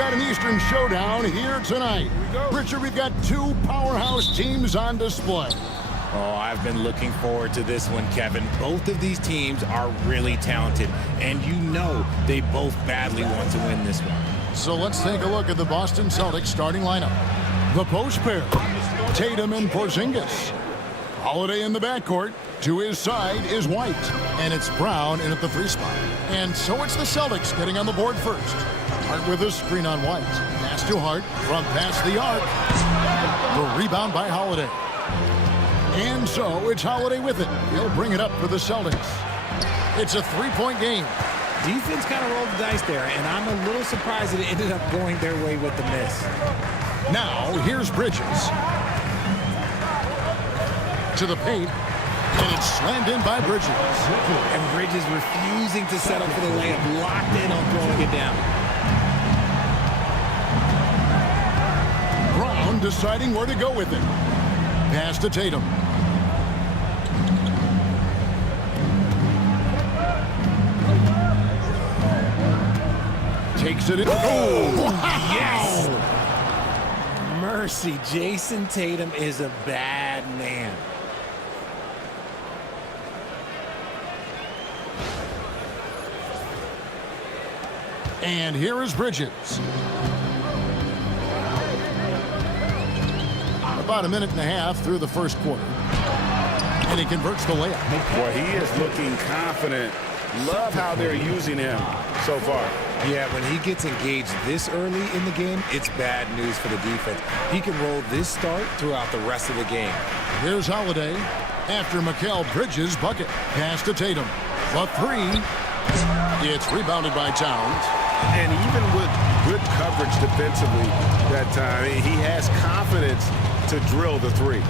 got an Eastern showdown here tonight. Richard, we've got two powerhouse teams on display. Oh, I've been looking forward to this one, Kevin. Both of these teams are really talented, and you know they both badly want to win this one. So let's take a look at the Boston Celtics starting lineup. The post pair, Tatum and Porzingis. Holiday in the backcourt. To his side is White, and it's Brown in at the 3 spot. And so it's the Celtics getting on the board first. Hart with a screen on White. Pass to Hart from past the arc. The rebound by Holiday. And so it's Holiday with it. He'll bring it up for the Celtics. It's a 3-point game. Defense kind of rolled the dice there, and I'm a little surprised that it ended up going their way with the miss. Now here's Bridges. To the paint. And it's slammed in by Bridges. And Bridges refusing to settle for the layup. Locked in on throwing it down. Brown deciding where to go with it. Pass to Tatum. Takes it in. Oh, wow. Yes! Mercy, Jason Tatum is a bad man. And here is Bridges. About a minute and a half through the first quarter. And he converts the layup. Boy, he is looking confident. Love how they're using him so far. Yeah, when he gets engaged this early in the game, it's bad news for the defense. He can roll this start throughout the rest of the game. Here's Holiday after Mikal Bridges' bucket. Pass to Tatum. The 3. It's rebounded by Towns. And even with good coverage defensively that time, he has confidence to drill the 3.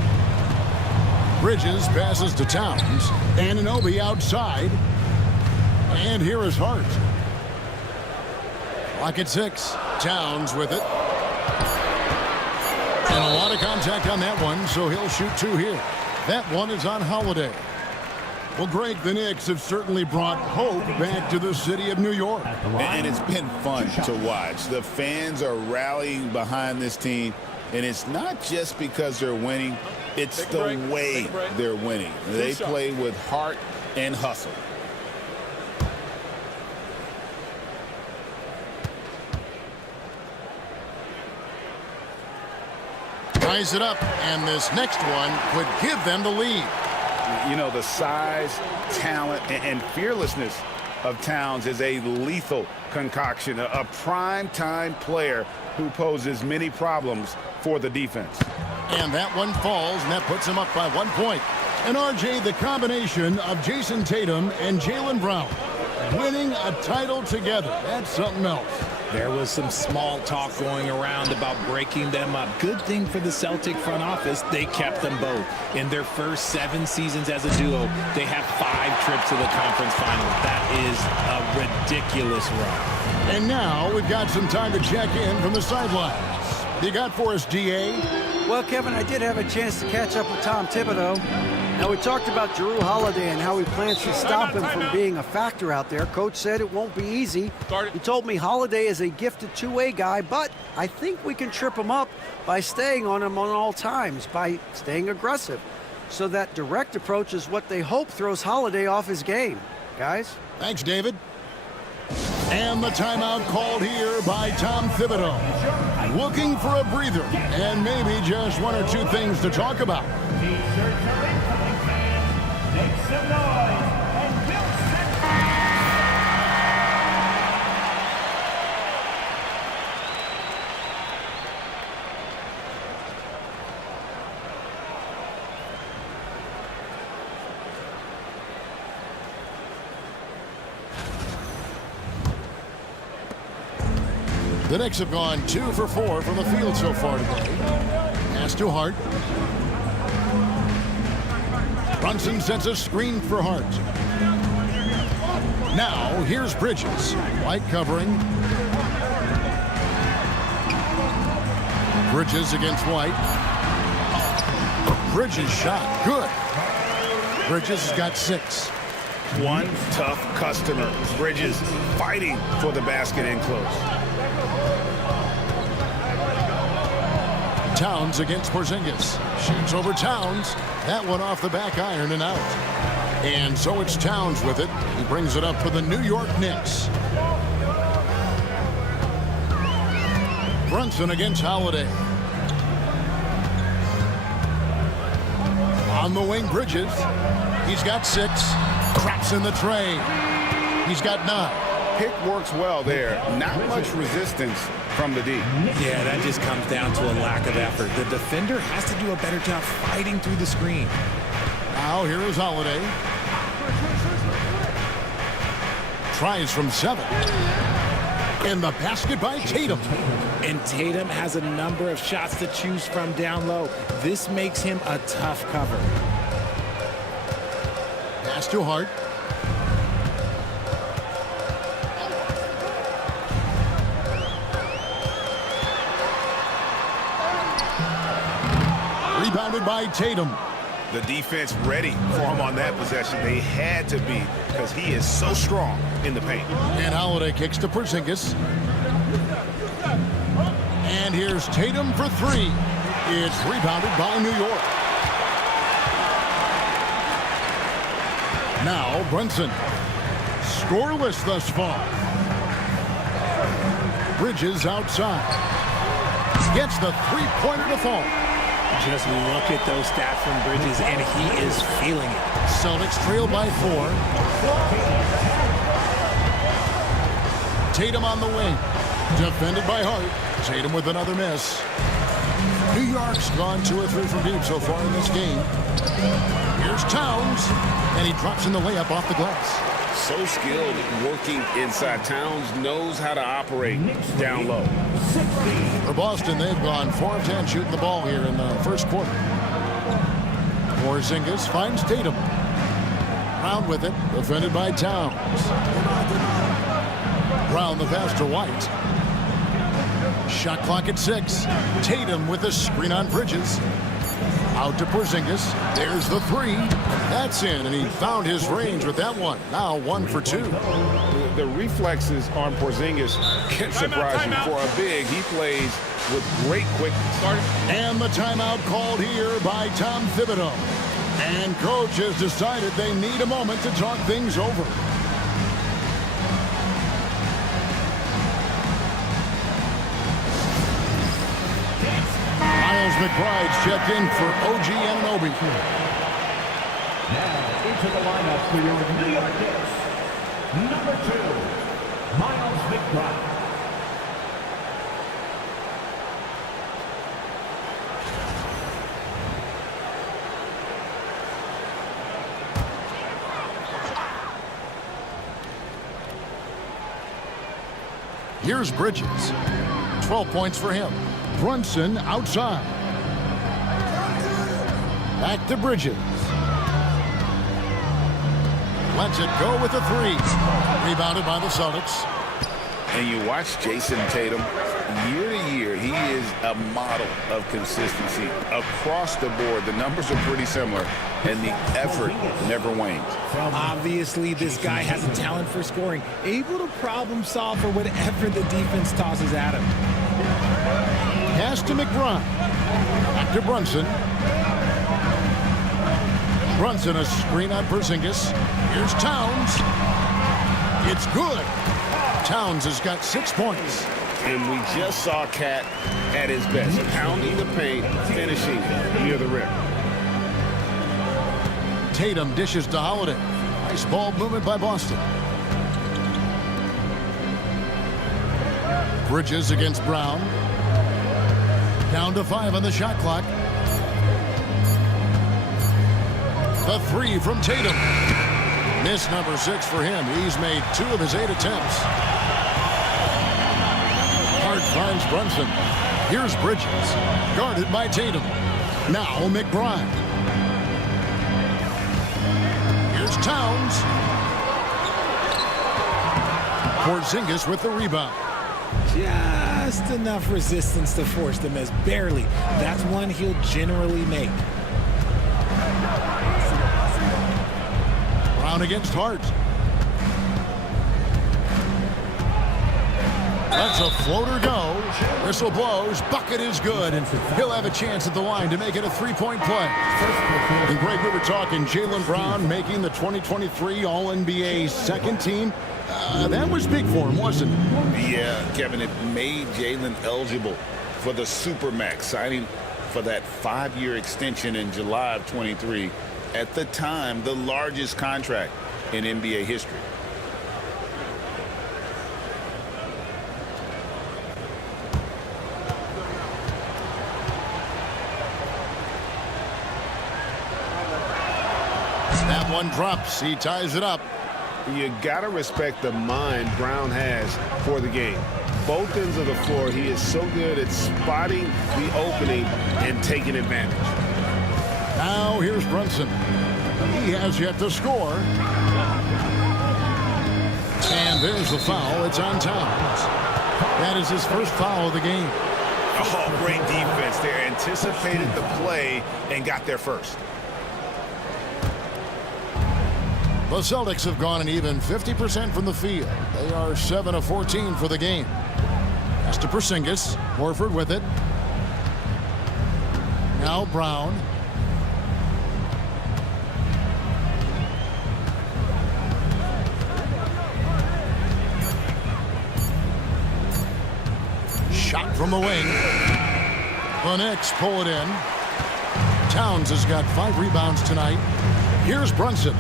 Bridges passes to Towns. Anunoby outside. And here is Hart. Clock at 6. Towns with it. And a lot of contact on that one, so he'll shoot 2 here. That one is on Holiday. Well, Greg, the Knicks have certainly brought hope back to the city of New York. And it's been fun to watch. The fans are rallying behind this team, and it's not just because they're winning. It's the way they're winning. They play with heart and hustle. Ties it up, and this next one could give them the lead. You know, the size, talent, and fearlessness of Towns is a lethal concoction, a prime-time player who poses many problems for the defense. And that one falls, and that puts him up by 1 point. And RJ, the combination of Jason Tatum and Jaylen Brown winning a title together. That's something else. There was some small talk going around about breaking them up. Good thing for the Celtic front office, they kept them both. In their first 7 seasons as a duo, they have 5 trips to the conference finals. That is a ridiculous run. And now we've got some time to check in from the sidelines. What you got for us, DA? Well, Kevin, I did have a chance to catch up with Tom Thibodeau. Now, we talked about Jrue Holiday and how he plans to stop him from being a factor out there. Coach said it won't be easy. He told me Holiday is a gifted two-way guy, but I think we can trip him up by staying on him on all times, by staying aggressive. So that direct approach is what they hope throws Holiday off his game. Guys? Thanks, David. And the timeout called here by Tom Thibodeau. Looking for a breather and maybe just 1 or 2 things to talk about. Make some noise and build The Knicks have gone 2 for 4 from the field so far today. Pass to Hart. Brunson sets a screen for Hart. Now, here's Bridges. White covering. Bridges against White. Bridges shot. Good. Bridges has got 6. One tough customer. Bridges fighting for the basket in close. Towns against Porzingis. Shoots over Towns. That one off the back iron and out. And so it's Towns with it. He brings it up for the New York Knicks. Brunson against Holiday. On the wing, Bridges. He's got 6. Traps in the tray. He's got 9. Pick works well there. Not much resistance from the D. Yeah, that just comes down to a lack of effort. The defender has to do a better job fighting through the screen. Now here is Holiday. Tries from 7. In the basket by Tatum. And Tatum has a number of shots to choose from down low. This makes him a tough cover. Pass to Hart. Rebounded by Tatum. The defense ready for him on that possession. They had to be because he is so strong in the paint. And Holiday kicks to Porzingis. And here's Tatum for 3. It's rebounded by New York. Now Brunson. Scoreless thus far. Bridges outside. Gets the three-pointer to fall. Just look at those stats from Bridges, and he is feeling it. Celtics trail by 4. Tatum on the wing. Defended by Hart. Tatum with another miss. New York's gone 2 or 3 from deep so far in this game. Here's Towns, and he drops in the layup off the glass. So skilled working inside. Towns knows how to operate down low. For Boston, they've gone 4 of 10 shooting the ball here in the first quarter. Porzingis finds Tatum. Brown with it, defended by Towns. Brown the pass to White. Shot clock at 6. Tatum with a screen on Bridges. Out to Porzingis. There's the 3. That's in, and he found his range with that one. Now 1 for 2. The reflexes on Porzingis can surprise you. For a big, he plays with great quickness. And the timeout called here by Tom Thibodeau. And coach has decided they need a moment to talk things over. Miles McBride's checked in for OG Anunoby. Now into the lineup for your New York Knicks. Number 2, Miles McBride. Here's Bridges. 12 points for him. Brunson outside. Back to Bridges. Lets it go with a 3. Rebounded by the Celtics. And you watch Jason Tatum, year to year, he is a model of consistency across the board. The numbers are pretty similar, and the effort never wanes. Obviously, this guy has a talent for scoring, able to problem solve for whatever the defense tosses at him. Pass to McBride. Back to Brunson. Brunson a screen on Porzingis. Here's Towns. It's good. Towns has got 6 points. And we just saw Cat at his best, pounding the paint, finishing near the rim. Tatum dishes to Holiday. Nice ball movement by Boston. Bridges against Brown. Down to 5 on the shot clock. The 3 from Tatum. Miss number 6 for him. He's made 2 of his 8 attempts. Hart finds Brunson. Here's Bridges. Guarded by Tatum. Now McBride. Here's Towns. Porzingis with the rebound. Just enough resistance to force the miss. Barely. That's one he'll generally make. Brown against Hart. Lets a floater go. Whistle blows. Bucket is good. And he'll have a chance at the line to make it a three-point play. And Greg, we were talking Jaylen Brown making the 2023 All-NBA second team. That was big for him, wasn't it? Yeah, Kevin, it made Jaylen eligible for the Supermax, signing for that 5-year extension in July of 23. At the time, the largest contract in NBA history. That one drops. He ties it up. You got to respect the mind Brown has for the game. Both ends of the floor, he is so good at spotting the opening and taking advantage. Now here's Brunson. He has yet to score. And there's the foul. It's on Towns. That is his first foul of the game. Oh, great defense there. Anticipated the play and got there first. The Celtics have gone an even 50% from the field. They are 7 of 14 for the game. Pass to Porzingis. Horford with it. Now Brown. Shot from the wing. The Knicks pull it in. Towns has got 5 rebounds tonight. Here's Brunson.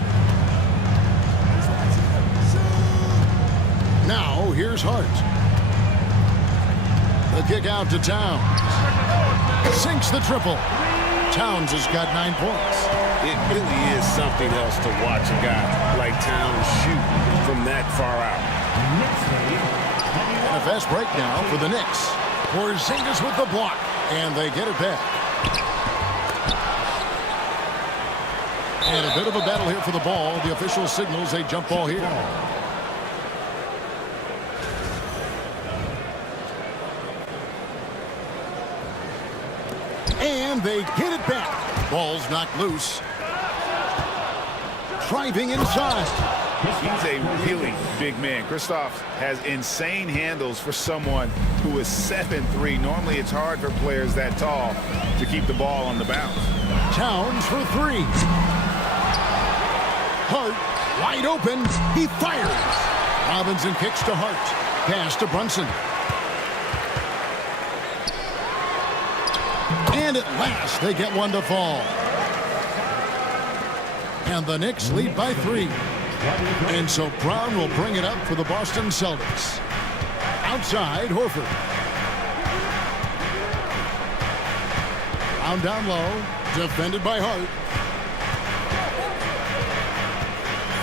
Now, here's Hart. The kick out to Towns. Sinks the triple. Towns has got 9 points. It really is something else to watch a guy like Towns shoot from that far out. And a fast break now for the Knicks. Porzingis with the block. And they get it back. And a bit of a battle here for the ball. The official signals a jump ball here. And they get it back. Ball's knocked loose. Driving inside. He's a really big man. Kristaps has insane handles for someone who is 7'3". Normally it's hard for players that tall to keep the ball on the bounce. Towns for 3. Hart wide open. He fires. Robinson kicks to Hart. Pass to Brunson. And at last, they get one to fall. And the Knicks lead by 3. And so Brown will bring it up for the Boston Celtics. Outside, Horford. Brown down low. Defended by Hart.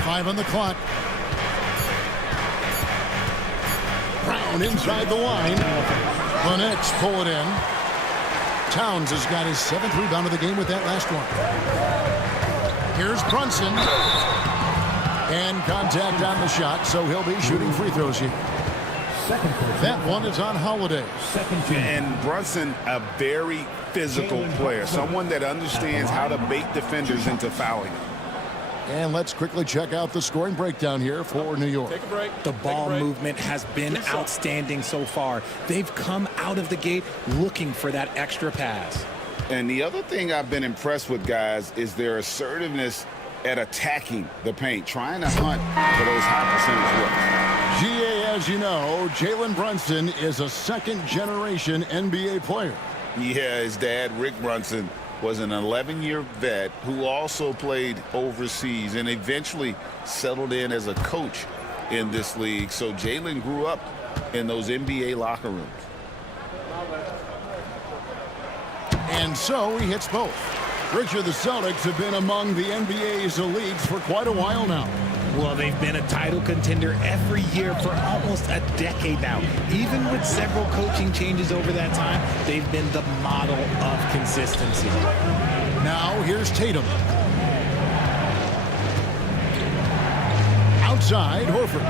5 on the clock. Brown inside the line. The Knicks pull it in. Towns has got his 7th rebound of the game with that last one. Here's Brunson. And contact on the shot, so he'll be shooting free throws here. That one is on Holiday. And Brunson, a very physical player, someone that understands how to bait defenders into fouling. And let's quickly check out the scoring breakdown here for New York. Take a break. The ball movement has been outstanding so far. They've come out of the gate looking for that extra pass. And the other thing I've been impressed with, guys, is their assertiveness at attacking the paint, trying to hunt for those high percentage looks. GA, as you know, Jaylen Brunson is a second-generation NBA player. Yeah, his dad, Rick Brunson, was an 11-year vet who also played overseas and eventually settled in as a coach in this league. So Jaylen grew up in those NBA locker rooms. And so he hits both. Richard, the Celtics have been among the NBA's elites for quite a while now. Well, they've been a title contender every year for almost a decade now. Even with several coaching changes over that time, they've been the model of consistency. Now here's Tatum. Outside, Horford.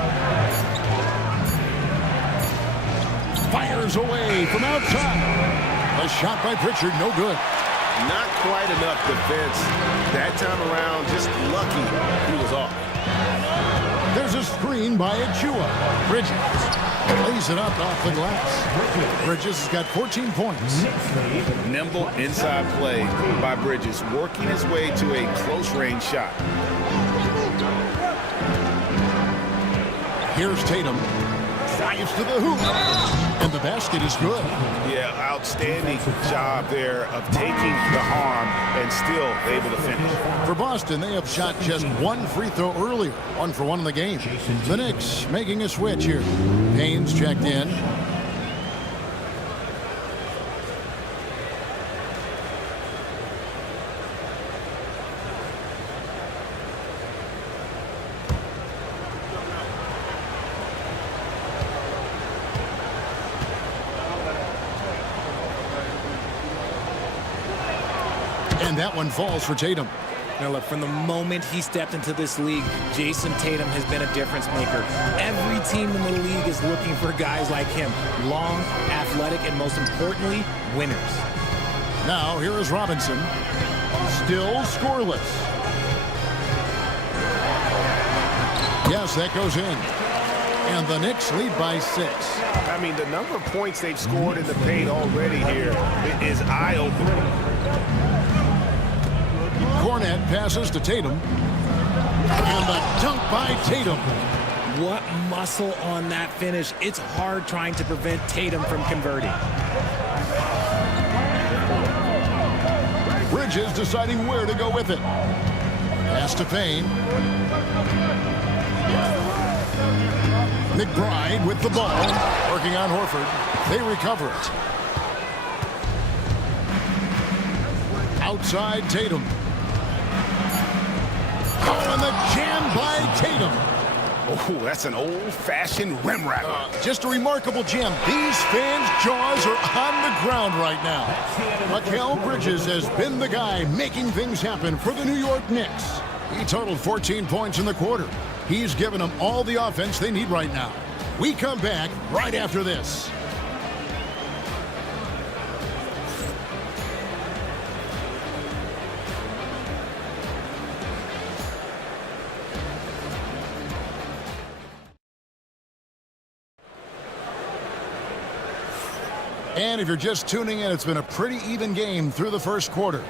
Fires away from outside. A shot by Pritchard, no good. Not quite enough defense. That time around, just lucky he was off. There's a screen by Achua. Bridges lays it up off the glass. Bridges has got 14 points. Nimble inside play by Bridges, working his way to a close-range shot. Here's Tatum. Drives to the hoop. And the basket is good. Yeah, outstanding job there of taking the harm and still able to finish. For Boston, they have shot just one free throw earlier. 1 for 1 in the game. The Knicks making a switch here. Haynes checked in. And that one falls for Tatum. Now look, from the moment he stepped into this league, Jason Tatum has been a difference maker. Every team in the league is looking for guys like him. Long, athletic, and most importantly, winners. Now here is Robinson. Still scoreless. Yes, that goes in. And the Knicks lead by 6. I mean, the number of points they've scored in the paint already here is eye-opening. Cornet passes to Tatum. And the dunk by Tatum. What muscle on that finish. It's hard trying to prevent Tatum from converting. Bridges deciding where to go with it. Pass to Payne. McBride with the ball. Working on Horford. They recover it. Outside Tatum. Oh, and the jam by Tatum. Oh, that's an old-fashioned rim wrapper. Just a remarkable jam. These fans' jaws are on the ground right now. Mikal Bridges has been the guy making things happen for the New York Knicks. He totaled 14 points in the quarter. He's given them all the offense they need right now. We come back right after this. And if you're just tuning in, it's been a pretty even game through the first quarter.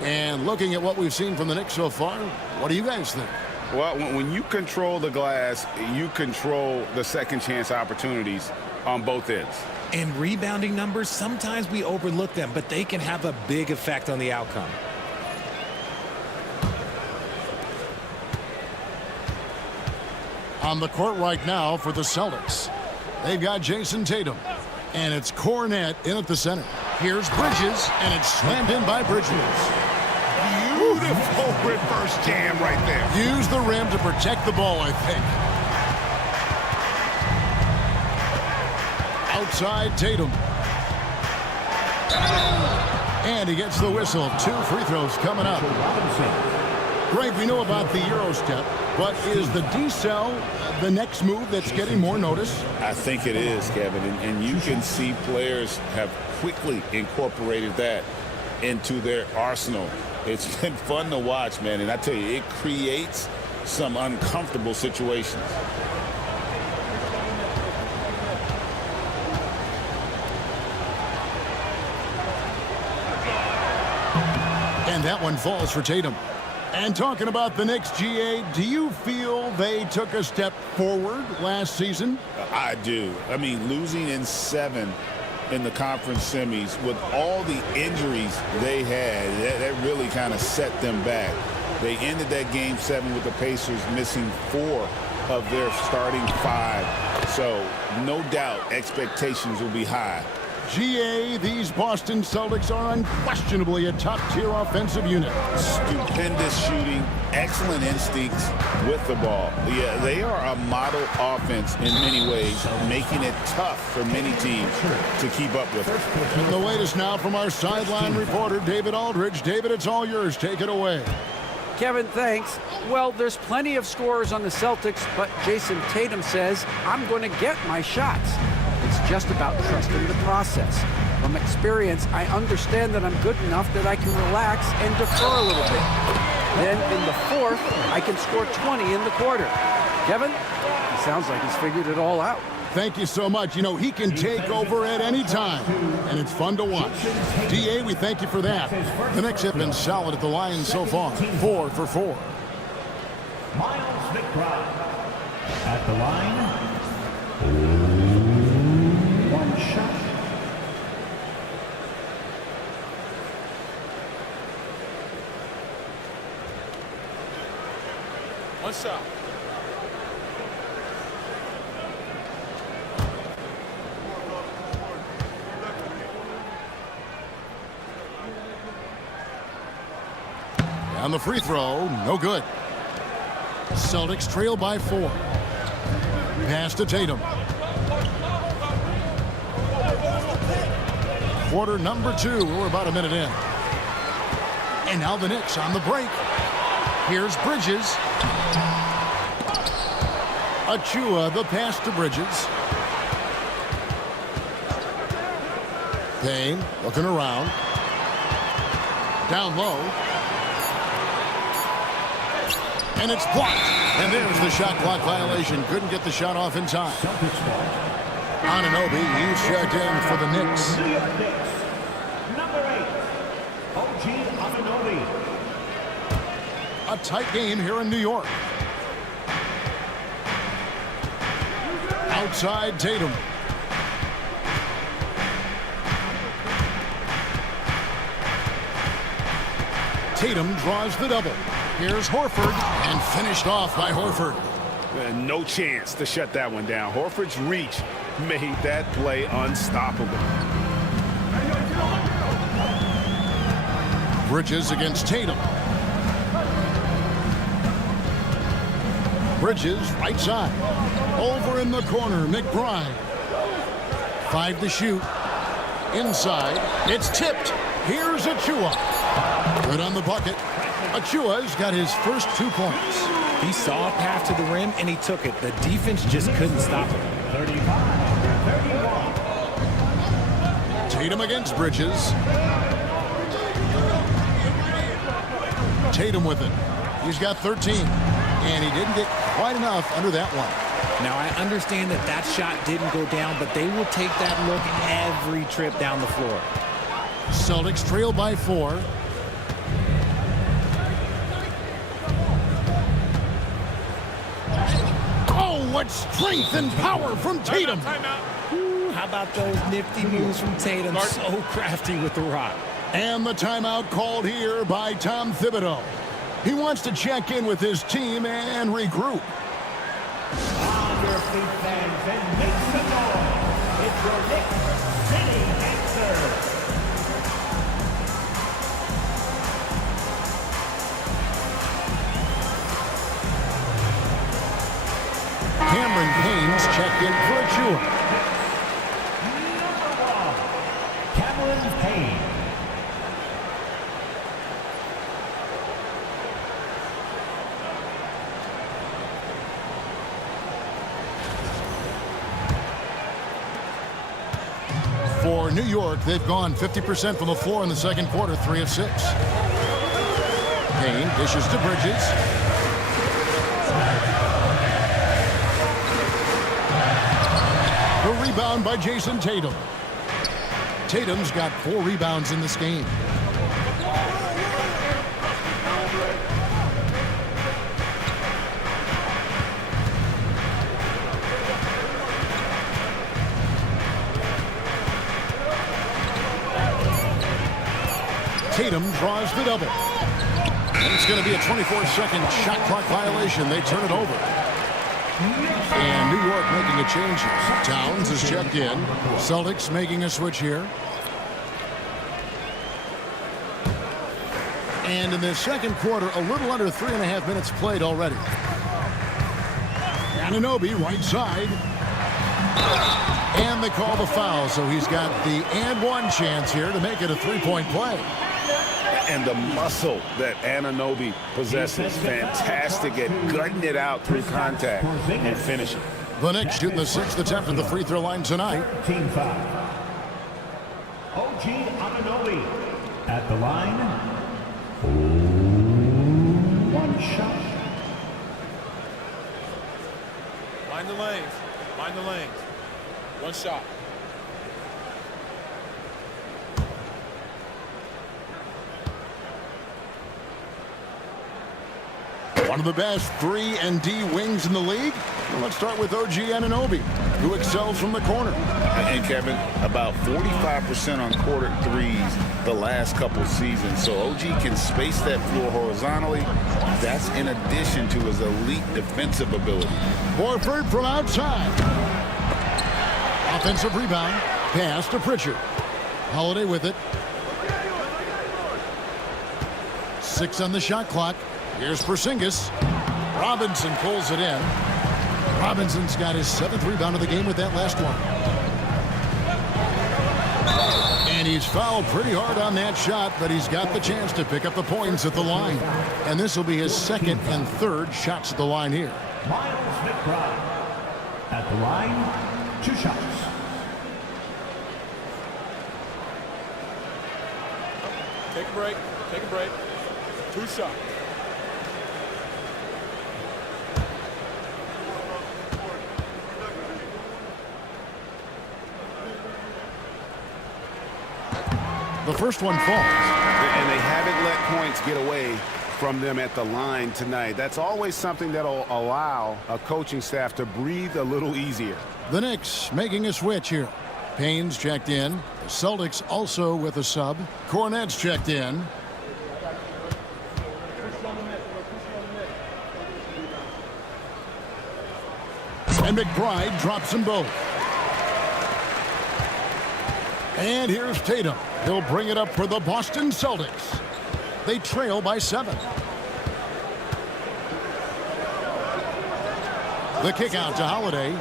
And looking at what we've seen from the Knicks so far, what do you guys think? Well, when you control the glass, you control the second chance opportunities on both ends. And rebounding numbers, sometimes we overlook them, but they can have a big effect on the outcome. On the court right now for the Celtics, they've got Jason Tatum. And it's Cornet in at the center. Here's Bridges, and it's slammed in by Bridges. Beautiful reverse jam right there. Use the rim to protect the ball, I think. Outside Tatum. And he gets the whistle. 2 free throws coming up. Greg, we know about the Euro step, but is the decel the next move that's getting more notice? I think it is, Kevin, and you can see players have quickly incorporated that into their arsenal. It's been fun to watch, man, and I tell you, it creates some uncomfortable situations. And that one falls for Tatum. And talking about the Knicks, GA, do you feel they took a step forward last season? I do. I mean, losing in 7 in the conference semis with all the injuries they had, that really kind of set them back. They ended that game 7 with the Pacers missing 4 of their starting 5. So no doubt expectations will be high. GA, these Boston Celtics are unquestionably a top-tier offensive unit. Stupendous shooting, excellent instincts with the ball. Yeah, they are a model offense in many ways, making it tough for many teams to keep up with. And the latest now from our sideline reporter, David Aldridge. David, it's all yours. Take it away. Kevin, thanks. Well, there's plenty of scorers on the Celtics, but Jason Tatum says, I'm going to get my shots. It's just about trusting the process. From experience, I understand that I'm good enough that I can relax and defer a little bit. Then in the fourth, I can score 20 in the quarter. Kevin, it sounds like he's figured it all out. Thank you so much. You know, he can take over at any time, and it's fun to watch. DA, we thank you for that. The Knicks have been solid at the line so far, 4 for 4. Miles McBride at the line. One shot. One shot. On the free throw, no good. Celtics trail by 4. Pass to Tatum. Quarter number 2. We're about a minute in. And now the Knicks on the break. Here's Bridges. Achua, the pass to Bridges. Payne looking around. Down low. And it's blocked. And there's the shot clock violation. Couldn't get the shot off in time. Anunoby, he's checked in for the Knicks. New York Knicks. Number 8, OG Anunoby. A tight game here in New York. Outside Tatum. Tatum draws the double. Here's Horford, and finished off by Horford. No chance to shut that one down. Horford's reach made that play unstoppable. Bridges against Tatum. Bridges, right side. Over in the corner, McBride. 5 to shoot. Inside, it's tipped. Here's Achua. Good on the bucket. Achua's got his first 2 points. He saw a path to the rim, and he took it. The defense just couldn't stop him. 35-31. Tatum against Bridges. Tatum with it. He's got 13. And he didn't get quite enough under that one. Now, I understand that that shot didn't go down, but they will take that look every trip down the floor. Celtics trail by 4. Oh, what strength and power from Tatum. Ooh, how about those nifty moves from Tatum? So crafty with the rock. And the timeout called here by Tom Thibodeau. He wants to check in with his team and regroup. On your feet, fans, and make some noise. It's your Knicks City answer. Cameron Payne's checked in for Achua. Number 1, Cameron Payne. For New York, they've gone 50% from the floor in the second quarter, 3 of 6. Payne dishes to Bridges. The rebound by Jason Tatum. Tatum's got 4 rebounds in this game. Tatum draws the double. And it's going to be a 24-second shot clock violation. They turn it over. And New York making a change here. Towns is checked in. Celtics making a switch here. And in the second quarter, a little under 3.5 minutes played already. Anunoby, right side. And they call the foul, so he's got the and one chance here to make it a 3-point play. And the muscle that Anunoby possesses, fantastic at gutting it out through contact and finishing. The Knicks shooting the 6th attempt at the free throw line tonight. Team foul. OG Anunoby at the line. 1 shot. Mind the lanes. Mind the lanes. One shot. One of the best 3 and D wings in the league. Well, let's start with OG Anunoby, who excels from the corner. And Kevin, about 45% on quarter threes the last couple seasons. So OG can space that floor horizontally. That's in addition to his elite defensive ability. Horford from outside. Offensive rebound. Pass to Pritchard. Holiday with it. 6 on the shot clock. Here's Porzingis. Robinson pulls it in. Robinson's got his 7th rebound of the game with that last one. And he's fouled pretty hard on that shot, but he's got the chance to pick up the points at the line. And this will be his 2nd and 3rd shots at the line here. Miles McBride at the line, 2 shots. Take a break. Take a break. 2 shots. The first one falls. And they haven't let points get away from them at the line tonight. That's always something that'll allow a coaching staff to breathe a little easier. The Knicks making a switch here. Payne's checked in. The Celtics also with a sub. Cornette's checked in. And McBride drops them both. And here's Tatum. He'll bring it up for the Boston Celtics. They trail by 7. The kick out to Holiday.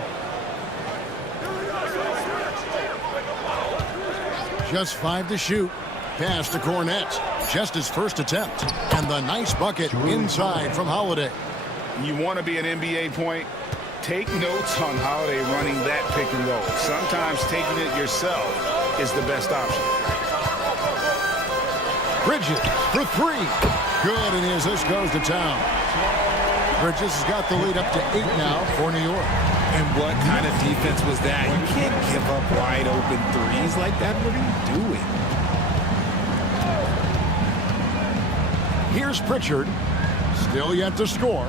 Just 5 to shoot. Pass to Cornette. Just his first attempt. And the nice bucket inside from Holiday. You want to be an NBA point? Take notes on Holiday running that pick and roll. Sometimes taking it yourself is the best option. Bridges for 3. Good, and his assist goes to town. Bridges has got the lead up to 8 now for New York. And what kind of defense was that? You can't give up wide open threes like that. What are you doing? Here's Pritchard. Still yet to score.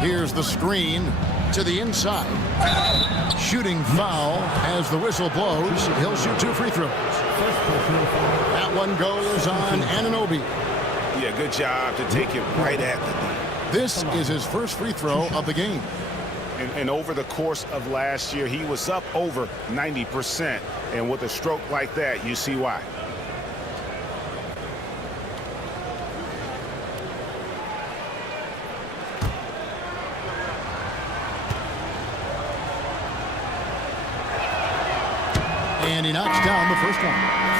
Here's the screen to the inside. Shooting foul as the whistle blows. He'll shoot 2 free throws. That one goes on Anunoby. Yeah, good job to take it right at the knee. This is his first free throw of the game. And over the course of last year, he was up over 90%. And with a stroke like that, you see why. And he knocks down the first one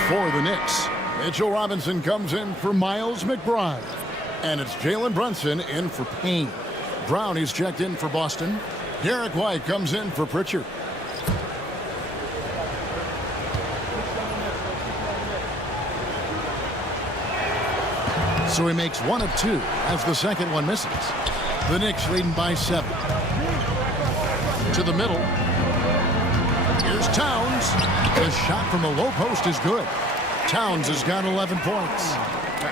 for the Knicks. Mitchell Robinson comes in for Miles McBride. And it's Jalen Brunson in for Payne. Brown is checked in for Boston. Derek White comes in for Pritchard. So he makes 1 of 2 as the second one misses. The Knicks leading by 7. To the middle. Here's Towns. The shot from the low post is good. Towns has got 11 points.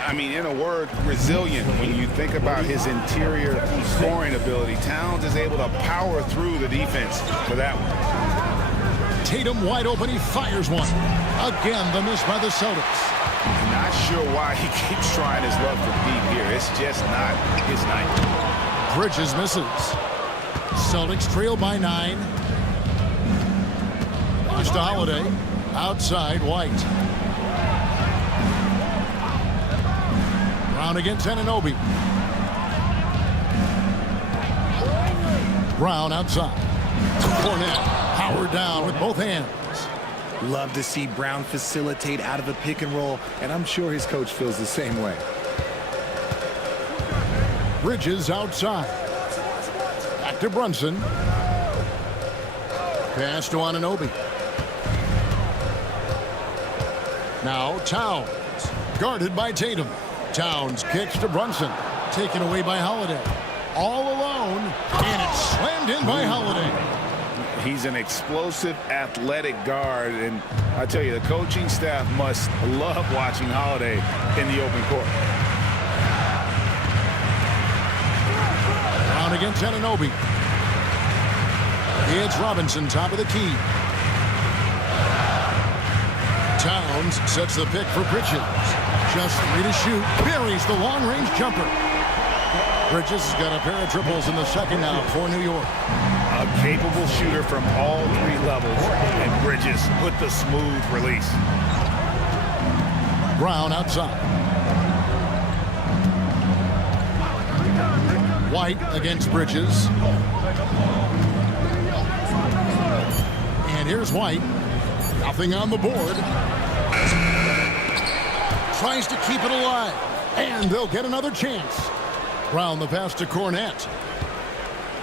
I mean, in a word, resilient. When you think about his interior scoring ability, Towns is able to power through the defense for that one. Tatum wide open. He fires one. Again, the miss by the Celtics. Not sure why he keeps trying his luck for deep here. It's just not his night. Bridges misses. Celtics trail by 9. Pass to Holiday. Outside, White. Brown against Anunoby. Brown outside. Cornette. Howard down with both hands. Love to see Brown facilitate out of a pick and roll, and I'm sure his coach feels the same way. Bridges outside. Back to Brunson. Pass to Anunoby. Now Towns. Guarded by Tatum. Towns kicks to Brunson. Taken away by Holiday. all alone, and it's slammed in by Holiday. He's an explosive, athletic guard, and I tell you, the coaching staff must love watching Holiday in the open court. Brown against Anunoby. It's Robinson, top of the key. Towns sets the pick for Bridges. Just 3 to shoot. Buries the long-range jumper. Bridges has got a pair of triples in the second now for New York. A capable shooter from all 3 levels, and Bridges with the smooth release. Brown outside. White against Bridges. And here's White. Nothing on the board. Tries to keep it alive. And they'll get another chance. Brown the pass to Cornette.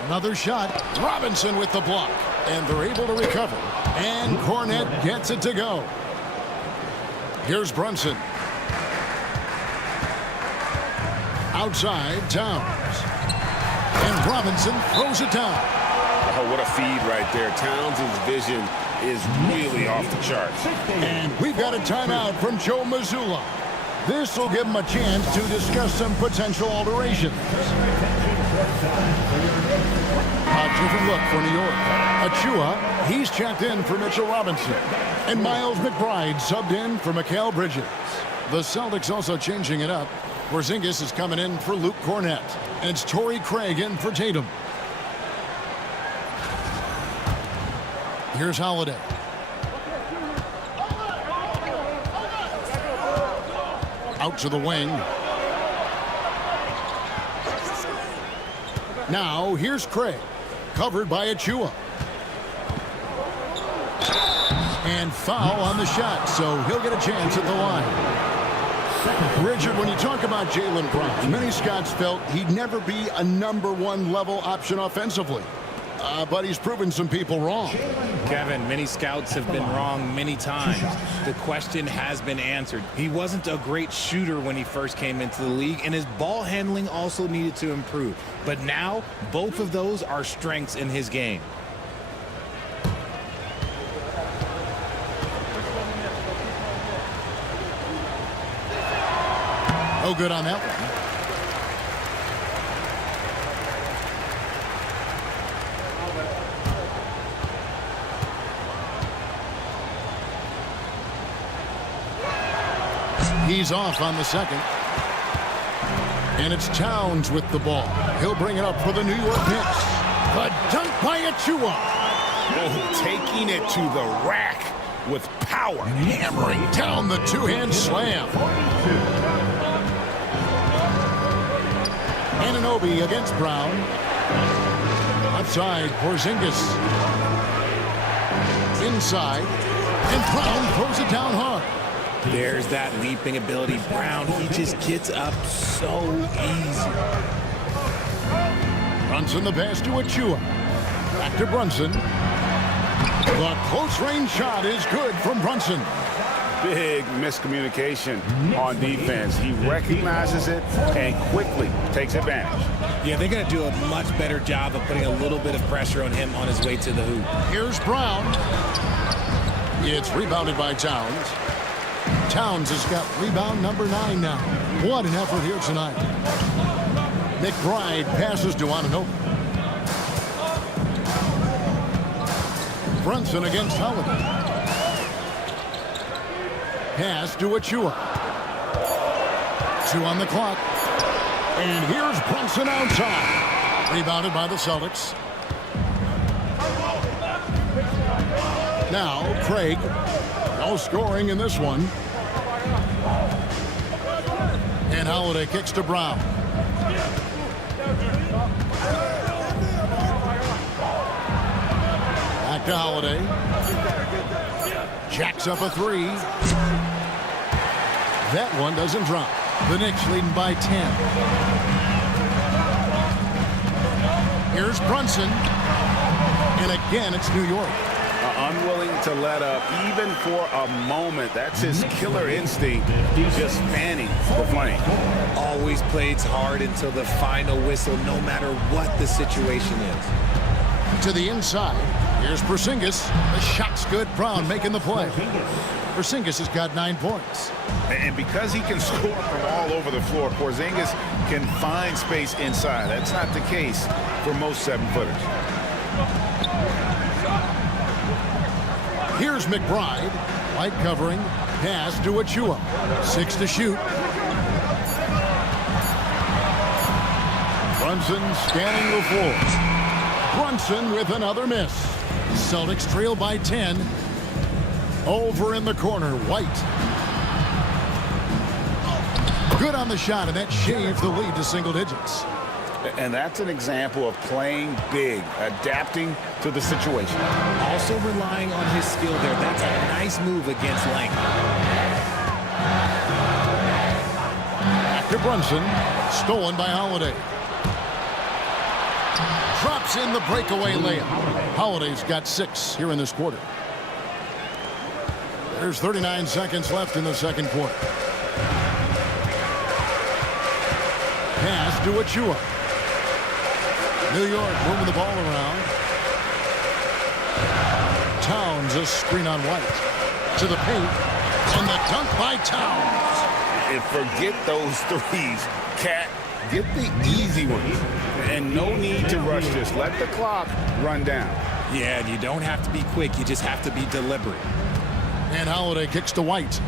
Another shot. Robinson with the block. And they're able to recover. And Cornette gets it to go. Here's Brunson. Outside, Towns. And Robinson throws it down. Oh, what a feed right there. Towns' vision is really off the charts. And we've got a timeout from Joe Mazzulla. This will give him a chance to discuss some potential alterations. A different look for New York. Achua, he's checked in for Mitchell Robinson. And Miles McBride subbed in for Mikal Bridges. The Celtics also changing it up. Porzingis is coming in for Luke Cornette. And it's Torrey Craig in for Tatum. Here's Holiday. Out to the wing. Now, here's Craig. Covered by Achua. And foul on the shot, so he'll get a chance at the line. Richard, when you talk about Jaylen Brown, many scouts felt he'd never be a #1 level option offensively. But he's proven some people wrong. Kevin, many scouts have been wrong many times. The question has been answered. He wasn't a great shooter when he first came into the league, and his ball handling also needed to improve. But now, both of those are strengths in his game. No good on that one. He's off on the second. And it's Towns with the ball. He'll bring it up for the New York Knicks. The dunk by Achua. Oh, taking it to the rack with power. Hammering down the two-hand slam. Anunoby against Brown. Outside, Porzingis. Inside. And Brown throws it down hard. There's that leaping ability. Brown, he just gets up so easy. Brunson the pass to Achua. Back to Brunson. The close-range shot is good from Brunson. Big miscommunication on defense. He recognizes it and quickly takes advantage. Yeah, they're going to do a much better job of putting a little bit of pressure on him on his way to the hoop. Here's Brown. It's rebounded by Towns. Towns has got rebound number 9 now. What an effort here tonight. McBride passes to Anunoby. Brunson against Holiday. Pass to Achua. 2 on the clock. And here's Brunson outside. Rebounded by the Celtics. Now, Craig. No scoring in this one. And Holiday kicks to Brown. Back to Holiday. Jacks up a 3. That one doesn't drop. The Knicks leading by 10. Here's Brunson. And again, it's New York. unwilling to let up even for a moment. That's his killer instinct, just fanning the flame. Always plays hard until the final whistle, no matter what the situation is. To the inside. Here's Porzingis. The shot's good. Brown making the play. Porzingis has got 9 points. And because he can score from all over the floor, Porzingis can find space inside. That's not the case for most 7-footers. Here's McBride. Light covering. Pass to Achua. 6 to shoot. Brunson scanning the floor. Brunson with another miss. Celtics trail by 10. Over in the corner, White. Good on the shot, and that shaves the lead to single digits. And that's an example of playing big, adapting to the situation. Also relying on his skill there. That's a nice move against length. Back to Brunson. Stolen by Holiday. Drops in the breakaway layup. Holiday's got 6 here in this quarter. There's 39 seconds left in the second quarter. Pass to Achua. New York moving the ball around. Towns a screen on White. To the paint. And the dunk by Towns. And forget those threes. Cat, get the easy ones. And no need to rush this. Let the clock run down. Yeah, and you don't have to be quick. You just have to be deliberate. And Holiday kicks to White.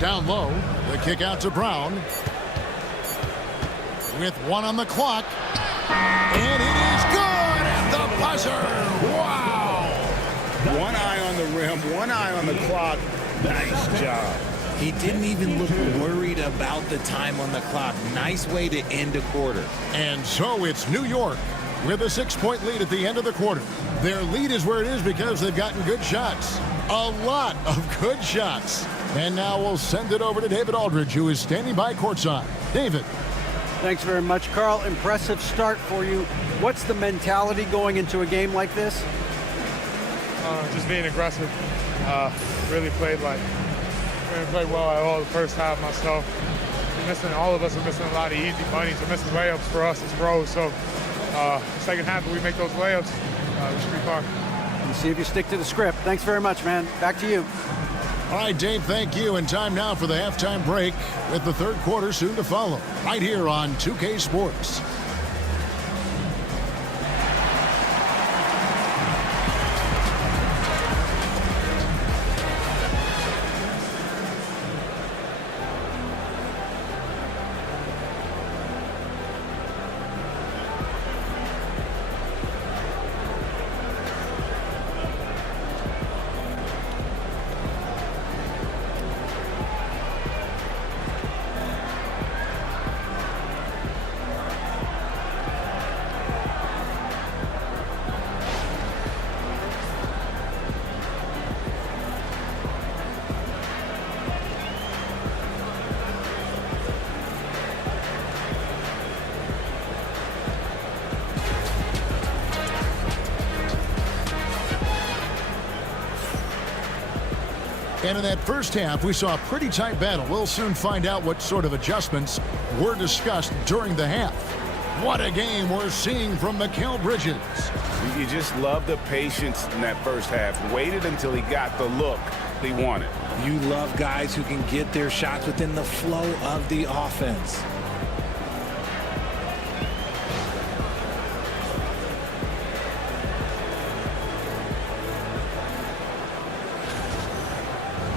Down low. The kick out to Brown. With 1 on the clock. And it is good at the buzzer. Wow. 1 eye on the rim, 1 eye on the clock. Nice job. He didn't even look worried about the time on the clock. Nice way to end a quarter. And so it's New York with a 6-point lead at the end of the quarter. Their lead is where it is because they've gotten good shots. A lot of good shots. And now we'll send it over to David Aldridge, who is standing by courtside. David. Thanks very much, Carl. Impressive start for you. What's the mentality going into a game like this? Just being aggressive. Really played well at all the first half myself. All of us are missing a lot of easy money, so missing layups for us as pros. So second half, if we make those layups, we should be fine. And see if you stick to the script. Thanks very much, man. Back to you. All right, Dave, thank you. And time now for the halftime break with the third quarter soon to follow. Right here on 2K Sports. And in that first half, we saw a pretty tight battle. We'll soon find out what sort of adjustments were discussed during the half. What a game we're seeing from Mikal Bridges. You just love the patience in that first half. Waited until he got the look he wanted. You love guys who can get their shots within the flow of the offense.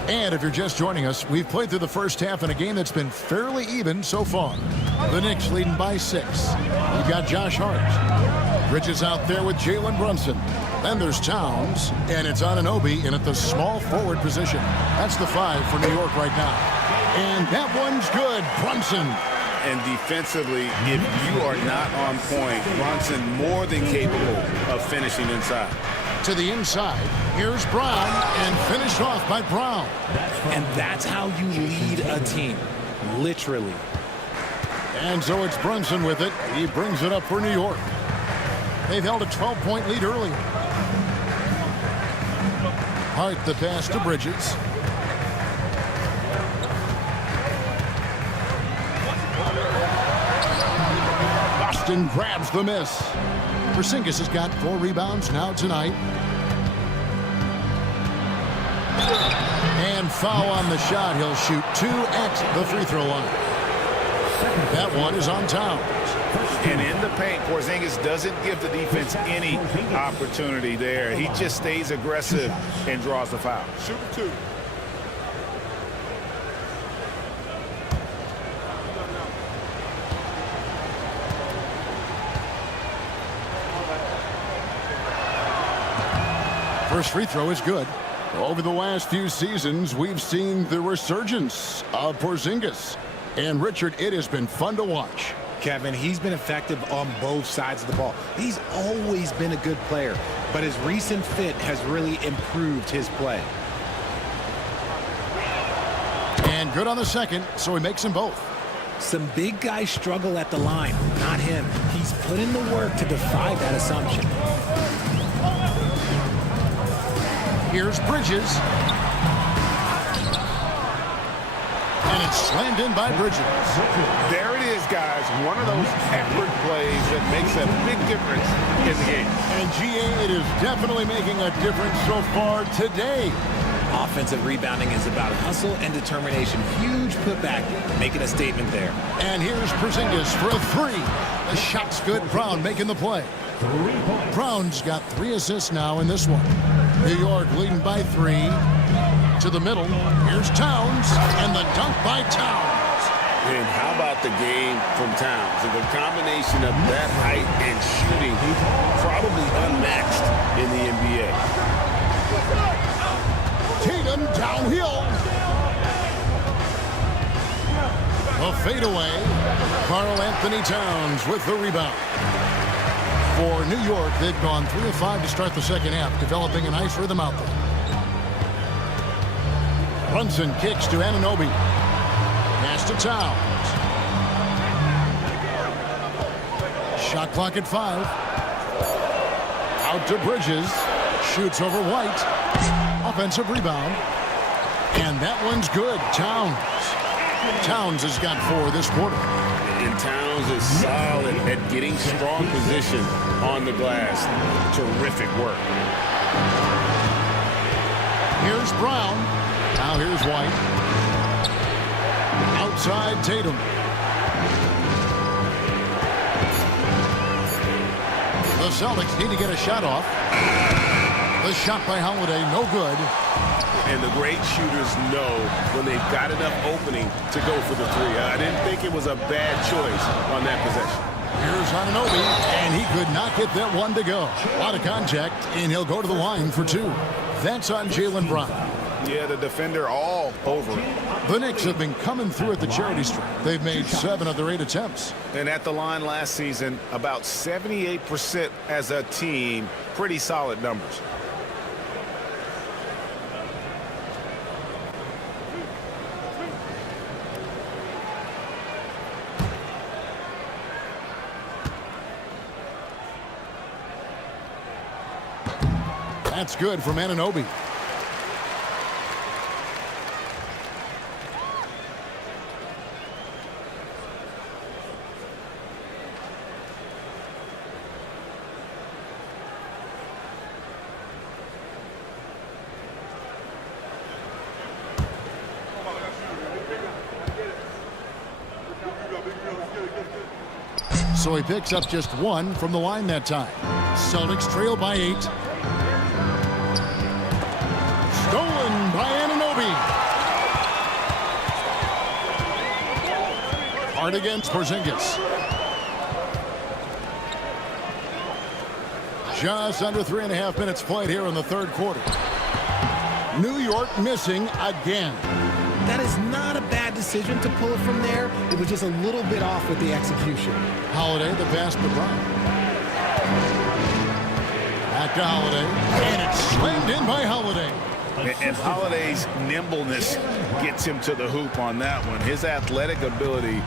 And if you're just joining us, we've played through the first half in a game that's been fairly even so far. The Knicks leading by 6. You've got Josh Hart. Bridges out there with Jalen Brunson. Then there's Towns, and it's Anunoby in at the small forward position. That's the 5 for New York right now. And that one's good. Brunson. And defensively, if you are not on point, Brunson more than capable of finishing inside. To the inside, here's Brown, and finished off by Brown. And that's how you lead a team, literally. And so it's Brunson with it. He brings it up for New York. They've held a 12-point lead earlier. Hart the pass to Bridges. Boston grabs the miss. Porzingis has got 4 rebounds now tonight. And foul on the shot. He'll shoot 2 at the free throw line. That one is on Towns. And in the paint, Porzingis doesn't give the defense any opportunity there. He just stays aggressive and draws the foul. Shoot 2. First free throw is good. Over the last few seasons, we've seen the resurgence of Porzingis. And, Richard, it has been fun to watch. Kevin, he's been effective on both sides of the ball. He's always been a good player, but his recent fit has really improved his play. And good on the second, so he makes them both. Some big guys struggle at the line, not him. He's put in the work to defy that assumption. Here's Bridges. And it's slammed in by Bridges. There it is, guys. One of those effort plays that makes a big difference in the game. And, GA, it is definitely making a difference so far today. Offensive rebounding is about hustle and determination. Huge putback, making a statement there. And here's Porzingis for a 3. The shot's good. Brown making the play. Brown's got 3 assists now in this one. New York leading by 3. To the middle. Here's Towns. And the dunk by Towns. And how about the game from Towns? The combination of that height and shooting, probably unmatched in the NBA. Tatum downhill. A fadeaway. Karl Anthony Towns with the rebound. For New York, they've gone 3 of 5 to start the second half, developing a nice rhythm out there. Brunson kicks to Anunoby. Pass to Towns. Shot clock at 5. Out to Bridges. Shoots over White. Offensive rebound. And that one's good. Towns has got 4 this quarter. And Towns is solid at getting strong position on the glass. Terrific work. Here's Brown. Now here's White. Outside Tatum. The Celtics need to get a shot off. The shot by Holiday, no good. And the great shooters know when they've got enough opening to go for the 3. I didn't think it was a bad choice on that possession. Here's Anunoby, and he could not get that one to go. A lot of contact, and he'll go to the line for 2. That's on Jaylen Brown. Yeah, the defender all over it. The Knicks have been coming through at the charity stripe. They've made 7 of their 8 attempts. And at the line last season, about 78% as a team. Pretty solid numbers. That's good from Anunoby. So he picks up just 1 from the line that time. Celtics trail by 8. Stolen by Anunoby. Hard against Porzingis. Just under 3.5 minutes played here in the third quarter. New York missing again. That is not a bad decision to pull it from there. It was just a little bit off with the execution. Holiday, the pass to Brown. Back to Holiday. And it's slammed in by Holiday. And Holiday's nimbleness gets him to the hoop on that one. His athletic ability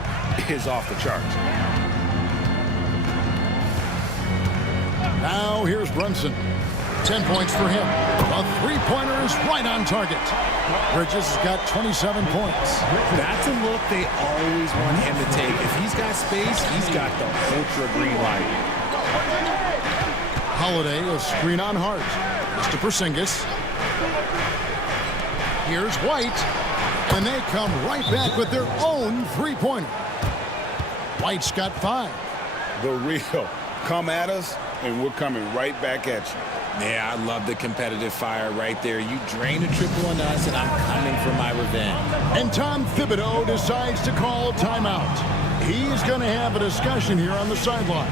is off the charts. Now here's Brunson. 10 points for him. A three-pointer is right on target. Bridges has got 27 points. That's a look they always want him to take. If he's got space, he's got the ultra green light. Holiday, a screen on Hart. To Porzingis. Here's White. And they come right back with their own three-pointer. White's got 5. The real. Come at us, and we're coming right back at you. Yeah, I love the competitive fire right there. You drain a triple on us, and I'm coming for my revenge. And Tom Thibodeau decides to call a timeout. He's going to have a discussion here on the sideline.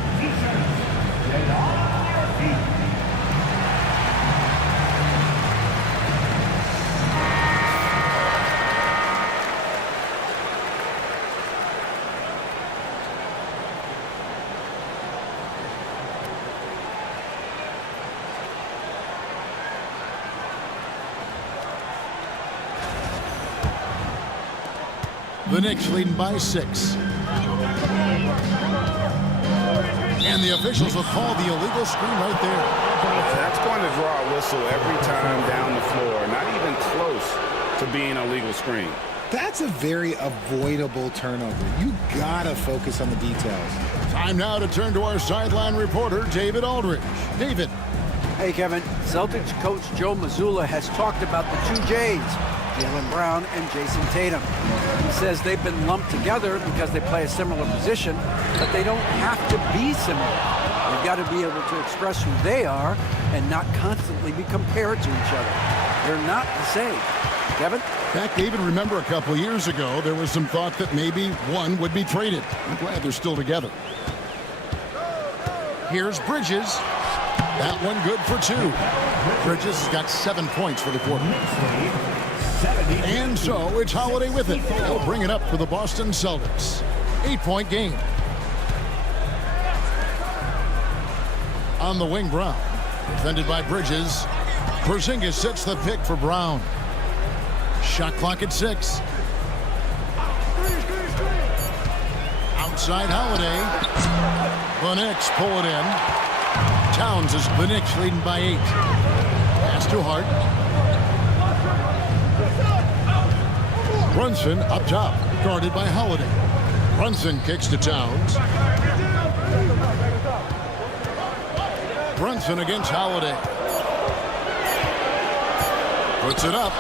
The Knicks leading by 6. And the officials will call the illegal screen right there. That's going to draw a whistle every time down the floor. Not even close to being a legal screen. That's a very avoidable turnover. You gotta focus on the details. Time now to turn to our sideline reporter, David Aldridge. David. Hey, Kevin. Celtics coach Joe Mazzulla has talked about the two J's, Jaylen Brown and Jason Tatum. He says they've been lumped together because they play a similar position, but they don't have to be similar. They've got to be able to express who they are and not constantly be compared to each other. They're not the same. Kevin? In fact, David, remember a couple years ago, there was some thought that maybe one would be traded. I'm glad they're still together. Here's Bridges. That one good for 2. Bridges has got 7 points for the quarter. And so it's Holiday with it. He'll bring it up for the Boston Celtics. 8-point game. On the wing, Brown. Defended by Bridges. Porzingis sets the pick for Brown. Shot clock at 6. Outside Holiday. The Knicks pull it in. Towns is the Knicks leading by 8. Pass to Hart. Brunson up top, guarded by Holiday. Brunson kicks to Towns. Brunson against Holiday. Puts it up.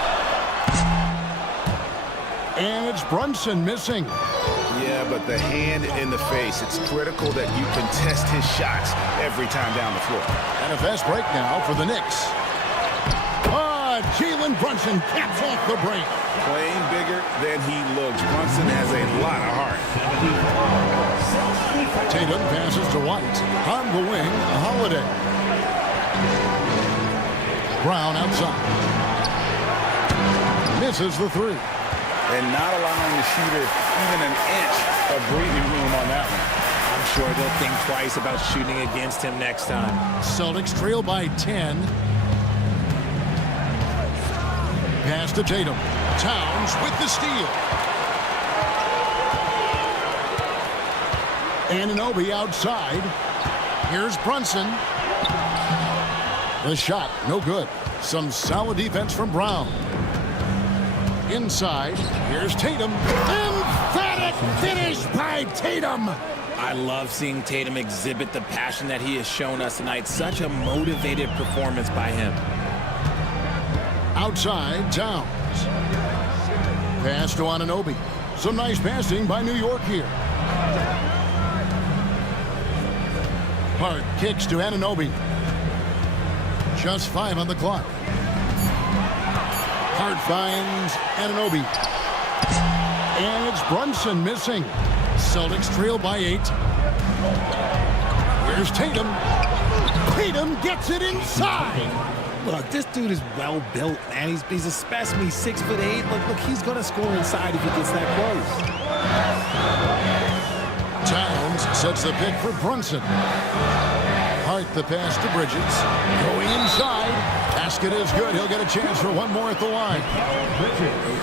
And it's Brunson missing. Yeah, but the hand in the face, it's critical that you contest his shots every time down the floor. And a fast break now for the Knicks. Jalen Brunson caps off the break. Playing bigger than he looks. Brunson has a lot of heart. Tatum passes to White. On the wing, Holiday. Brown outside. Misses the 3. And not allowing the shooter even an inch of breathing room on that one. I'm sure they'll think twice about shooting against him next time. Celtics trail by 10. Pass to Tatum. Towns with the steal. Anunoby outside. Here's Brunson. The shot, no good. Some solid defense from Brown. Inside, here's Tatum. Emphatic finish by Tatum. I love seeing Tatum exhibit the passion that he has shown us tonight. Such a motivated performance by him. Outside, Towns. Pass to Anunoby. Some nice passing by New York here. Hart kicks to Anunoby. Just 5 on the clock. Hart finds Anunoby. And it's Brunson missing. Celtics trail by 8. Here's Tatum. Tatum gets it inside. Look, this dude is well built, man. He's a specimen. He's 6'8". Look, he's going to score inside if he gets that close. Towns sets the pick for Brunson. Hart the pass to Bridges. Going inside. Pass basket is good. He'll get a chance for one more at the line.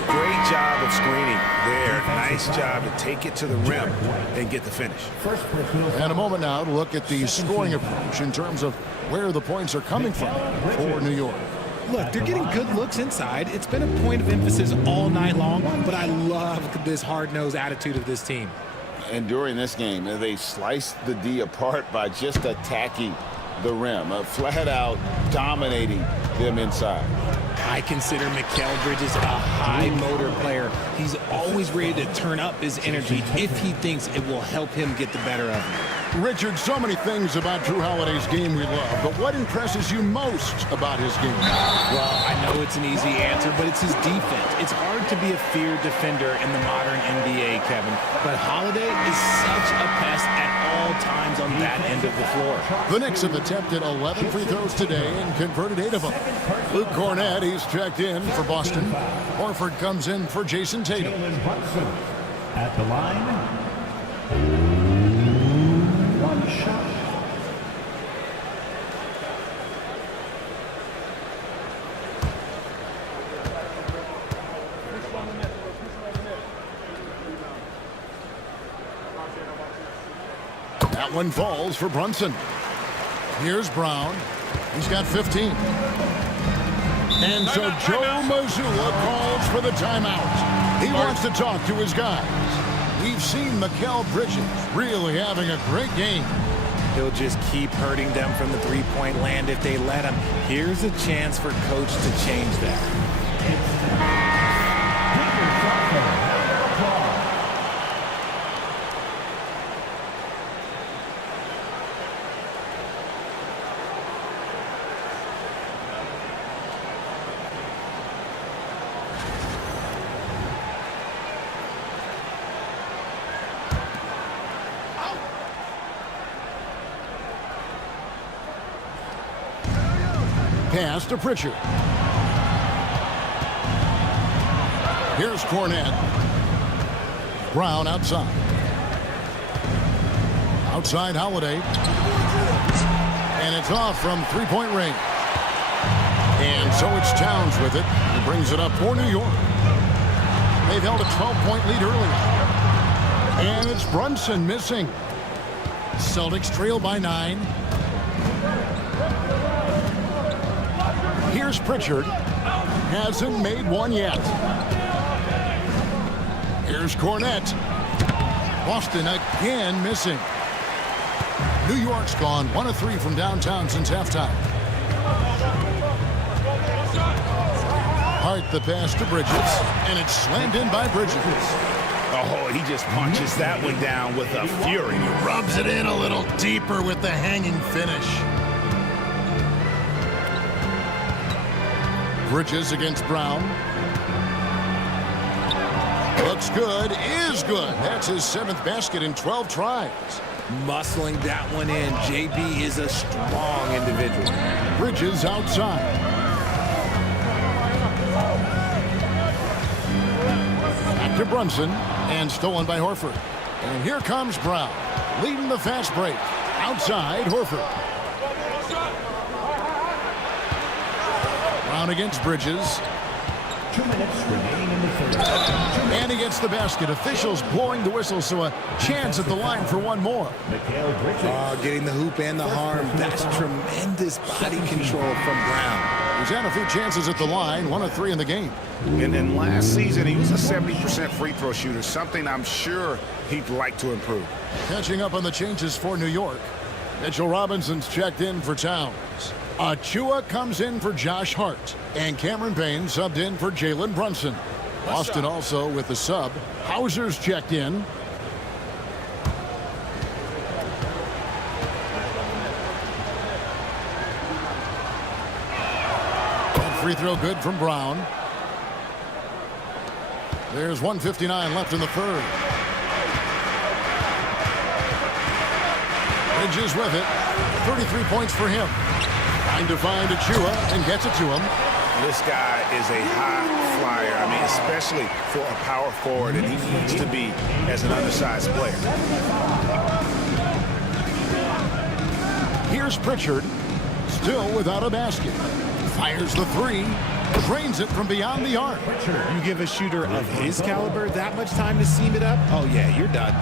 Great job of screening there. Nice job to take it to the rim and get the finish. And a moment now to look at the scoring approach in terms of where the points are coming from for New York. Look, they're getting good looks inside. It's been a point of emphasis all night long, but I love this hard-nosed attitude of this team. And during this game, they sliced the D apart by just attacking the rim, flat out dominating them inside. I consider Mikal Bridges a high motor player. He's always ready to turn up his energy if he thinks it will help him get the better of him. Richard, so many things about Drew Holiday's game we love, but what impresses you most about his game? Well, I know it's an easy answer, but it's his defense. It's hard to be a feared defender in the modern NBA, Kevin, but Holiday is such a pest at all times on that end of the floor. The Knicks have attempted 11 free throws today and converted 8 of them. Luke Cornett, he's checked in for Boston. Horford comes in for Jason Tatum. At the line. One shot. That one falls for Brunson. Here's Brown. He's got 15. And so Joe Mazzulla calls for the timeout. He wants to talk to his guys. We've seen Mikal Bridges really having a great game. He'll just keep hurting them from the three-point land if they let him. Here's a chance for Coach to change that. Pass to Pritchard. Here's Cornett. Brown outside. Outside Holiday. And it's off from three-point range. And so it's Towns with it. He brings it up for New York. They've held a 12-point lead earlier. And it's Brunson missing. Celtics trail by 9. Here's Pritchard. Hasn't made one yet. Here's Cornett. Boston again missing. New York's gone 1 of 3 from downtown since halftime. Hart the pass to Bridges, and it's slammed in by Bridges. Oh, he just punches that one down with a fury. He rubs it in a little deeper with the hanging finish. Bridges against Brown. Looks good, is good. That's his 7th basket in 12 tries. Muscling that one in. JB is a strong individual. Bridges outside. Back to Brunson, and stolen by Horford. And here comes Brown, leading the fast break. Outside, Horford. Brown against Bridges. 2 minutes remaining in the third. And he gets the basket. Officials blowing the whistle, so a chance at the line for one more. Mikal Bridges. Getting the hoop and the harm. That's tremendous body control from Brown. He's had a few chances at the line, 1 of 3 in the game. And then last season, he was a 70% free throw shooter, something I'm sure he'd like to improve. Catching up on the changes for New York. Mitchell Robinson's checked in for Towns. Achua comes in for Josh Hart. And Cameron Payne subbed in for Jalen Brunson. Boston also with the sub. Hauser's checked in. Free throw good from Brown. There's 1:59 left in the third. Bridges with it. 33 points for him. Trying to find Achua and gets it to him. This guy is a high flyer. I mean, especially for a power forward, and he needs to be as an undersized player. Here's Pritchard, still without a basket. Fires the three. Drains it from beyond the arc. You give a shooter of his caliber that much time to seam it up? Oh, yeah, you're done.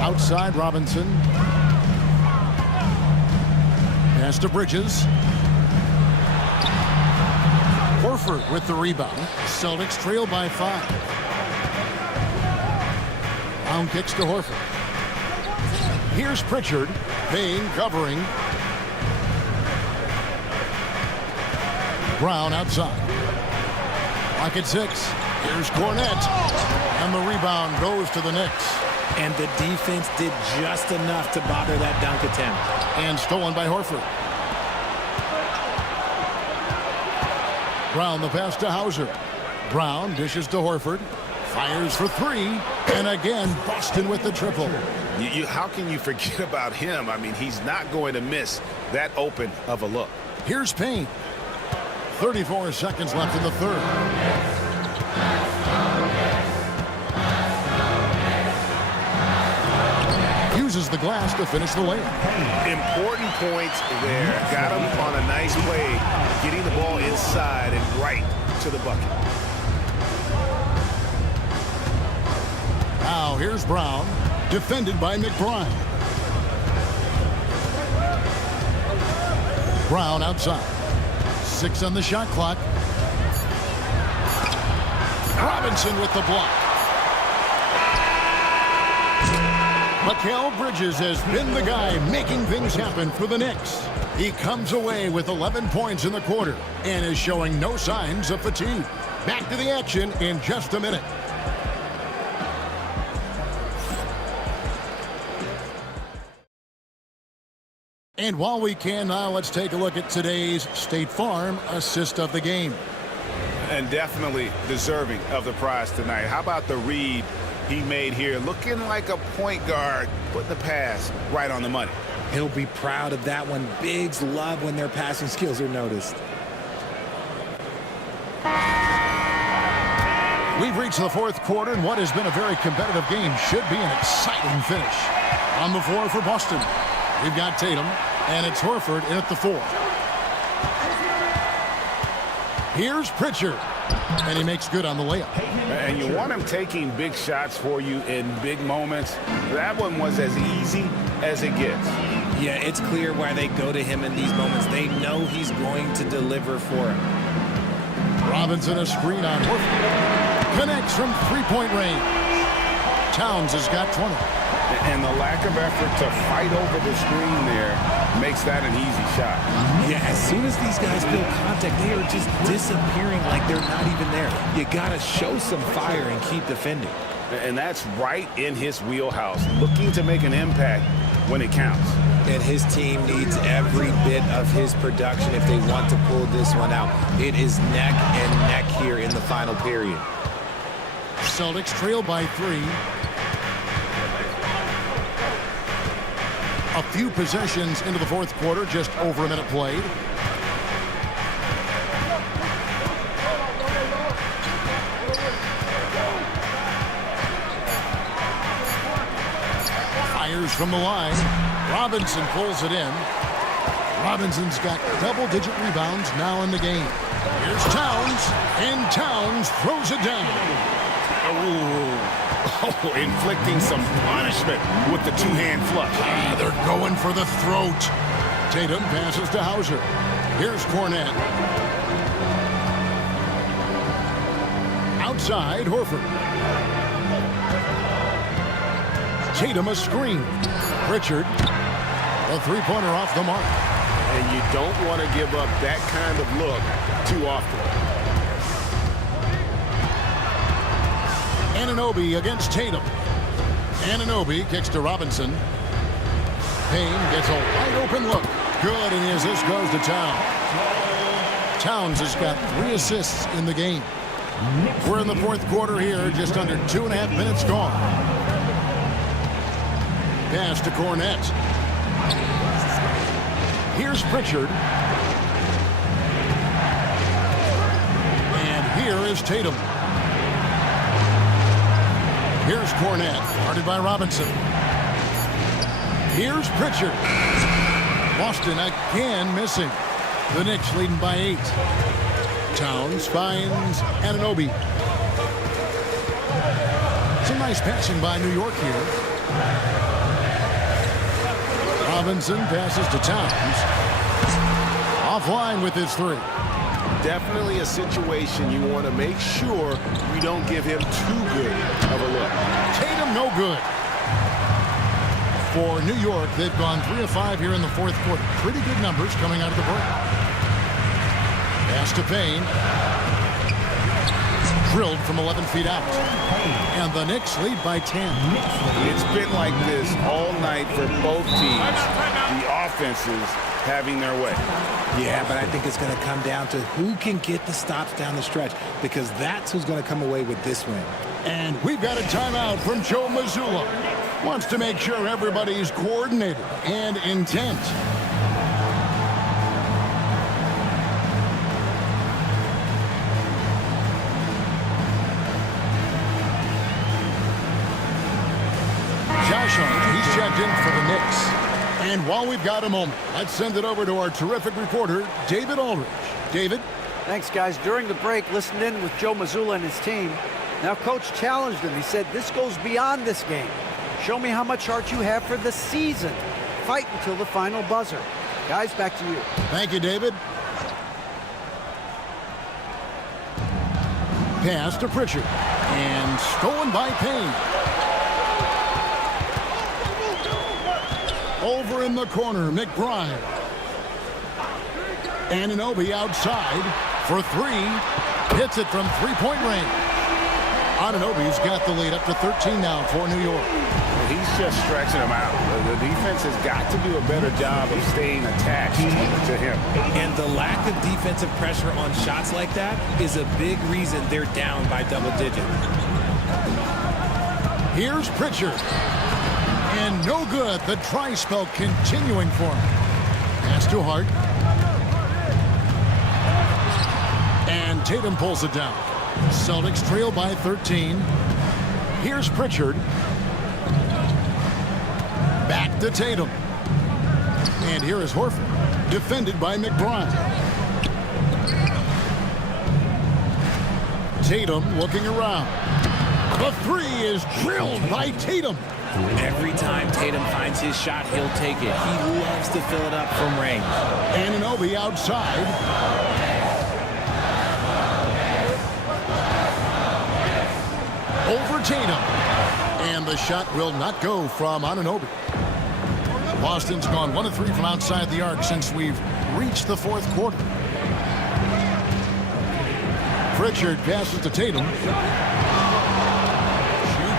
Outside Robinson. Pass to Bridges. Horford with the rebound. Celtics trail by 5. Brown kicks to Horford. Here's Pritchard. Payne covering. Brown outside. Lock at 6. Here's Cornette. And the rebound goes to the Knicks. And the defense did just enough to bother that dunk attempt. And stolen by Horford. Brown the pass to Hauser. Brown dishes to Horford. Fires for 3. And again, Boston with the triple. How can you forget about him? I mean, he's not going to miss that open of a look. Here's Payne. 34 seconds left in the third. Uses the glass to finish the layup. Important points there. Got him on a nice play, getting the ball inside and right to the bucket. Now here's Brown, defended by McBride. Brown outside. 6 on the shot clock. Robinson with the block. Mikal Bridges has been the guy making things happen for the Knicks. He comes away with 11 points in the quarter and is showing no signs of fatigue. Back to the action in just a minute. And while we can now, let's take a look at today's State Farm assist of the game. And definitely deserving of the prize tonight. How about the read he made here? Looking like a point guard, putting the pass right on the money. He'll be proud of that one. Bigs love when their passing skills are noticed. We've reached the fourth quarter, and what has been a very competitive game should be an exciting finish. On the floor for Boston, we've got Tatum, and it's Horford in at the 4. Here's Pritchard, and he makes good on the layup. And you want him taking big shots for you in big moments. That one was as easy as it gets. Yeah, it's clear why they go to him in these moments. They know he's going to deliver for him. Robinson, a screen on Horford. Connects from three-point range. Towns has got 20. And the lack of effort to fight over the screen there makes that an easy shot. Yeah, as soon as these guys feel contact, they are just disappearing like they're not even there. You got to show some fire and keep defending. And that's right in his wheelhouse, looking to make an impact when it counts. And his team needs every bit of his production if they want to pull this one out. It is neck and neck here in the final period. Celtics trail by 3. A few possessions into the fourth quarter, just over a minute played. Fires from the line. Robinson pulls it in. Robinson's got double-digit rebounds now in the game. Here's Towns, and Towns throws it down. Oh, inflicting some punishment with the two-hand flush. They're going for the throat. Tatum passes to Hauser. Here's Cornette. Outside, Horford. Tatum a screen. Pritchard. A three-pointer off the mark. And you don't want to give up that kind of look too often. Anunoby against Tatum. Anunoby kicks to Robinson. Payne gets a wide-open look. Good, and his assist goes to Towns. Towns has got 3 assists in the game. We're in the fourth quarter here, just under 2.5 minutes gone. Pass to Cornette. Here's Pritchard. And here is Tatum. Here's Cornette, guarded by Robinson. Here's Pritchard. Boston again missing. The Knicks leading by 8. Towns finds Anunoby. Some nice passing by New York here. Robinson passes to Towns. Offline with his 3. Definitely a situation you want to make sure you don't give him too good of a look. Tatum no good. For New York, they've gone 3 of 5 here in the fourth quarter. Pretty good numbers coming out of the break. Pass to Payne. Drilled from 11 feet out. And the Knicks lead by 10. It's been like this all night for both teams. The offenses having their way. Yeah, but I think it's going to come down to who can get the stops down the stretch, because that's who's going to come away with this win. And we've got a timeout from Joe Mazzulla. Wants to make sure everybody's coordinated and intent. Josh Hart, he's checked in for the Knicks. And while we've got a moment, let's send it over to our terrific reporter, David Aldridge. David? Thanks, guys. During the break, listened in with Joe Mazzulla and his team. Now, Coach challenged him. He said, this goes beyond this game. Show me how much heart you have for the season. Fight until the final buzzer. Guys, back to you. Thank you, David. Pass to Pritchard. And stolen by Payne. Over in the corner, McBride. Anunoby outside for 3. Hits it from three-point range. Anunoby's got the lead up to 13 now for New York. He's just stretching them out. The defense has got to do a better job of staying attached to him. And the lack of defensive pressure on shots like that is a big reason they're down by double digits. Here's Pritchard. And no good. The try spell continuing for him. Pass to Hart. And Tatum pulls it down. Celtics trail by 13. Here's Pritchard. Back to Tatum. And here is Horford. Defended by McBride. Tatum looking around. The 3 is drilled by Tatum. Every time Tatum finds his shot, he'll take it. He loves to fill it up from range. Anunoby outside. Over Tatum. And the shot will not go from Anunoby. Boston's gone 1 of 3 from outside the arc since we've reached the fourth quarter. Pritchard passes to Tatum. Shoots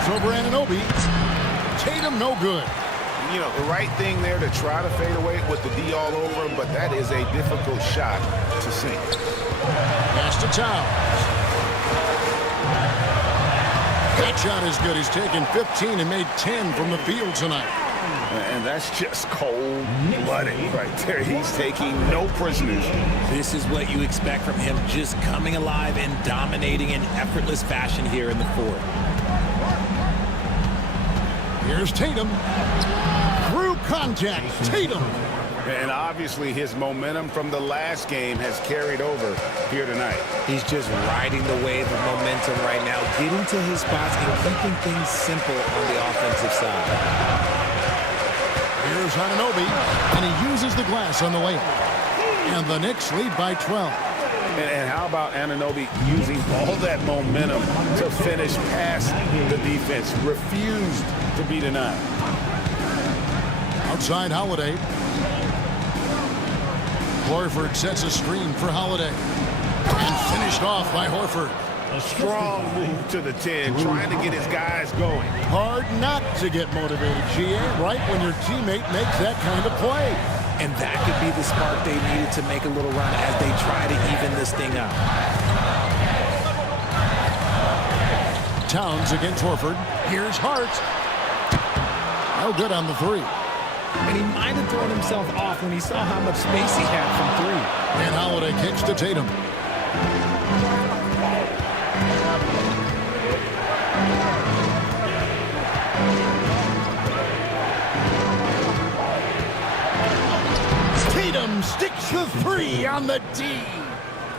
over Anunoby. Tatum no good. You know, the right thing there to try to fade away with the D all over him, but that is a difficult shot to sink. Pass to Towns. That shot is good. He's taken 15 and made 10 from the field tonight. And that's just cold-blooded right there. He's taking no prisoners. This is what you expect from him, just coming alive and dominating in effortless fashion here in the fourth. Here's Tatum. Through contact, Tatum. And obviously his momentum from the last game has carried over here tonight. He's just riding the wave of momentum right now, getting to his spots and keeping things simple on the offensive side. Here's Anunoby, and he uses the glass on the layup. And the Knicks lead by 12. And how about Anunoby using all that momentum to finish past the defense? Refused to be denied. Outside Holiday. Horford sets a screen for Holiday. And finished off by Horford. A strong move to the 10, trying to get his guys going. Hard not to get motivated, GA, right when your teammate makes that kind of play. And that could be the spark they needed to make a little run as they try to even this thing up. Towns against Horford. Here's Hart. No good on the 3. And he might have thrown himself off when he saw how much space he had from 3. And Holiday kicks to Tatum. sticks the three on the D.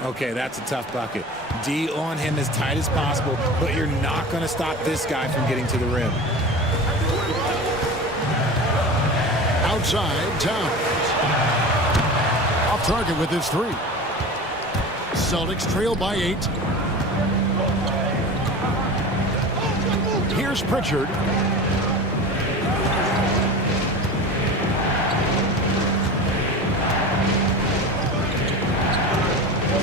Okay, that's a tough bucket. D on him as tight as possible, but you're not going to stop this guy from getting to the rim. Outside, Towns. Off target with his three. Celtics trail by 8. Here's Pritchard.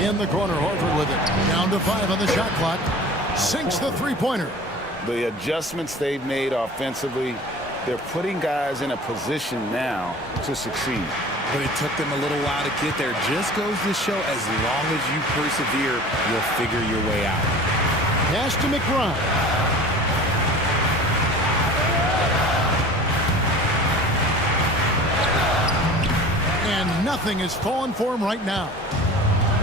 In the corner, Horford with it. Down to 5 on the shot clock. Sinks the three-pointer. The adjustments they've made offensively, they're putting guys in a position now to succeed. But it took them a little while to get there. Just goes to show, as long as you persevere, you'll figure your way out. Pass to McBride. And nothing is falling for him right now.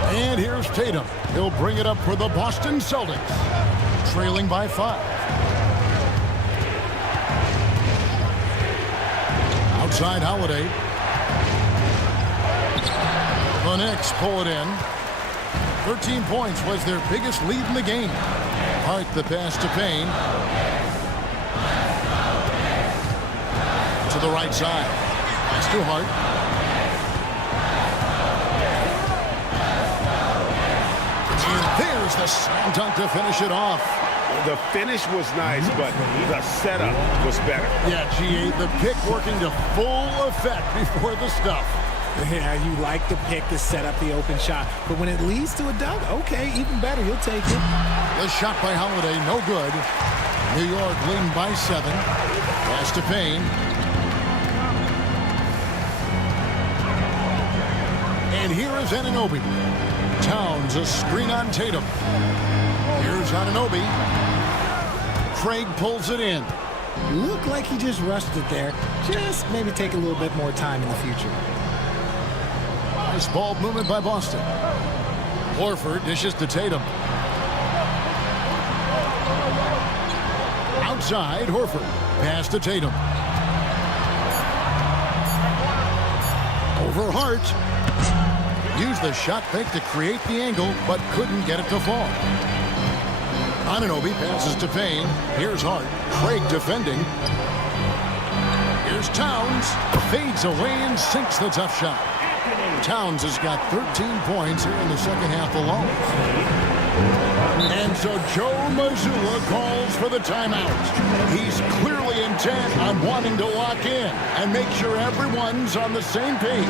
And here's Tatum. He'll bring it up for the Boston Celtics, trailing by 5. Outside Holiday. The Knicks pull it in. 13 points was their biggest lead in the game. Hart the pass to Payne. To the right side. Pass to Hart. There's the slam dunk to finish it off. The finish was nice, but the setup was better. Yeah, G8, the pick working to full effect before the stuff. Yeah, you like the pick to set up the open shot, but when it leads to a dunk, okay, even better, you'll take it. The shot by Holiday, no good. New York leading by 7. Pass to Payne. And here is Anunoby. Towns, a screen on Tatum. Here's Anunoby. Craig pulls it in. Looked like he just rushed it there. Just maybe take a little bit more time in the future. Nice ball movement by Boston. Horford dishes to Tatum. Outside, Horford. Pass to Tatum. Over Hart. Used the shot fake to create the angle, but couldn't get it to fall. Anunoby passes to Payne. Here's Hart. Craig defending. Here's Towns. Fades away and sinks the tough shot. Towns has got 13 points here in the second half alone. And so Joe Mazzulla calls for the timeout. He's clearly intent on wanting to lock in and make sure everyone's on the same page.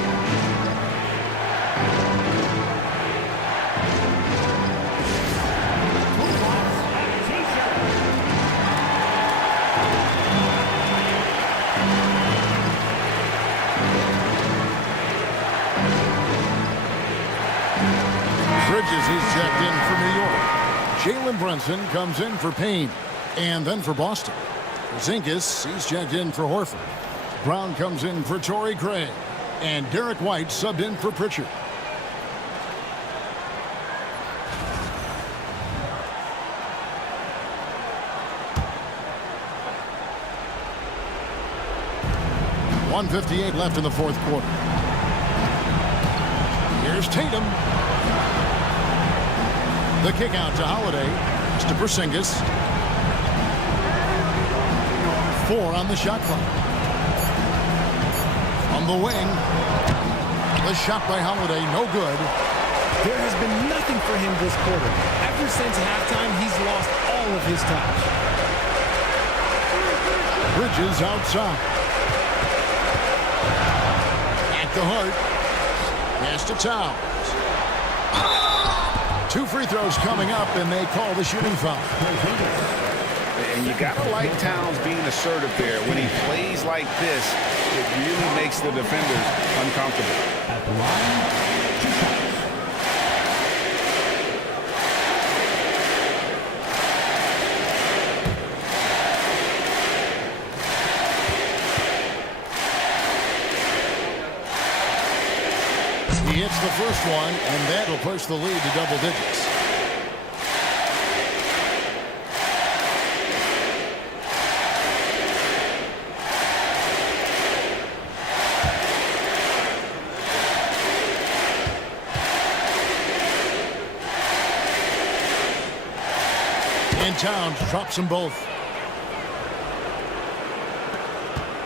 Bridges is checked in for New York. Jalen Brunson comes in for Payne. And then for Boston. Porzingis, he's checked in for Horford. Brown comes in for Torrey Craig. And Derek White subbed in for Pritchard. .158 left in the fourth quarter. Here's Tatum. The kick out to Holiday. It's to Porzingis. 4 on the shot clock. On the wing. The shot by Holiday, no good. There has been nothing for him this quarter. Ever since halftime, he's lost all of his touch. Bridges outside. At the Hart. Pass to Towns. 2 free throws coming up, and they call the shooting foul. And you got to like Towns being assertive there. When he plays like this, it really makes the defenders uncomfortable. At the line, 2 shots. He hits the first one, and that'll push the lead to double digits. And Towns drops them both.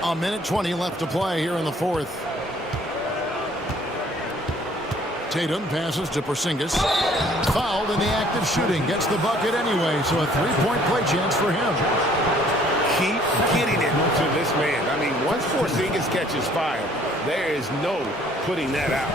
A minute 20 left to play here in the fourth. Tatum passes to Porzingis. Fouled in the act of shooting. Gets the bucket anyway, so a three-point play chance for him. Keep getting it to this man. I mean, once Porzingis catches fire, there is no putting that out.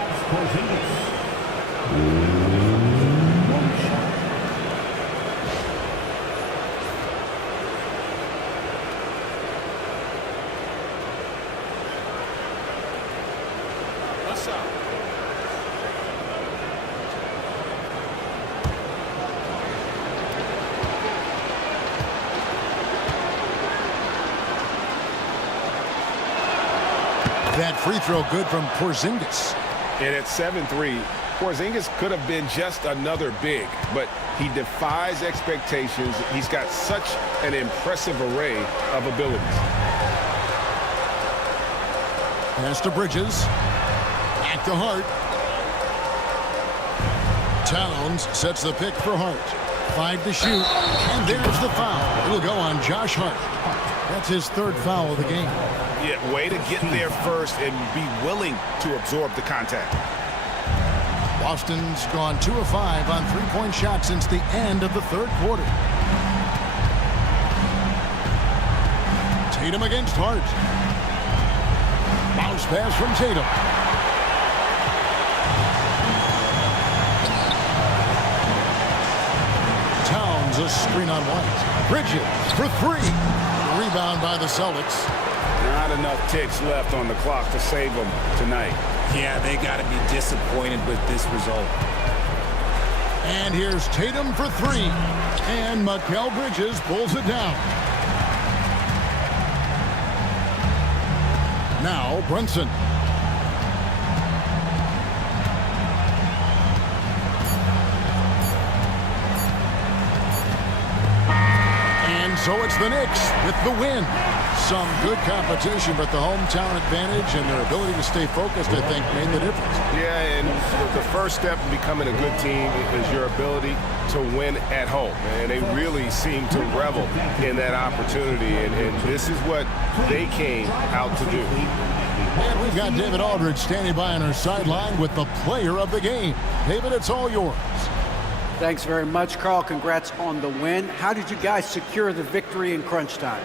That free throw good from Porzingis. And at 7-3, Porzingis could have been just another big, but he defies expectations. He's got such an impressive array of abilities. Pass to Bridges. Back to Hart. Towns sets the pick for Hart. 5 to shoot. And there's the foul. It'll go on Josh Hart. That's his third foul of the game. Yeah, way to get there first and be willing to absorb the contact. Boston's gone 2 of 5 on three-point shots since the end of the third quarter. Tatum against Hart. Bounce pass from Tatum. Towns a screen on White. Bridges for 3. Rebound by the Celtics. Not enough ticks left on the clock to save them tonight. Yeah, they got to be disappointed with this result. And here's Tatum for 3. And Mikal Bridges pulls it down. Now Brunson. And so it's the Knicks with the win. Some good competition, but the hometown advantage and their ability to stay focused, I think, made the difference. Yeah, and the first step in becoming a good team is your ability to win at home. And they really seem to revel in that opportunity, and this is what they came out to do. And we've got David Aldridge standing by on our sideline with the player of the game. David, it's all yours. Thanks very much, Carl. Congrats on the win. How did you guys secure the victory in crunch time?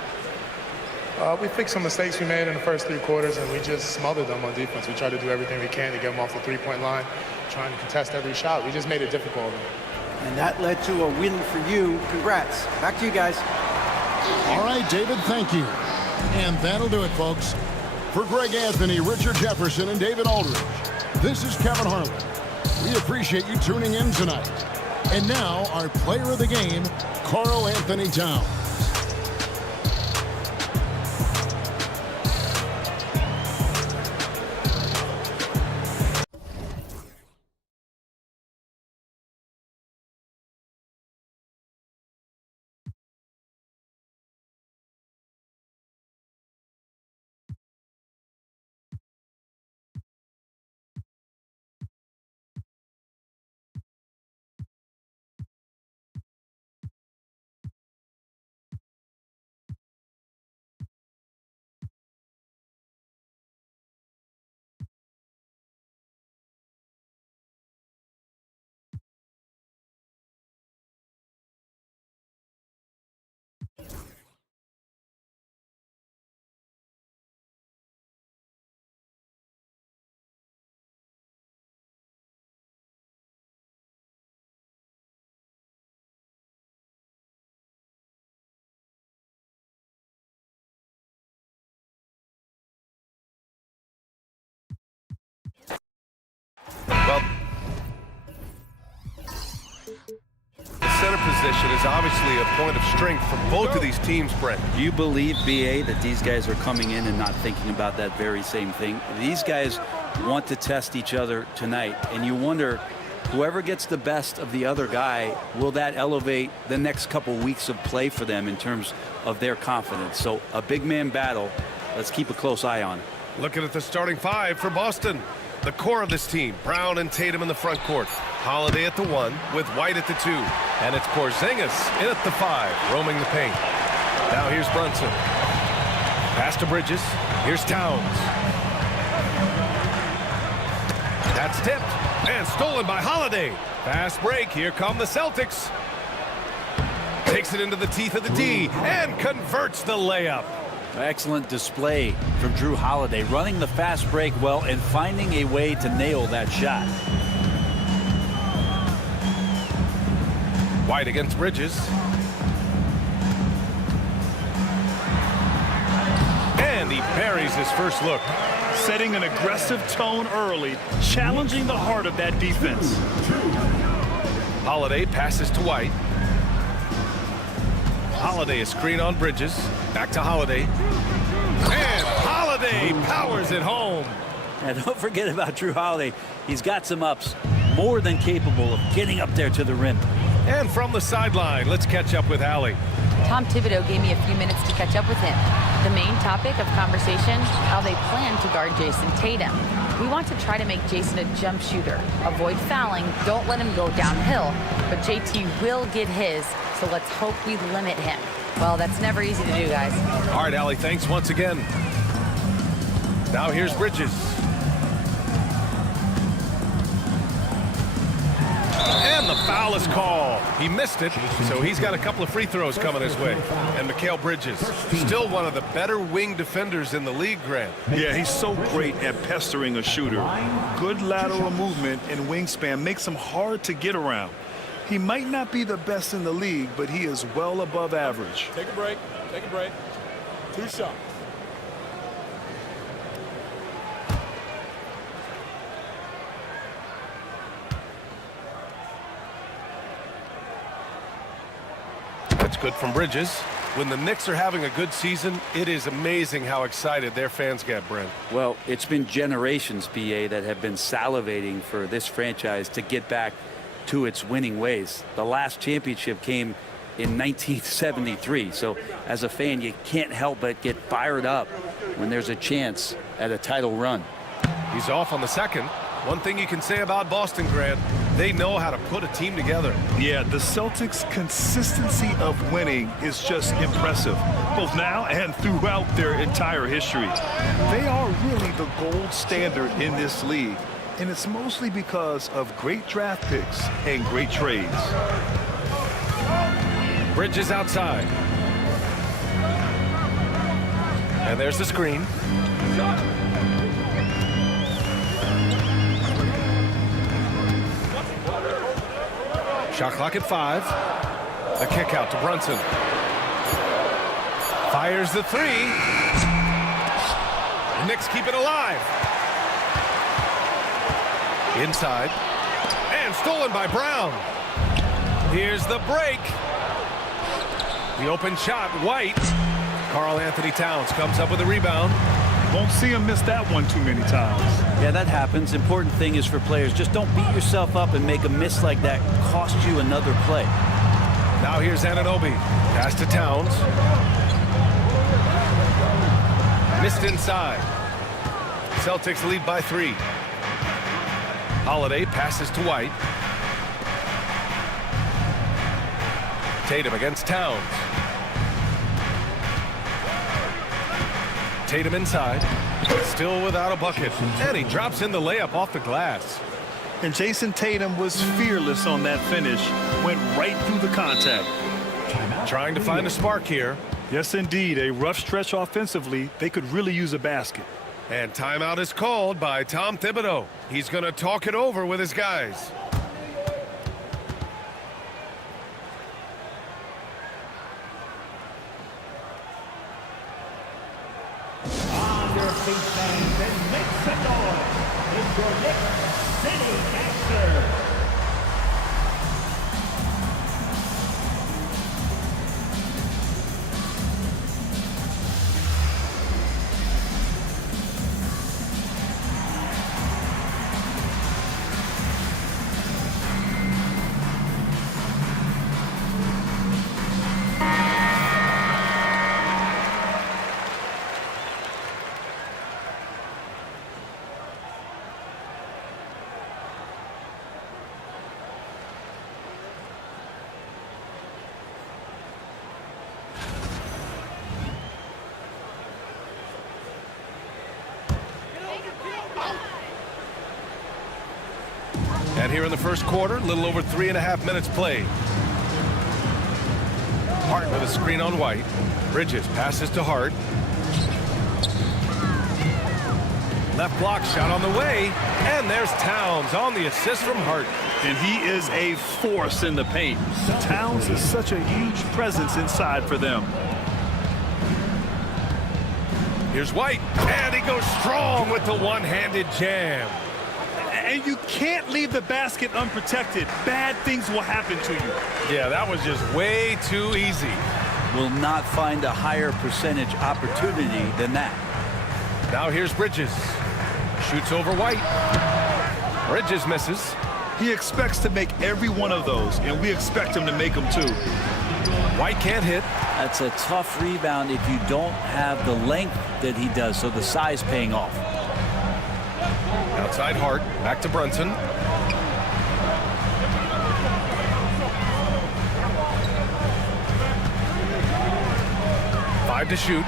We fixed some mistakes we made in the first 3 quarters, and we just smothered them on defense. We tried to do everything we can to get them off the three-point line, trying to contest every shot. We just made it difficult. And that led to a win for you. Congrats. Back to you guys. All right, David, thank you. And that'll do it, folks. For Greg Anthony, Richard Jefferson, and David Aldridge, this is Kevin Harlan. We appreciate you tuning in tonight. And now, our player of the game, Karl Anthony Towns. Well, the center position is obviously a point of strength for both of these teams, Brent. Do you believe, B.A., that these guys are coming in and not thinking about that very same thing? These guys want to test each other tonight, and you wonder, whoever gets the best of the other guy, will that elevate the next couple weeks of play for them in terms of their confidence? So a big man battle. Let's keep a close eye on it. Looking at the starting 5 for Boston. The core of this team, Brown and Tatum in the front court. Holiday at the 1 with White at the 2. And it's Porzingis in at the 5, roaming the paint. Now here's Brunson. Pass to Bridges. Here's Towns. That's tipped and stolen by Holiday. Fast break. Here come the Celtics. Takes it into the teeth of the D and converts the layup. Excellent display from Drew Holiday, running the fast break well and finding a way to nail that shot. White against Bridges. And he buries his first look. Setting an aggressive tone early, challenging the heart of that defense. Holiday passes to White. Holiday, a screen on Bridges. Back to Holiday. And Holiday powers it home. And don't forget about Drew Holiday. He's got some ups, more than capable of getting up there to the rim. And from the sideline, let's catch up with Allie. Tom Thibodeau gave me a few minutes to catch up with him. The main topic of conversation, how they plan to guard Jason Tatum. We want to try to make Jason a jump shooter. Avoid fouling, don't let him go downhill. But JT will get his, so let's hope we limit him. Well, that's never easy to do, guys. All right, Allie, thanks once again. Now here's Bridges. And the foul is called. He missed it, so he's got a couple of free throws coming his way. And Mikal Bridges, still one of the better wing defenders in the league, Grant. Yeah, he's so great at pestering a shooter. Good lateral movement and wingspan makes him hard to get around. He might not be the best in the league, but he is well above average. Take a break. Take a break. 2 shots. That's good from Bridges. When the Knicks are having a good season, it is amazing how excited their fans get, Brent. Well, it's been generations, BA, that have been salivating for this franchise to get back to its winning ways. The last championship came in 1973. So as a fan, you can't help but get fired up when there's a chance at a title run. He's off on the second. One thing you can say about Boston, Grant, they know how to put a team together. Yeah, the Celtics' consistency of winning is just impressive, both now and throughout their entire history. They are really the gold standard in this league, and it's mostly because of great draft picks and great trades. Bridges outside. And there's the screen. Shot clock at 5. The kick out to Brunson. Fires the 3. Knicks keep it alive. Inside. And stolen by Brown. Here's the break. The open shot, White. Karl Anthony Towns comes up with a rebound. Won't see him miss that one too many times. Yeah, that happens. Important thing is for players, just don't beat yourself up and make a miss like that cost you another play. Now here's Anunoby. Pass to Towns. Missed inside. Celtics lead by 3. Holiday passes to White. Tatum against Towns. Tatum inside, still without a bucket, and he drops in the layup off the glass. And Jason Tatum was fearless on that finish, went right through the contact. Trying to find a spark here. Yes, indeed, a rough stretch offensively. They could really use a basket. And timeout is called by Tom Thibodeau. He's going to talk it over with his guys. Big fans and make some noise. It's your Knicks City Gangster. And here in the first quarter, a little over 3.5 minutes played. Hart with a screen on White. Bridges passes to Hart. Left block shot on the way. And there's Towns on the assist from Hart. And he is a force in the paint. Towns is such a huge presence inside for them. Here's White. And he goes strong with the one-handed jam. And you can't leave the basket unprotected. Bad things will happen to you. Yeah, that was just way too easy. Will not find a higher percentage opportunity than that. Now here's Bridges. Shoots over White. Bridges misses. He expects to make every one of those, and we expect him to make them too. White can't hit. That's a tough rebound if you don't have the length that he does, so the size paying off. Outside Hart, back to Brunson. Five to shoot.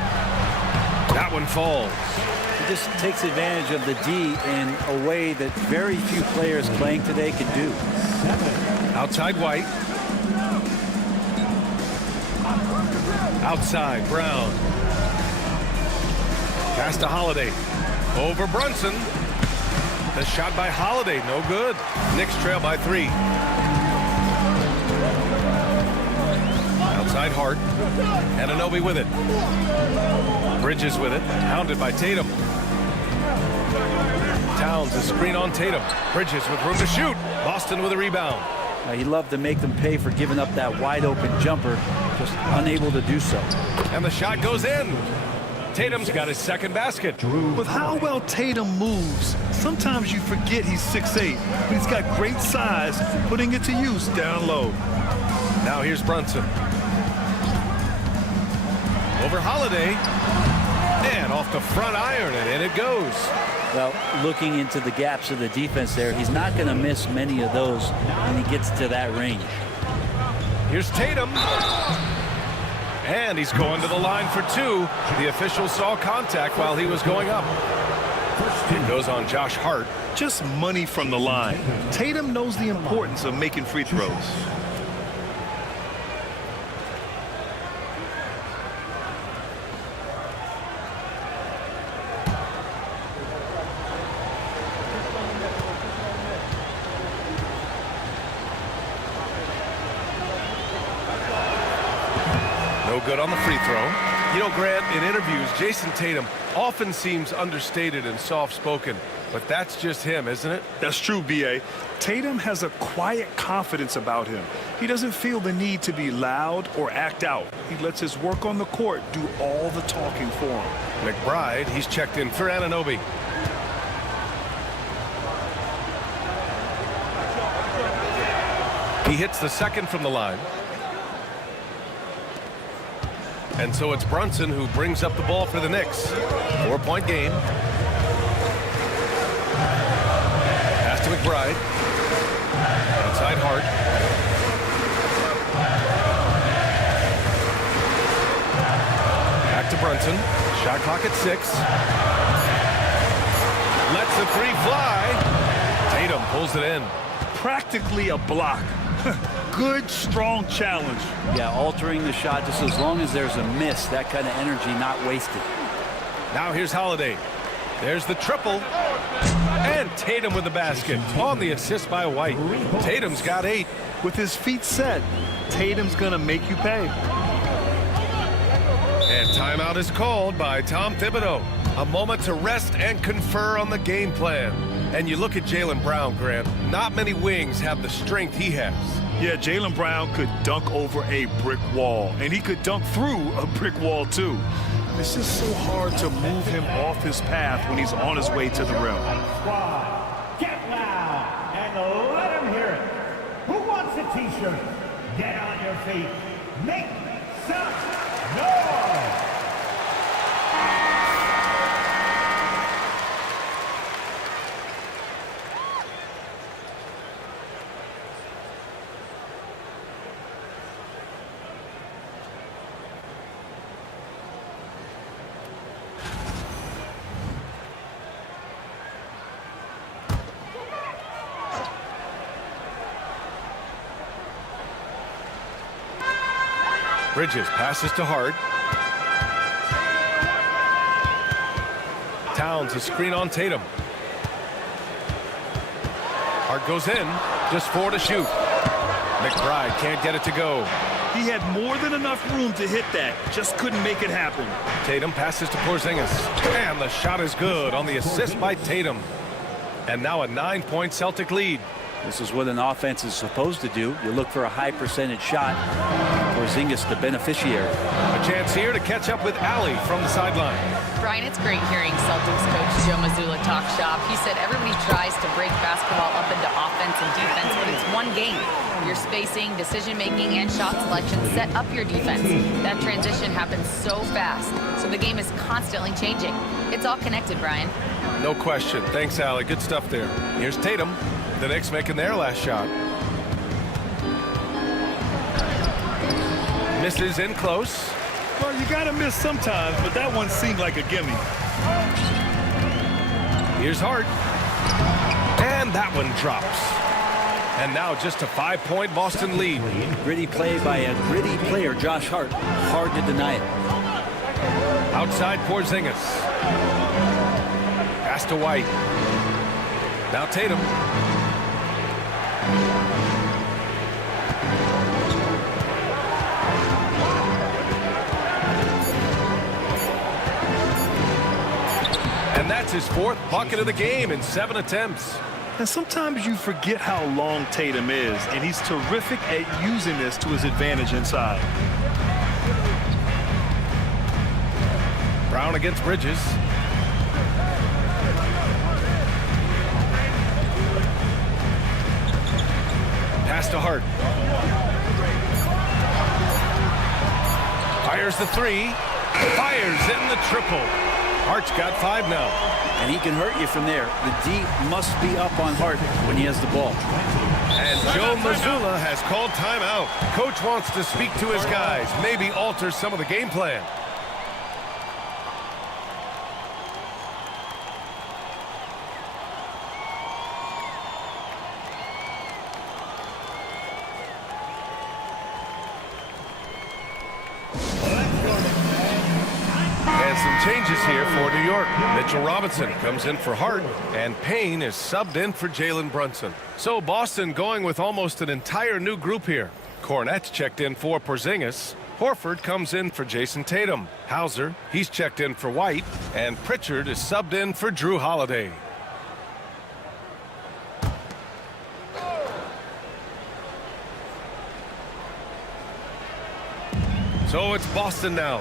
That one falls. He just takes advantage of the D in a way that very few players playing today can do. Outside White. Outside Brown. Pass to Holiday. Over Brunson. The shot by Holiday, no good. Knicks trail by 3. Outside Hart. Anunoby with it. Bridges with it. Hounded by Tatum. Towns a screen on Tatum. Bridges with room to shoot. Boston with a rebound. He loved to make them pay for giving up that wide open jumper, just unable to do so. And the shot goes in. Tatum's got his second basket. With how well Tatum moves, sometimes you forget he's 6'8", but he's got great size, putting it to use down low. Now here's Brunson. Over Holiday. And off the front iron, and in it goes. Well, looking into the gaps of the defense there, he's not going to miss many of those when he gets to that range. Here's Tatum. And he's going to the line for 2. The official saw contact while he was going up. It goes on Josh Hart. Just money from the line. Tatum knows the importance of making free throws. No good on the free throw. You know, Grant, in interviews, Jason Tatum often seems understated and soft-spoken, but that's just him, isn't it? That's true, B.A. Tatum has a quiet confidence about him. He doesn't feel the need to be loud or act out. He lets his work on the court do all the talking for him. McBride, he's checked in for Anunoby. He hits the second from the line. And so it's Brunson who brings up the ball for the Knicks. 4-point game. Pass to McBride. Outside Hart. Back to Brunson. Shot clock at 6. Lets the 3 fly. Tatum pulls it in. Practically a block. Good, strong challenge. Yeah, altering the shot just as long as there's a miss, that kind of energy not wasted. Now here's Holiday. There's the triple. And Tatum with the basket on the assist by White. Tatum's got 8. With his feet set, Tatum's going to make you pay. And timeout is called by Tom Thibodeau. A moment to rest and confer on the game plan. And you look at Jaylen Brown, Grant. Not many wings have the strength he has. Yeah, Jaylen Brown could dunk over a brick wall, and he could dunk through a brick wall, too. It's just so hard to move him off his path when he's on his way to the rim. Squad, get loud and let him hear it. Who wants a t-shirt? Get on your feet. Make some noise. Bridges passes to Hart. Towns a screen on Tatum. Hart goes in, just 4 to shoot. McBride can't get it to go. He had more than enough room to hit that, just couldn't make it happen. Tatum passes to Porzingis, and the shot is good on the assist by Tatum. And now a 9-point Celtic lead. This is what an offense is supposed to do. You look for a high percentage shot. Porzingis the beneficiary. A chance here to catch up with Allie from the sideline. Brian, it's great hearing Celtics coach Joe Mazzulla talk shop. He said everybody tries to break basketball up into offense and defense, but it's one game. Your spacing, decision-making, and shot selection set up your defense. That transition happens so fast, so the game is constantly changing. It's all connected, Brian. No question. Thanks, Allie. Good stuff there. Here's Tatum. The Knicks making their last shot. Misses in close. Well, you gotta miss sometimes, but that one seemed like a gimme. Here's Hart. And that one drops. And now just a 5-point Boston lead. Gritty play by a gritty player, Josh Hart. Hard to deny it. Outside Porzingis. Pass to White. Now Tatum. And that's his 4th bucket of the game in 7 attempts. And sometimes you forget how long Tatum is, and he's terrific at using this to his advantage inside. Brown against Bridges. Pass to Hart. Fires the 3. Fires in the triple. Hart's got 5 now. And he can hurt you from there. The D must be up on Hart when he has the ball. And Joe Mazzulla has called timeout. Coach wants to speak to his guys, maybe alter some of the game plan. Changes here for New York. Mitchell Robinson comes in for Hart, and Payne is subbed in for Jalen Brunson. So Boston going with almost an entire new group here. Cornette's checked in for Porzingis. Horford comes in for Jason Tatum. Hauser, he's checked in for White, and Pritchard is subbed in for Drew Holiday. So it's Boston now.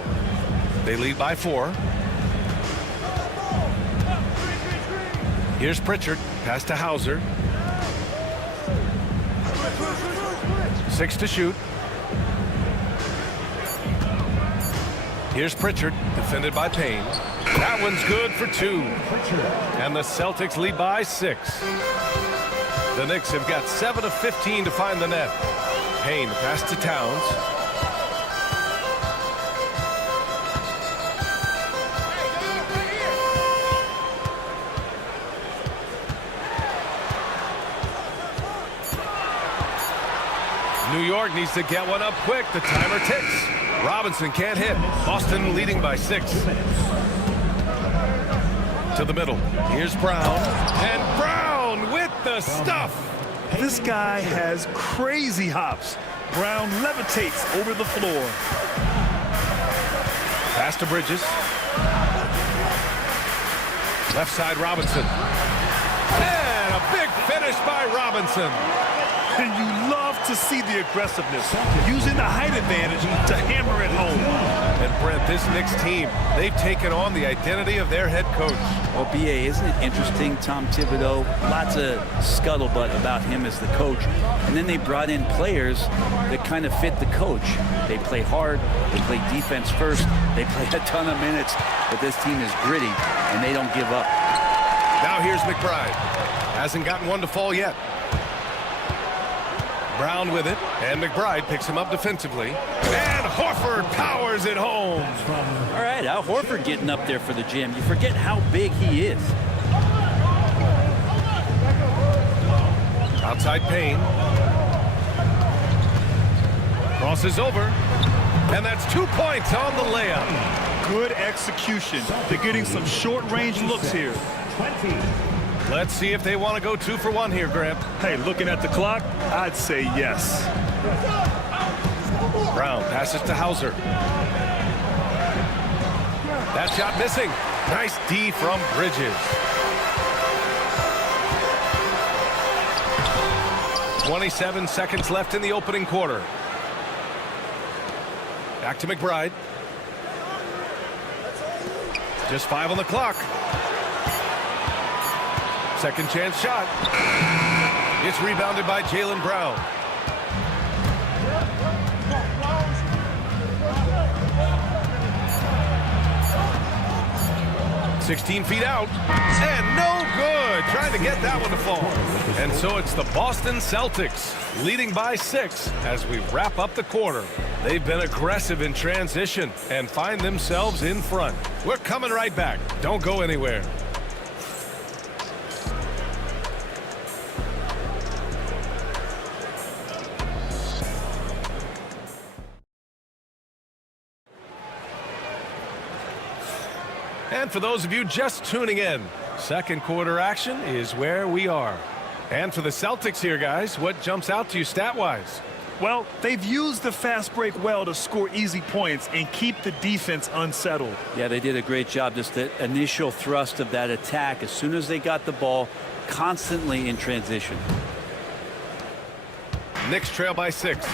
They lead by 4. Here's Pritchard. Pass to Hauser. 6 to shoot. Here's Pritchard. Defended by Payne. That one's good for 2. And the Celtics lead by 6. The Knicks have got 7 of 15 to find the net. Payne pass to Towns. New York needs to get one up quick. The timer ticks. Robinson can't hit. Boston leading by 6. To the middle. Here's Brown. And Brown with the stuff. This guy has crazy hops. Brown levitates over the floor. Pass to Bridges. Left side Robinson. And a big finish by Robinson. And you love to see the aggressiveness, using the height advantage to hammer it home. And Brent, this Knicks team, they've taken on the identity of their head coach. Well, B.A., isn't it interesting? Tom Thibodeau, lots of scuttlebutt about him as the coach. And then they brought in players that kind of fit the coach. They play hard, they play defense first, they play a ton of minutes, but this team is gritty, and they don't give up. Now here's McBride. Hasn't gotten one to fall yet. Brown with it, and McBride picks him up defensively. And Horford powers it home. All right, Al Horford getting up there for the jam. You forget how big he is. Outside Payne. Crosses over. And that's 2 points on the layup. Good execution. They're getting some short-range looks here. 20. Let's see if they want to go 2 for 1 here, Grant. Hey, looking at the clock, I'd say yes. Brown passes to Hauser. That shot missing. Nice D from Bridges. 27 seconds left in the opening quarter. Back to McBride. Just 5 on the clock. Second chance shot. It's rebounded by Jaylen Brown. "16 feet out, and no good. Trying to get that one to fall. And so it's the Boston Celtics leading by 6 as we wrap up the quarter. They've been aggressive in transition and find themselves in front. We're coming right back. Don't go anywhere. And for those of you just tuning in, second quarter action is where we are. And for the Celtics here, guys, what jumps out to you stat-wise? Well, they've used the fast break well to score easy points and keep the defense unsettled. Yeah, they did a great job. Just the initial thrust of that attack, as soon as they got the ball, constantly in transition. Knicks trail by 6.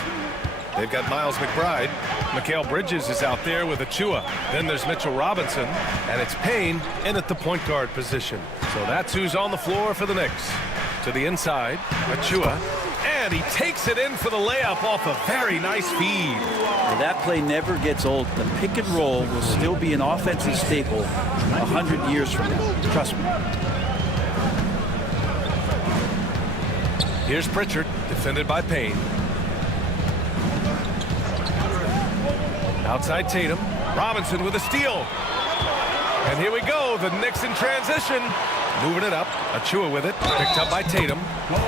They've got Miles McBride. Mikal Bridges is out there with Achua. Then there's Mitchell Robinson, and it's Payne in at the point guard position. So that's who's on the floor for the Knicks. To the inside, Achua, and he takes it in for the layup off a very nice feed. Well, that play never gets old. The pick and roll will still be an offensive staple 100 years from now. Trust me. Here's Pritchard, defended by Payne. Outside Tatum. Robinson with a steal. And here we go. The Knicks in transition. Moving it up. Achua with it. Picked up by Tatum.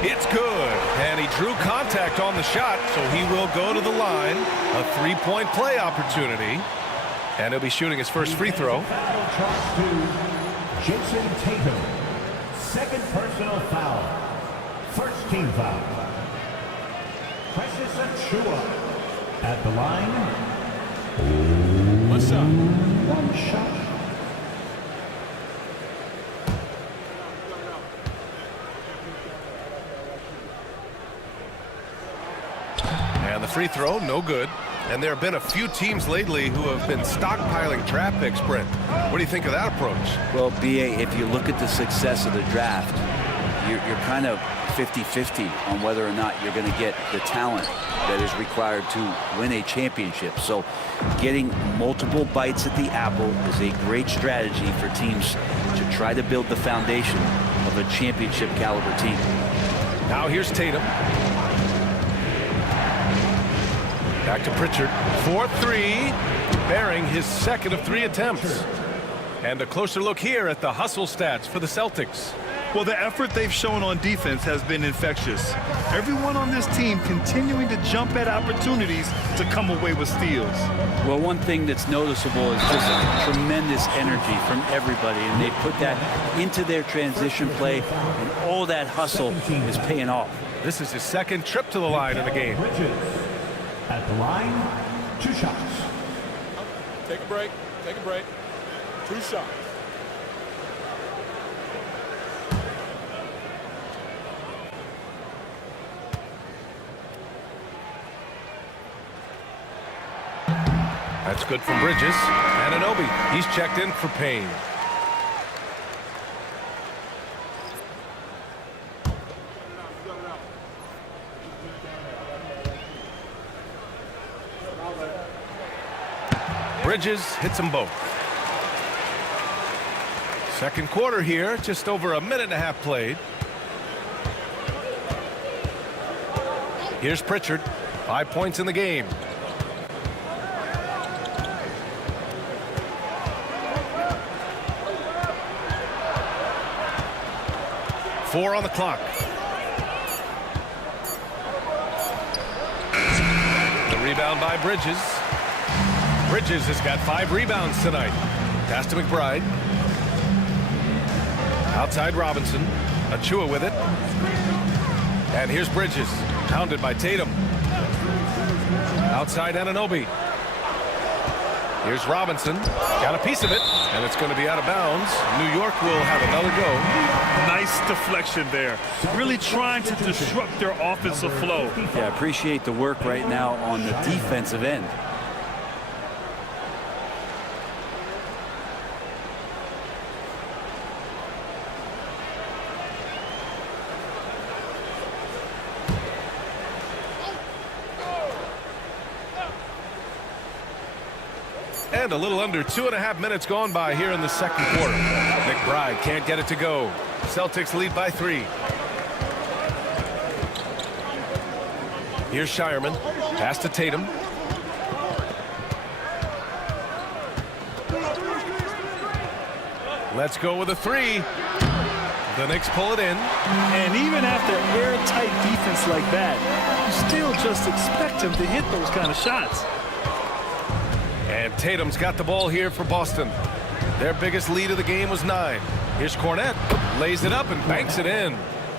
It's good. And he drew contact on the shot, so he will go to the line. A three-point play opportunity. And he'll be shooting his first free throw. Jason Tatum. Second personal foul. First team foul. Precious Achua at the line. What's up? One shot. And the free throw, no good. And there have been a few teams lately who have been stockpiling draft picks, Brent. What do you think of that approach? Well, B.A., if you look at the success of the draft, you're kind of 50-50 on whether or not you're going to get the talent that is required to win a championship. So getting multiple bites at the apple is a great strategy for teams to try to build the foundation of a championship caliber team. Now here's Tatum. Back to Pritchard. 4-3, bearing his second of 3 attempts. And a closer look here at the hustle stats for the Celtics. Well, the effort they've shown on defense has been infectious. Everyone on this team continuing to jump at opportunities to come away with steals. Well, one thing that's noticeable is just tremendous energy from everybody, and they put that into their transition play, and all that hustle is paying off. This is his second trip to the line in the game. At the line, 2 shots. Take a break. Take a break. 2 shots. That's good from Bridges. Anunoby, he's checked in for Payne. Bridges hits them both. Second quarter here, just over a minute and a half played. Here's Pritchard, 5 points in the game. Four on the clock. The rebound by Bridges. Bridges has got 5 rebounds tonight. Pass to McBride. Outside Robinson. Achua with it. And here's Bridges. Pounded by Tatum. Outside Anunoby. Here's Robinson. Got a piece of it. And it's going to be out of bounds. New York will have another go. Nice deflection there. Really trying to disrupt their offensive flow. Yeah, I appreciate the work right now on the defensive end. And a little under 2.5 minutes gone by here in the second quarter. McBride can't get it to go. Celtics lead by 3. Here's Shireman. Pass to Tatum. Let's go with a 3. The Knicks pull it in. And even after airtight defense like that, you still just expect him to hit those kind of shots. And Tatum's got the ball here for Boston. Their biggest lead of the game was 9. Here's Cornette. Lays it up and banks it in.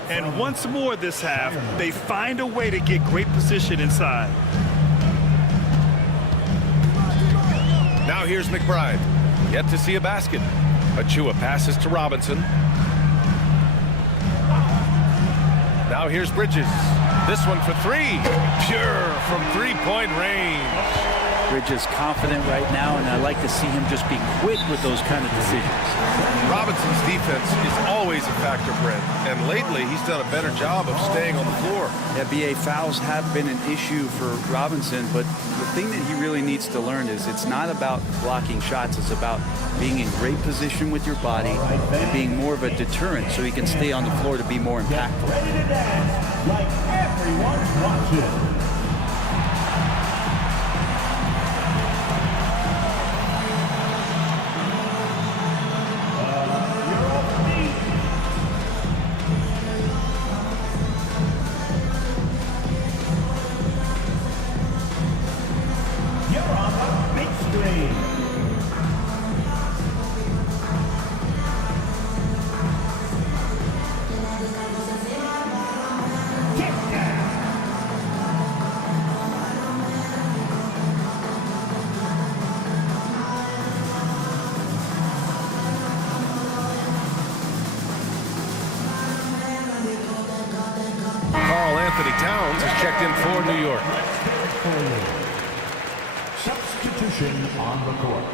And once more this half, they find a way to get great position inside. Now here's McBride. Yet to see a basket. Achua passes to Robinson. Now here's Bridges. This one for 3. Pure from 3-point range. Bridges confident right now, and I like to see him just be quick with those kind of decisions. Robinson's defense is always a factor, Brent, and lately he's done a better job of staying on the floor. Yeah, BA, fouls have been an issue for Robinson, but the thing that he really needs to learn is it's not about blocking shots, it's about being in great position with your body and being more of a deterrent so he can stay on the floor to be more impactful. Ready to dance like everyone's watching. Towns is checked in for New York. Substitution on the court.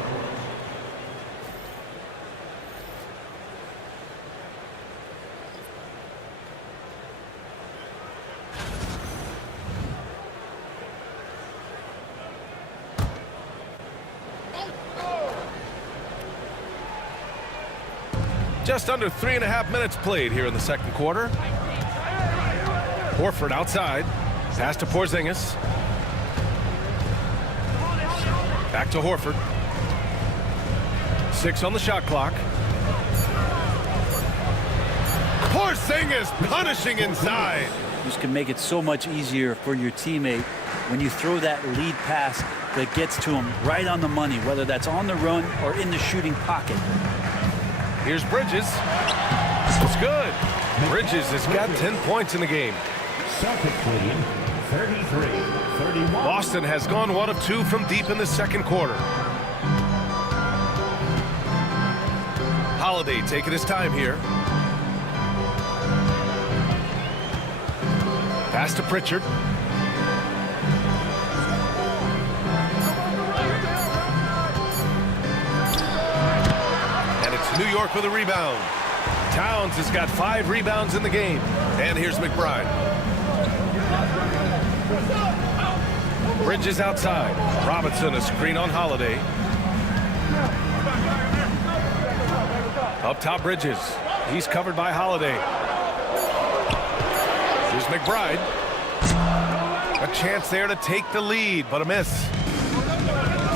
Just under 3.5 minutes played here in the second quarter. Horford outside. Pass to Porzingis. Back to Horford. 6 on the shot clock. Porzingis punishing inside. This can make it so much easier for your teammate when you throw that lead pass that gets to him right on the money, whether that's on the run or in the shooting pocket. Here's Bridges. It's good. Bridges has got 10 points in the game. Celtics lead 33-31. Boston has gone 1 of 2 from deep in the second quarter. Holiday taking his time here. Pass to Pritchard. And it's New York with a rebound. Towns has got 5 rebounds in the game. And here's McBride. Bridges outside. Robinson a screen on Holiday. Up top Bridges. He's covered by Holiday. Here's McBride. A chance there to take the lead, but a miss.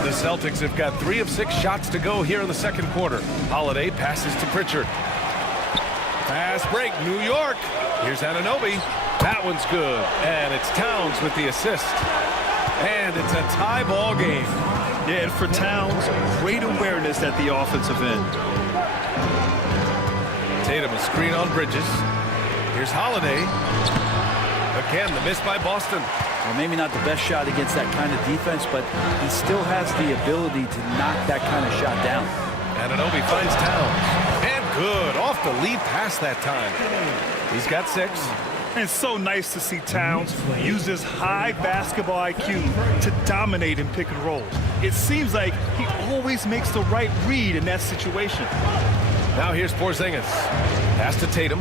The Celtics have got 3 of 6 shots to go here in the second quarter. Holiday passes to Pritchard. Fast break, New York. Here's Anunoby. That one's good. And it's Towns with the assist. And it's a tie ball game. Yeah, and for Towns, great awareness at the offensive end. Tatum a screen on Bridges. Here's Holiday. Again, the miss by Boston. Well, maybe not the best shot against that kind of defense, but he still has the ability to knock that kind of shot down. Anunoby finds Towns. And good. Off the lead pass that time. He's got 6. And it's so nice to see Towns use his high basketball IQ to dominate in pick and roll. It seems like he always makes the right read in that situation. Now here's Porzingis. Pass to Tatum.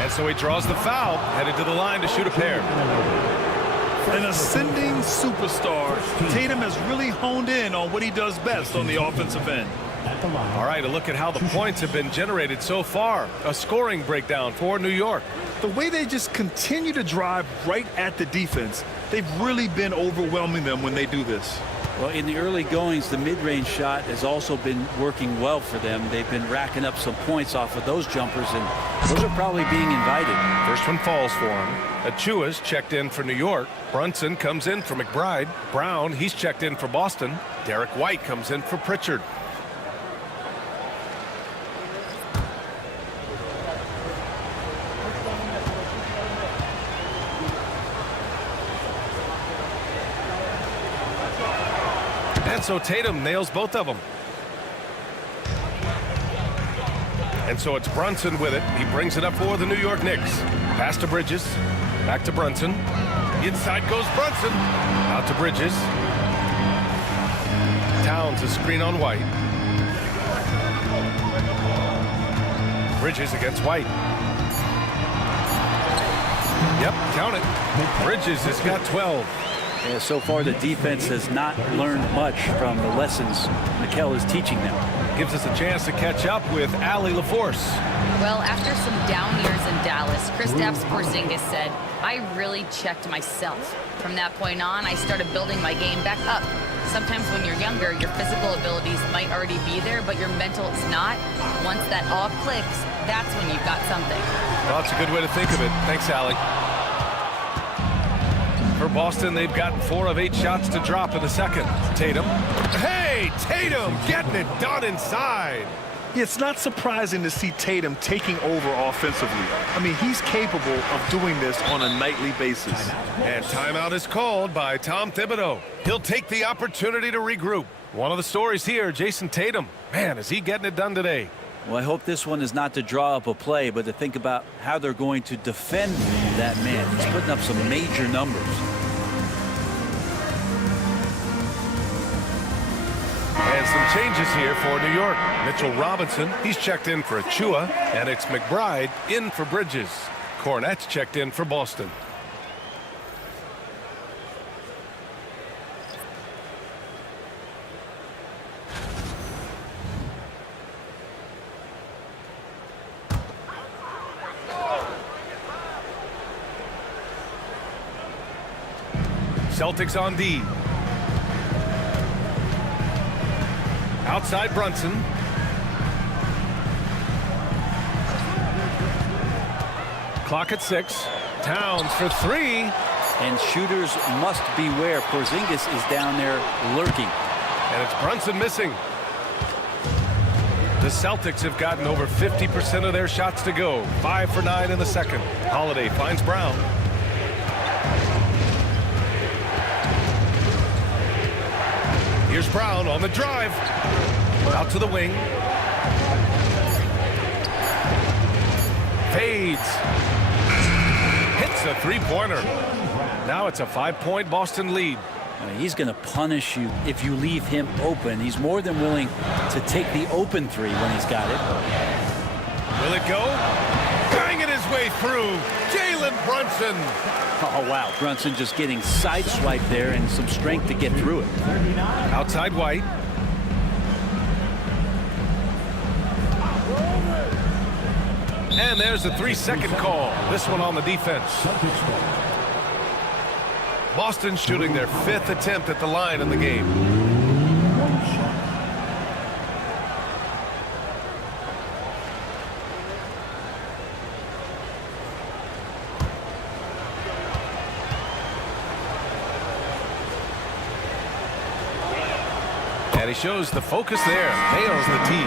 And so he draws the foul, headed to the line to shoot a pair. An ascending superstar, Tatum has really honed in on what he does best on the offensive end. All right, a look at how the points have been generated so far. A scoring breakdown for New York. The way they just continue to drive right at the defense, they've really been overwhelming them when they do this. Well, in the early goings, the mid-range shot has also been working well for them. They've been racking up some points off of those jumpers, and those are probably being invited. First one falls for him. Achua's checked in for New York. Brunson comes in for McBride. Brown, he's checked in for Boston. Derek White comes in for Pritchard. And so Tatum nails both of them. And so it's Brunson with it. He brings it up for the New York Knicks. Pass to Bridges. Back to Brunson. Inside goes Brunson. Out to Bridges. Towns a screen on White. Bridges against White. Yep, count it. Bridges has got 12. Yeah, so far the defense has not learned much from the lessons Mikel is teaching them. Gives us a chance to catch up with Allie LaForce. Well, after some down years in Dallas, Kristaps Porzingis said, I really checked myself. From that point on, I started building my game back up. Sometimes when you're younger, your physical abilities might already be there, but your mental is not. Once that all clicks, that's when you've got something. Well, that's a good way to think of it. Thanks, Allie. For Boston, they've gotten 4 of 8 shots to drop in the second. Tatum. Hey, Tatum getting it done inside. It's not surprising to see Tatum taking over offensively. I mean, he's capable of doing this on a nightly basis. And timeout is called by Tom Thibodeau. He'll take the opportunity to regroup. One of the stories here, Jason Tatum. Man, is he getting it done today. Well, I hope this one is not to draw up a play, but to think about how they're going to defend that man. He's putting up some major numbers. And some changes here for New York. Mitchell Robinson, he's checked in for Achua, and it's McBride in for Bridges. Cornette's checked in for Boston. Celtics on D. Outside Brunson. Clock at 6. Towns for 3. And shooters must beware. Porzingis is down there lurking. And it's Brunson missing. The Celtics have gotten over 50% of their shots to go. 5 for 9 in the second. Holiday finds Brown. Here's Brown on the drive. Out to the wing. Fades. Hits a three-pointer. Now it's a 5-point Boston lead. He's going to punish you if you leave him open. He's more than willing to take the open 3 when he's got it. Will it go? Banging his way through. Jalen Brunson. Oh, wow. Brunson just getting sideswiped there and some strength to get through it. Outside White. And there's a 3-second call. This one on the defense. Boston shooting their 5th attempt at the line in the game. he shows the focus there. Nails the tee.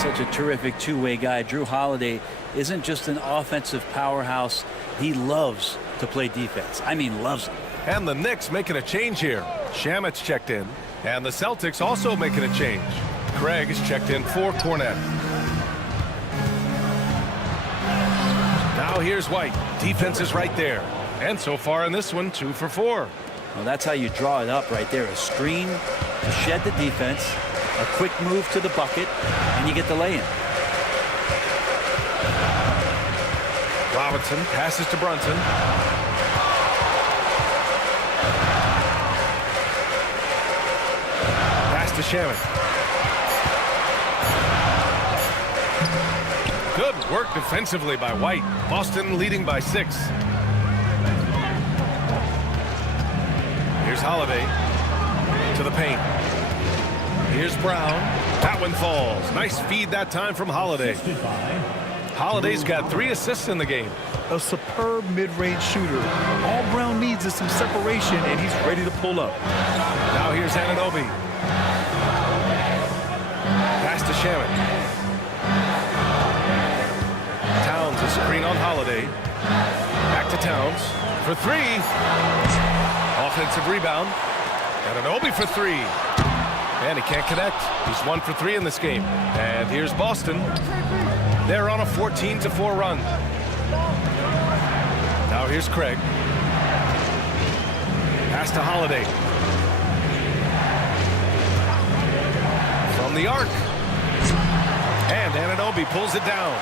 Such a terrific two-way guy. Drew Holiday isn't just an offensive powerhouse. He loves to play defense. I mean, loves it. And the Knicks making a change here. Shamet's checked in. And the Celtics also making a change. Craig is checked in for Cornette. Now here's White. Defense is right there. And so far in this one, 2 for 4. Well, that's how you draw it up right there. A screen to shed the defense, a quick move to the bucket, and you get the lay-in. Robinson passes to Brunson. Pass to Shamet. Good work defensively by White. Boston leading by 6. Here's Holiday to the paint. Here's Brown. That one falls. Nice feed that time from Holiday. Holiday's got 3 assists in the game. A superb mid-range shooter. All Brown needs is some separation, and he's ready to pull up. Now here's Anunoby. Pass to Shamet. Towns, a screen on Holiday. Back to Towns for 3. Offensive rebound. Anunoby for 3. And he can't connect. He's 1 for 3 in this game. And here's Boston. They're on a 14-4 run. Now here's Craig. Pass to Holiday. From the arc. And Anunoby pulls it down.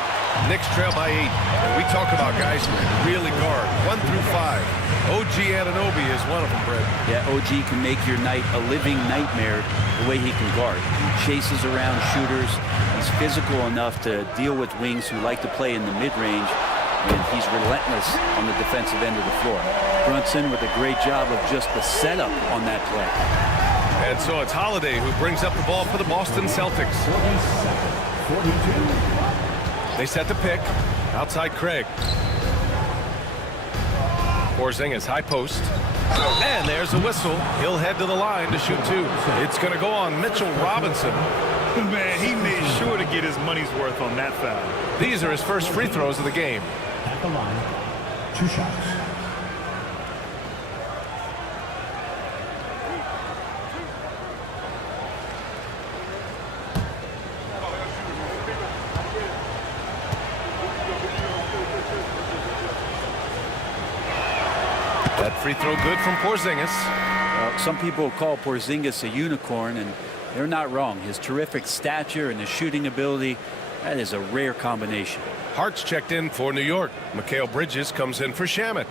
Knicks trail by 8. And we talk about guys who can really guard. 1 through 5. OG Anunoby is one of them, Brett. Yeah, OG can make your night a living nightmare the way he can guard. He chases around shooters. He's physical enough to deal with wings who like to play in the mid-range, and he's relentless on the defensive end of the floor. Brunson with a great job of just the setup on that play. And so it's Holiday who brings up the ball for the Boston Celtics. 42. They set the pick. Outside Craig. Porzingis high post. And there's a whistle. He'll head to the line to shoot 2. It's going to go on Mitchell Robinson. Man, he made sure to get his money's worth on that foul. These are his first free throws of the game. At the line, 2 shots. That free throw good from Porzingis. Some people call Porzingis a unicorn, and they're not wrong. His terrific stature and his shooting ability, that is a rare combination. Hart's checked in for New York. Mikal Bridges comes in for Shamet.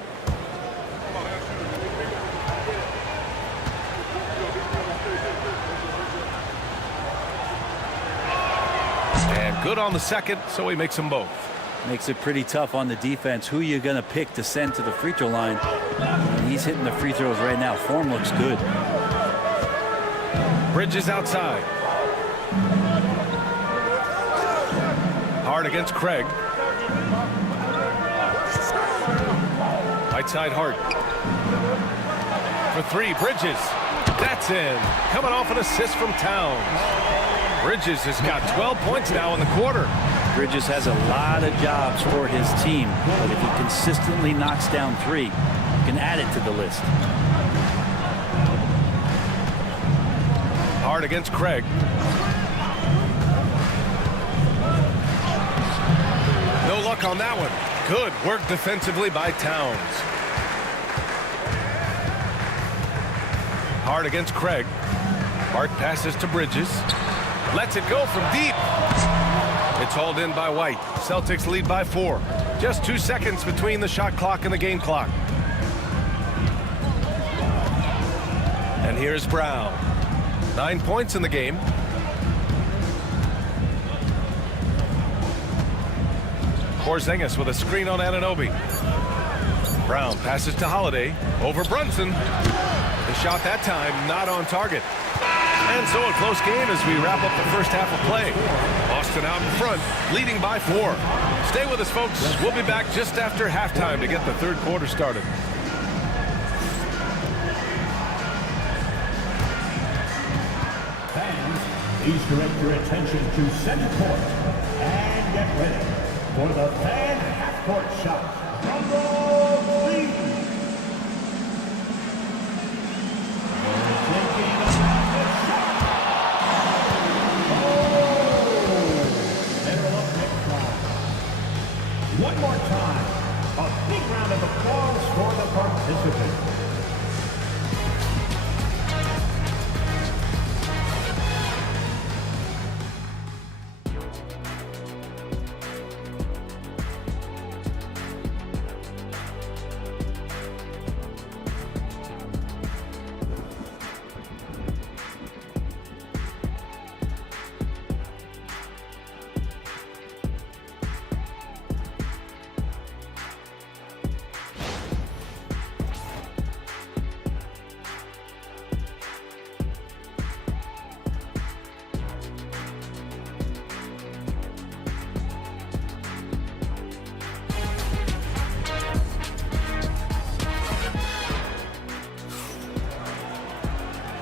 And good on the second, so he makes them both. Makes it pretty tough on the defense. Who you going to pick to send to the free throw line? And he's hitting the free throws right now. Form looks good. Bridges outside. Hart against Craig. Right side Hart. For 3, Bridges. That's in. Coming off an assist from Towns. Bridges has got 12 points now in the quarter. Bridges has a lot of jobs for his team, but if he consistently knocks down 3, you can add it to the list. Hart against Craig. No luck on that one. Good work defensively by Towns. Hart against Craig. Hart passes to Bridges. Lets it go from deep. It's hauled in by White. Celtics lead by 4. Just 2 seconds between the shot clock and the game clock. And here's Brown. 9 points in the game. Porzingis with a screen on Anunoby. Brown passes to Holiday. Over Brunson. The shot that time not on target. And so a close game as we wrap up the first half of play. Boston out in front, leading by 4. Stay with us, folks. We'll be back just after halftime to get the third quarter started. Fans, please direct your attention to center court and get ready for the fan half-court shot. Number 3. Thinking about the shot. Oh! Better look next time. One more time. A big round of applause for the participants.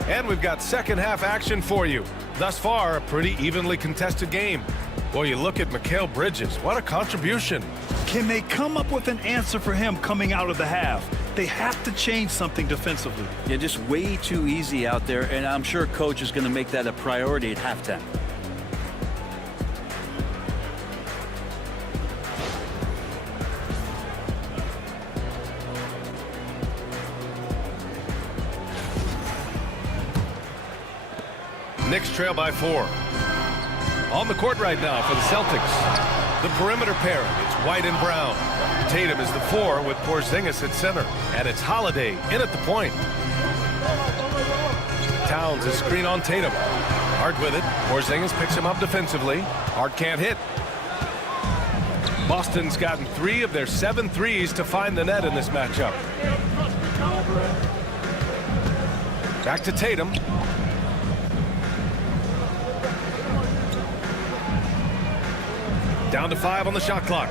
And we've got second half action for you. Thus far, a pretty evenly contested game. Well, you look at Mikal Bridges. What a contribution. Can they come up with an answer for him coming out of the half? They have to change something defensively. Yeah, just way too easy out there, and I'm sure coach is going to make that a priority at halftime. Knicks trail by 4. On the court right now for the Celtics. The perimeter pairing, it's White and Brown. Tatum is the 4 with Porzingis at center. And it's Holiday in at the point. Towns is screen on Tatum. Hart with it. Porzingis picks him up defensively. Hart can't hit. Boston's gotten 3 of their 7 threes to find the net in this matchup. Back to Tatum. Down to 5 on the shot clock.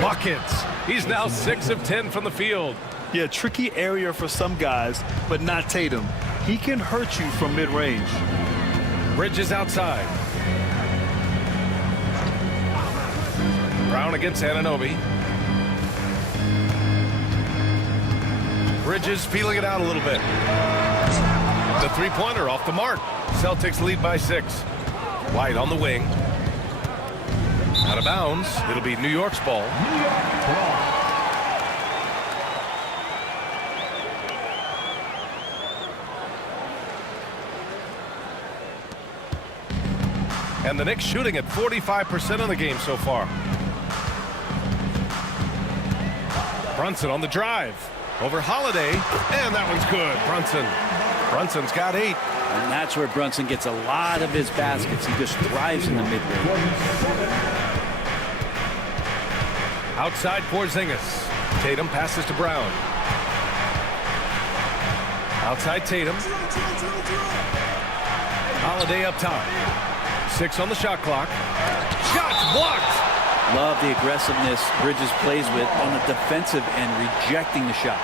Buckets. He's now 6 of 10 from the field. Yeah, tricky area for some guys, but not Tatum. He can hurt you from mid-range. Bridges outside. Brown against Anunoby. Bridges feeling it out a little bit. The three-pointer off the mark. Celtics lead by 6. White on the wing. Out of bounds. It'll be New York's ball. And the Knicks shooting at 45% of the game so far. Brunson on the drive. Over Holiday. And that one's good. Brunson's got 8. And that's where Brunson gets a lot of his baskets. He just thrives in the mid-range. Outside Porzingis. Tatum passes to Brown. Outside Tatum. Holiday up top. 6 on the shot clock. Shots blocked. Love the aggressiveness Bridges plays with on the defensive end, rejecting the shot.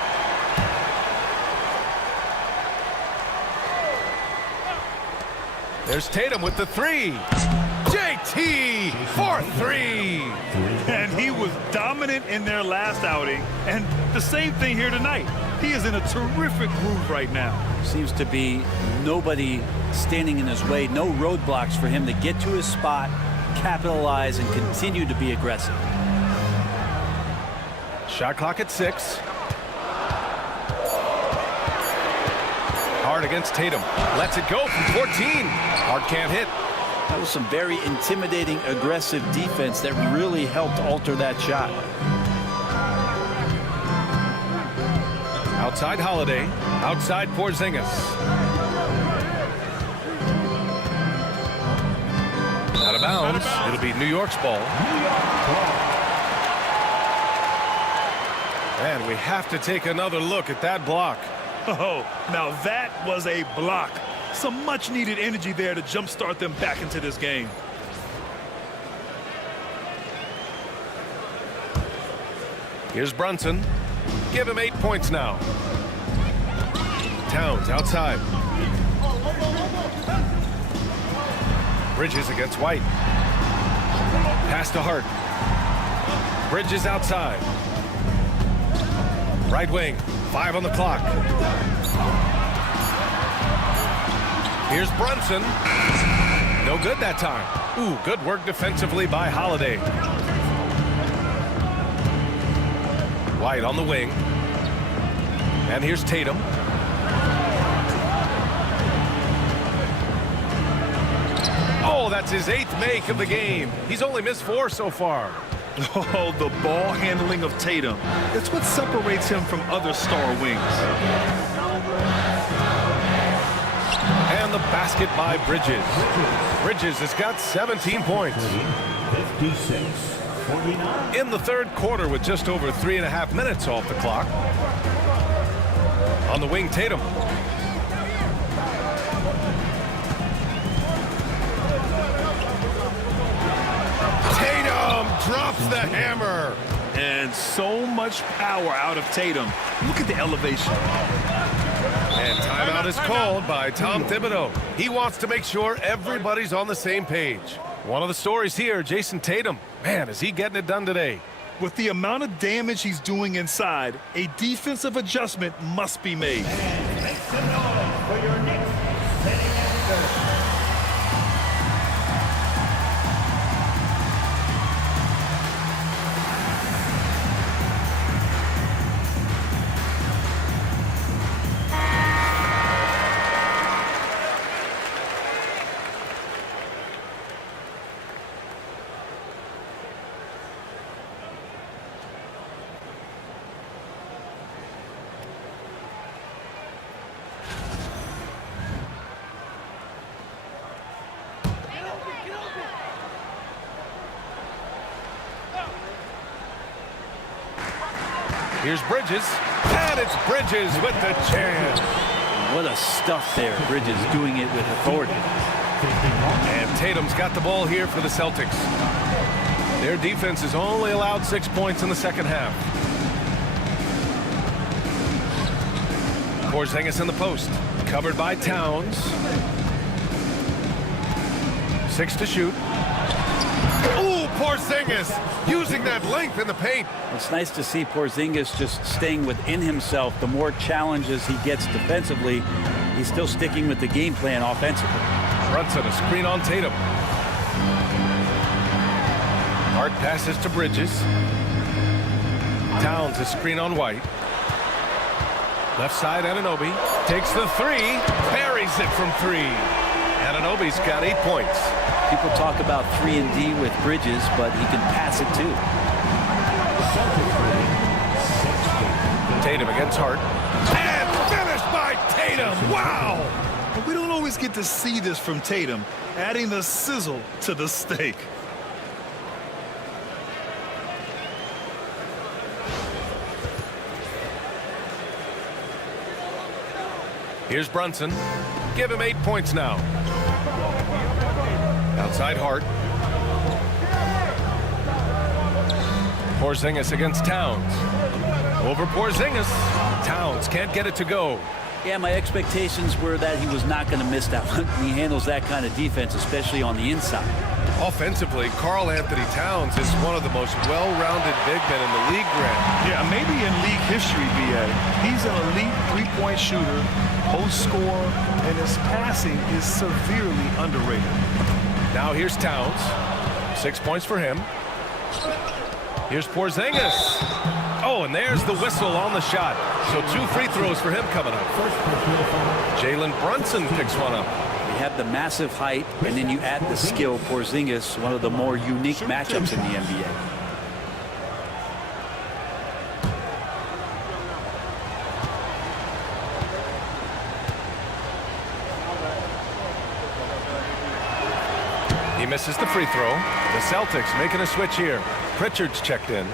There's Tatum with the 3. JT for 3. And he was dominant in their last outing. And the same thing here tonight. He is in a terrific groove right now. Seems to be nobody standing in his way. No roadblocks for him to get to his spot, capitalize, and continue to be aggressive. Shot clock at 6. Hart against Tatum. Lets it go from 14. Hart can't hit. That was some very intimidating, aggressive defense that really helped alter that shot. Outside Holiday. Outside Porzingis. Out of bounds. It'll be New York's ball. And we have to take another look at that block. Oh, now that was a block. Some much-needed energy there to jumpstart them back into this game. Here's Brunson. Give him 8 points now. Towns outside. Bridges against White. Pass to Hart. Bridges outside. Right wing. 5 on the clock. Here's Brunson. No good that time. Ooh, good work defensively by Holiday. White on the wing. And here's Tatum. Oh, that's his 8th make of the game. He's only missed 4 so far. Oh, the ball handling of Tatum. It's what separates him from other star wings. And the basket by Bridges. Bridges has got 17 points. 56-49. In the third quarter with just over 3.5 minutes off the clock. On the wing, Tatum. Tatum drops the hammer. And so much power out of Tatum. Look at the elevation. And timeout is called by Tom Thibodeau. He wants to make sure everybody's on the same page. One of the stories here, Jason Tatum. Man, is he getting it done today. With the amount of damage he's doing inside, a defensive adjustment must be made. And make some noise for your Knicks sitting at third. Here's Bridges, and it's Bridges with the jam. What a stuff there. Bridges doing it with authority. And Tatum's got the ball here for the Celtics. Their defense has only allowed 6 points in the second half. Porzingis in the post, covered by Towns. 6 to shoot. Ooh, Porzingis using that length in the paint. It's nice to see Porzingis just staying within himself. The more challenges he gets defensively, he's still sticking with the game plan offensively. Brunson, a screen on Tatum. Hart passes to Bridges. Towns, a screen on White. Left side, Anunoby takes the 3, buries it from 3. Anunoby's got 8 points. People talk about 3-and-D with Bridges, but he can pass it too. Tatum against Hart. And finished by Tatum. Wow! But we don't always get to see this from Tatum, adding the sizzle to the steak. Here's Brunson. Give him 8 points now. Outside Hart. Porzingis against Towns. Over Porzingis. Towns can't get it to go. Yeah, my expectations were that he was not going to miss that one. He handles that kind of defense, especially on the inside. Offensively, Karl Anthony Towns is one of the most well-rounded big men in the league, Grant. Yeah, maybe in league history, B.A. He's an elite three-point shooter, post scorer, and his passing is severely underrated. Now here's Towns. 6 points for him. Here's Porzingis. Oh, and there's the whistle on the shot. So 2 free throws for him coming up. Jalen Brunson picks one up. You have the massive height, and then you add the skill. Porzingis, one of the more unique matchups in the NBA. He misses the free throw. The Celtics making a switch here. Pritchard's checked in.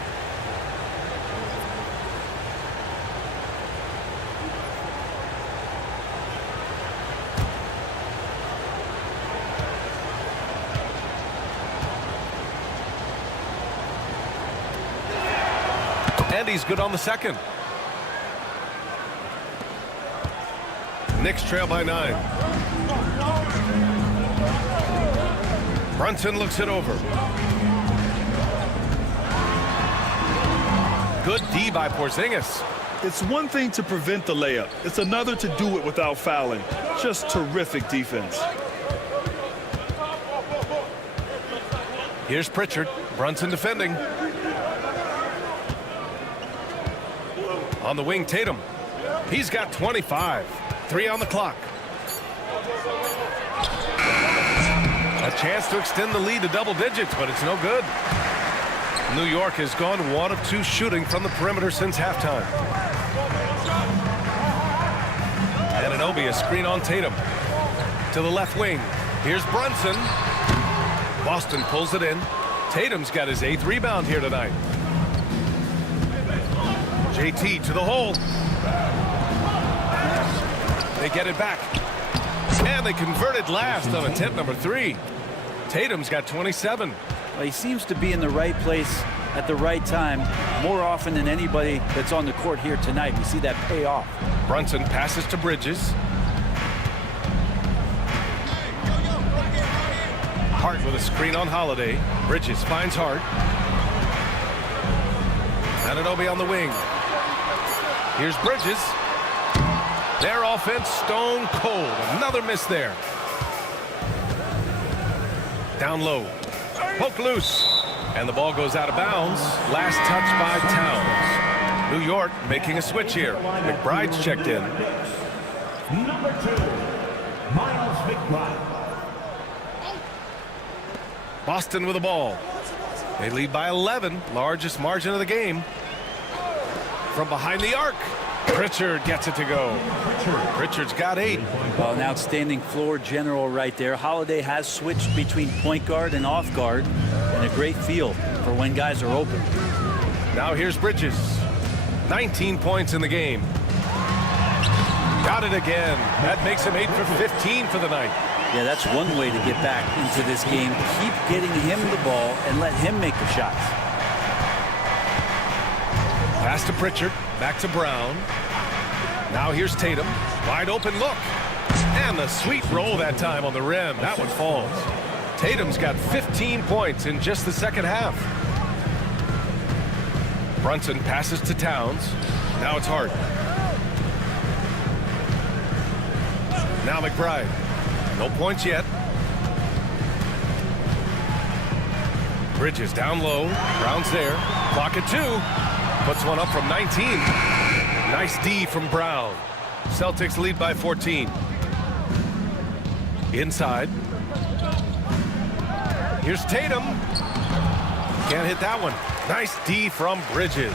And he's good on the second. Knicks trail by 9. Brunson looks it over. Good D by Porzingis. It's one thing to prevent the layup. It's another to do it without fouling. Just terrific defense. Here's Pritchard. Brunson defending. On the wing, Tatum. He's got 25. 3 on the clock. A chance to extend the lead to double digits, but it's no good. New York has gone 1 of 2 shooting from the perimeter since halftime. Anunoby, a screen on Tatum. To the left wing. Here's Brunson. Boston pulls it in. Tatum's got his 8th rebound here tonight. JT to the hole. They get it back. And they converted last on attempt number 3. Tatum's got 27. Well, he seems to be in the right place at the right time more often than anybody that's on the court here tonight. We see that pay off. Brunson passes to Bridges. Hart with a screen on Holiday. Bridges finds Hart. Anunoby on the wing. Here's Bridges. Their offense stone cold. Another miss there. Down low. Poke loose. And the ball goes out of bounds. Last touch by Towns. New York making a switch here. McBride's checked in. Number 2, Miles McBride. Boston with the ball. They lead by 11. Largest margin of the game. From behind the arc. Pritchard gets it to go. Pritchard's got 8. Well, an outstanding floor general right there. Holiday has switched between point guard and off guard, and a great feel for when guys are open. Now here's Bridges. 19 points in the game. Got it again. That makes him 8 for 15 for the night. Yeah, that's one way to get back into this game. Keep getting him the ball and let him make the shots. Pass to Pritchard. Back to Brown. Now here's Tatum. Wide open look. And the sweet roll that time on the rim. That one falls. Tatum's got 15 points in just the second half. Brunson passes to Towns. Now it's Hart. Now McBride. No points yet. Bridges down low. Brown's there. Clock at 2. Puts one up from 19. Nice D from Brown. Celtics lead by 14. Inside. Here's Tatum. Can't hit that one. Nice D from Bridges.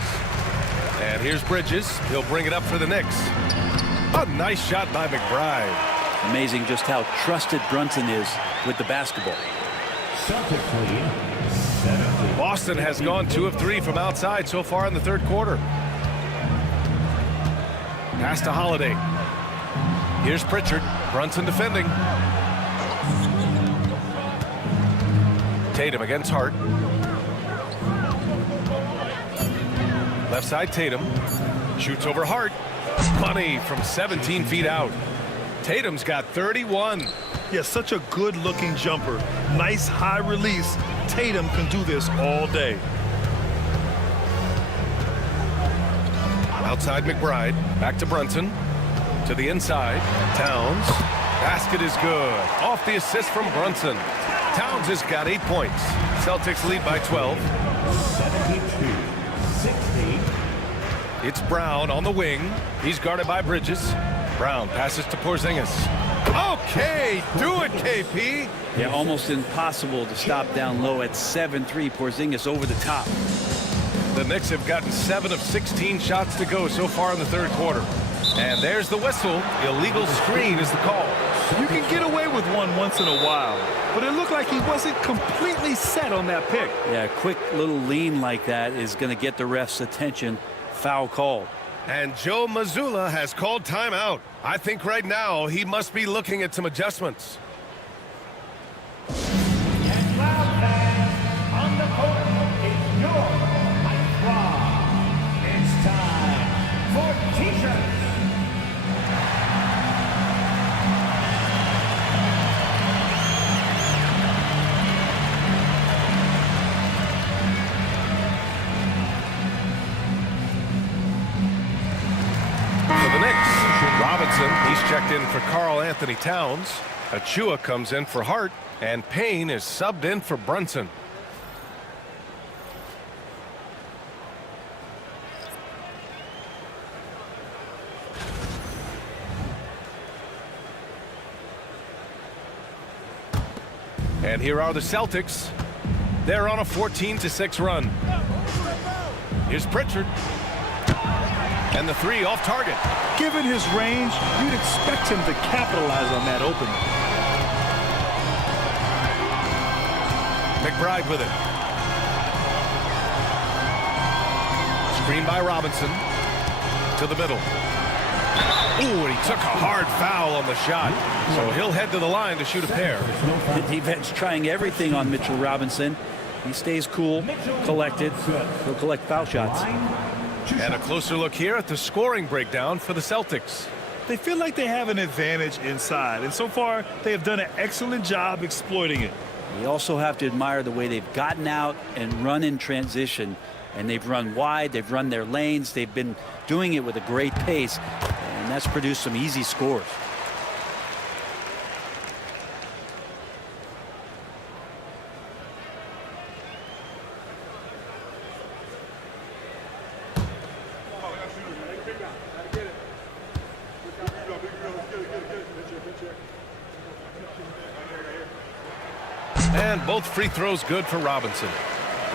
And here's Bridges. He'll bring it up for the Knicks. A nice shot by McBride. Amazing just how trusted Brunson is with the basketball. Celtics lead 17. Boston has gone 2 of 3 from outside so far in the third quarter. Pass to Holiday. Here's Pritchard. Brunson defending. Tatum against Hart. Left side Tatum. Shoots over Hart. Money from 17 feet out. Tatum's got 31. Yeah, such a good-looking jumper. Nice high release. Tatum can do this all day. Outside McBride. Back to Brunson. To the inside. Towns. Basket is good. Off the assist from Brunson. Towns has got 8 points. Celtics lead by 12. 72-60. It's Brown on the wing. He's guarded by Bridges. Brown passes to Porzingis. Okay, do it, KP. Yeah, almost impossible to stop down low at 7-3. Porzingis over the top. The Knicks have gotten 7 of 16 shots to go so far in the third quarter. And there's the whistle. Illegal screen is the call. You can get away with one once in a while, but it looked like he wasn't completely set on that pick. Yeah, a quick little lean like that is going to get the ref's attention. Foul called. And Joe Mazzulla has called timeout. I think right now he must be looking at some adjustments. And loud fans on the court is your Mike Rob. It's time for t-shirts. Robinson, he's checked in for Karl Anthony Towns. Achua comes in for Hart, and Payne is subbed in for Brunson. And here are the Celtics. They're on a 14-6 run. Here's Pritchard. And the three off target. Given his range, you'd expect him to capitalize on that opening. McBride with it. Screen by Robinson. To the middle. Ooh, and he took a hard foul on the shot. So he'll head to the line to shoot a pair. The defense trying everything on Mitchell Robinson. He stays cool, collected. He'll collect foul shots. And a closer look here at the scoring breakdown for the Celtics. They feel like they have an advantage inside, and so far they have done an excellent job exploiting it. We also have to admire the way they've gotten out and run in transition. And they've run wide, they've run their lanes, they've been doing it with a great pace, and that's produced some easy scores. And both free throws good for Robinson.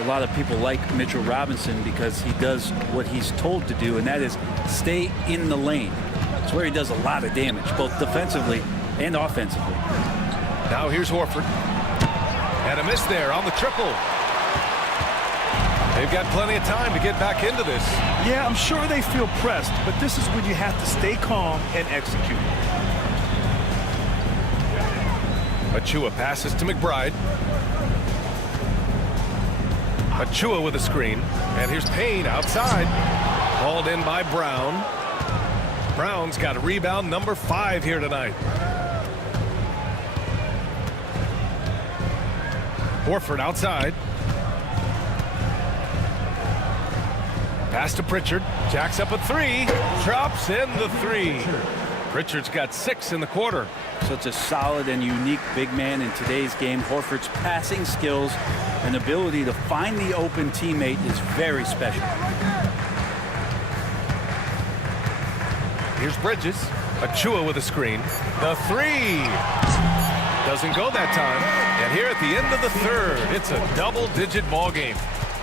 A lot of people like Mitchell Robinson because he does what he's told to do, and that is stay in the lane. It's where he does a lot of damage, both defensively and offensively. Now here's Horford. And a miss there on the triple. They've got plenty of time to get back into this. Yeah, I'm sure they feel pressed, but this is when you have to stay calm and execute. Achua passes to McBride. Achua with a screen. And here's Payne outside. Hauled in by Brown. Brown's got a rebound number 5 here tonight. Horford outside. Pass to Pritchard. Jacks up a 3. Drops in the 3. Pritchard's got 6 in the quarter. Such a solid and unique big man in today's game. Horford's passing skills and ability to find the open teammate is very special. Here's Bridges. Achua with a screen. The 3. Doesn't go that time. And here at the end of the third, it's a double-digit ball game.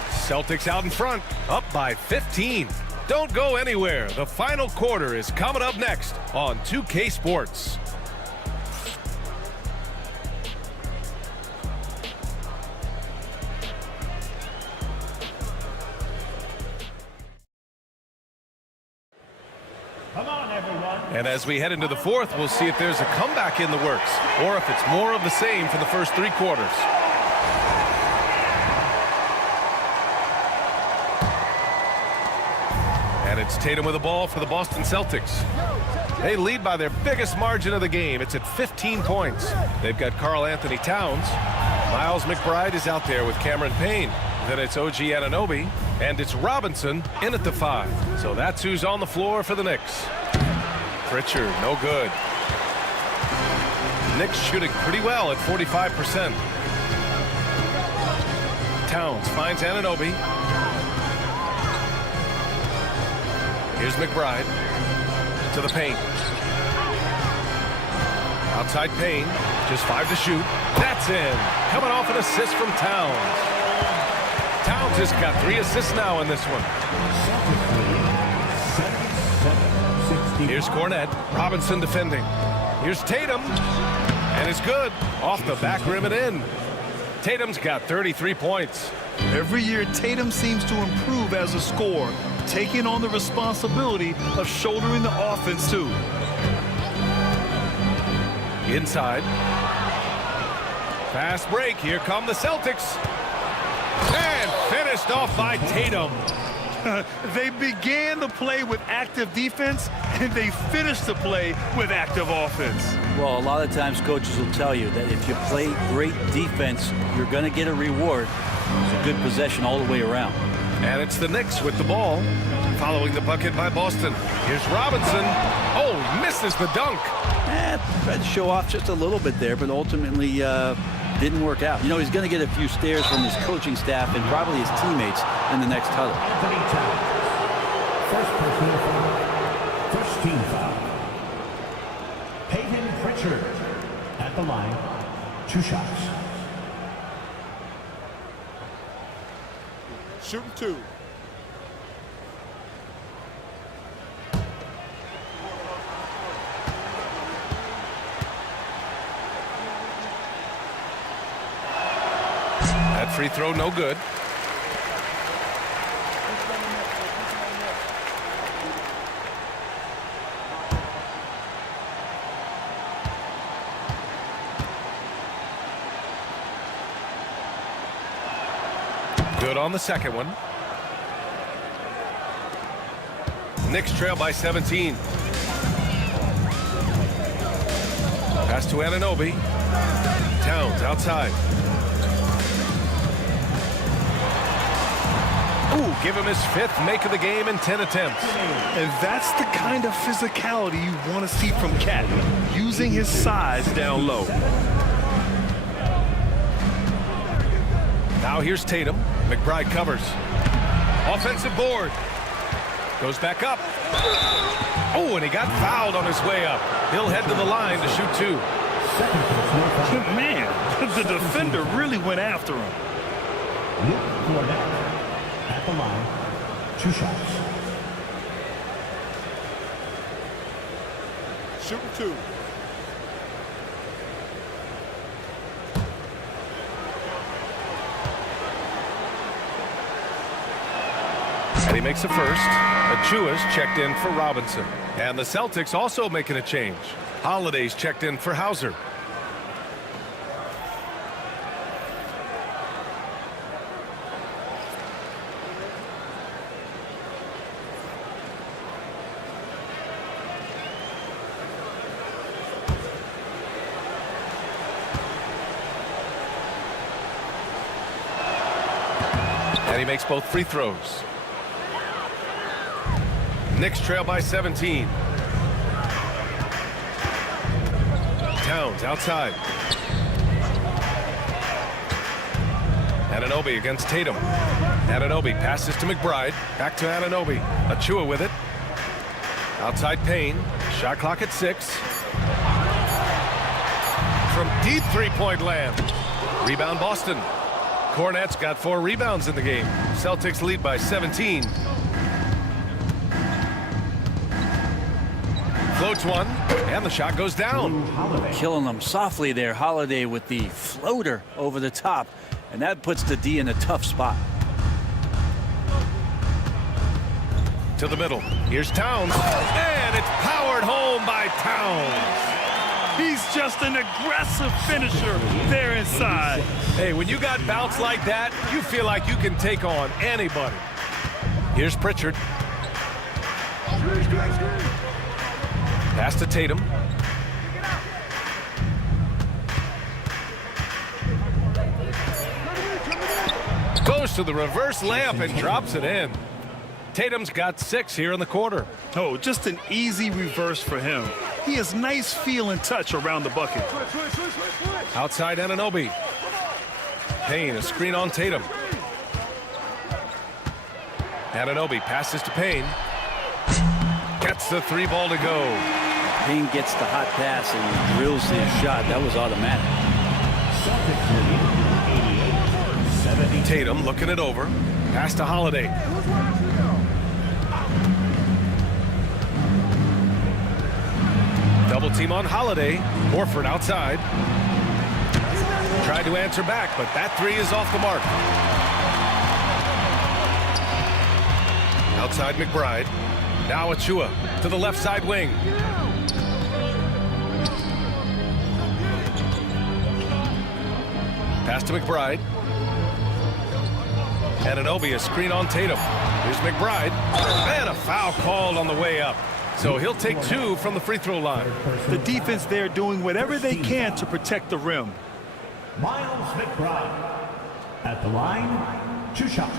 Celtics out in front, up by 15. Don't go anywhere. The final quarter is coming up next on 2K Sports. Come on, everyone. And as we head into the fourth, we'll see if there's a comeback in the works or if it's more of the same for the first 3 quarters. And it's Tatum with the ball for the Boston Celtics. They lead by their biggest margin of the game. It's at 15 points. They've got Karl Anthony Towns. Miles McBride is out there with Cameron Payne. Then it's OG Anunoby. And it's Robinson in at the 5. So that's who's on the floor for the Knicks. Pritchard, no good. Knicks shooting pretty well at 45%. Towns finds Anunoby. Here's McBride to the paint. Outside Payne, just 5 to shoot. That's in. Coming off an assist from Towns. Towns has got 3 assists now in this one. Here's Cornette. Robinson defending. Here's Tatum. And it's good. Off the back rim and in. Tatum's got 33 points. Every year, Tatum seems to improve as a scorer, taking on the responsibility of shouldering the offense, too. Inside. Fast break. Here come the Celtics. And finished off by Tatum. They began the play with active defense, and they finished the play with active offense. Well, a lot of times coaches will tell you that if you play great defense, you're going to get a reward. It's a good possession all the way around. And it's the Knicks with the ball. Following the bucket by Boston. Here's Robinson. Oh, misses the dunk. Tried to show off just a little bit there, but ultimately didn't work out. You know, he's going to get a few stares from his coaching staff and probably his teammates in the next huddle. First personal foul. First team foul. Peyton Pritchard at the line. 2 shots. Shooting 2. That free throw no good. Good on the second one. Knicks trail by 17. Pass to Anunoby. Towns outside. Ooh, give him his 5th make of the game in 10 attempts. And that's the kind of physicality you want to see from Cat, using his size down low. Now here's Tatum. McBride covers. Offensive board. Goes back up. Oh, and he got fouled on his way up. He'll head to the line to shoot 2. Man, the defender really went after him. At the line. 2 shots. Shooting 2. And he makes a first. Achua's checked in for Robinson. And the Celtics also making a change. Holiday's checked in for Hauser. And he makes both free throws. Knicks trail by 17. Towns outside. Anunoby against Tatum. Anunoby passes to McBride. Back to Anunoby. Achua with it. Outside Payne. Shot clock at 6. From deep three-point land. Rebound Boston. Cornette's got 4 rebounds in the game. Celtics lead by 17. Floats one, and the shot goes down. Killing them softly there. Holiday with the floater over the top, and that puts the D in a tough spot. To the middle. Here's Towns, and it's powered home by Towns. He's just an aggressive finisher there inside. Hey, when you got bounce like that, you feel like you can take on anybody. Here's Pritchard. Pass to Tatum. Goes to the reverse layup and drops it in. Tatum's got 6 here in the quarter. Oh, just an easy reverse for him. He has nice feel and touch around the bucket. Outside Anunoby. Payne, a screen on Tatum. Anunoby passes to Payne. Gets the 3 ball to go. Payne gets the hot pass and drills his shot. That was automatic. Tatum looking it over. Pass to Holiday. Double team on Holiday. Horford outside. Tried to answer back, but that 3 is off the mark. Outside McBride. Now Achua to the left side wing. Pass to McBride. Anunoby, a screen on Tatum. Here's McBride. And a foul called on the way up. So he'll take 2 from the free throw line. The defense there doing whatever they can to protect the rim. Miles McBride at the line. 2 shots.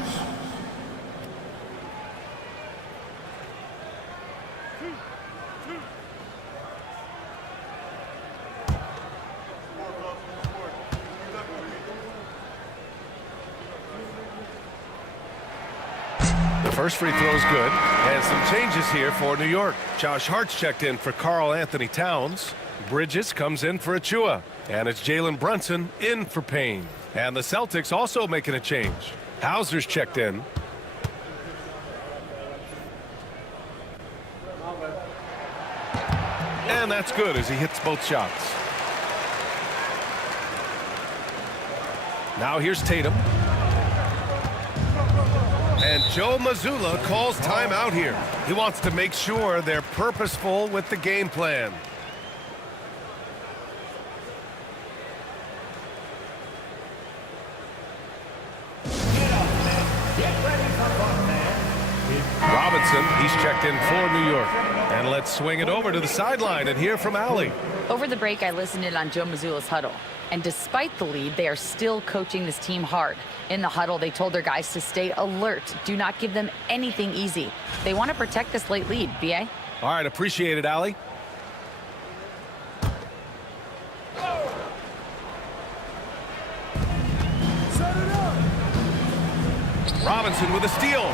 First free throw is good. And some changes here for New York. Josh Hart's checked in for Karl Anthony Towns. Bridges comes in for Achua. And it's Jalen Brunson in for Payne. And the Celtics also making a change. Hauser's checked in. And that's good as he hits both shots. Now here's Tatum. And Joe Mazzulla calls timeout here. He wants to make sure they're purposeful with the game plan. Robinson, he's checked in for New York. And let's swing it over to the sideline and hear from Allie. Over the break, I listened in on Joe Mazzulla's huddle. And despite the lead, they are still coaching this team hard. In the huddle, they told their guys to stay alert. Do not give them anything easy. They want to protect this late lead, B.A. All right, appreciate it, Allie. Robinson with a steal.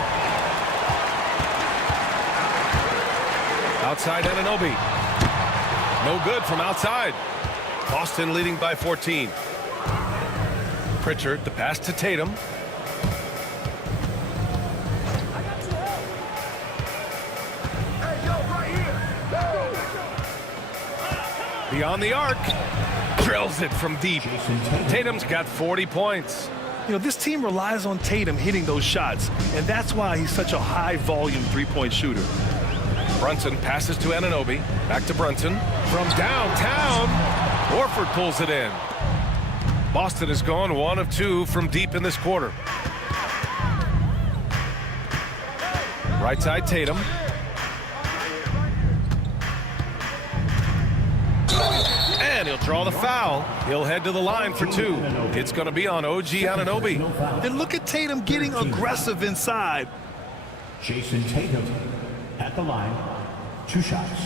Outside Anunoby. No good from outside. Boston leading by 14. Pritchard, the pass to Tatum. Beyond the arc. Drills it from deep. Tatum's got 40 points. You know, this team relies on Tatum hitting those shots, and that's why he's such a high-volume three-point shooter. Brunson passes to Anunoby. Back to Brunson. From downtown, Horford pulls it in. Boston has gone 1 of 2 from deep in this quarter. Right side Tatum. And he'll draw the foul. He'll head to the line for 2. It's going to be on OG Anunoby. And look at Tatum getting aggressive inside. Jason Tatum at the line. 2 shots.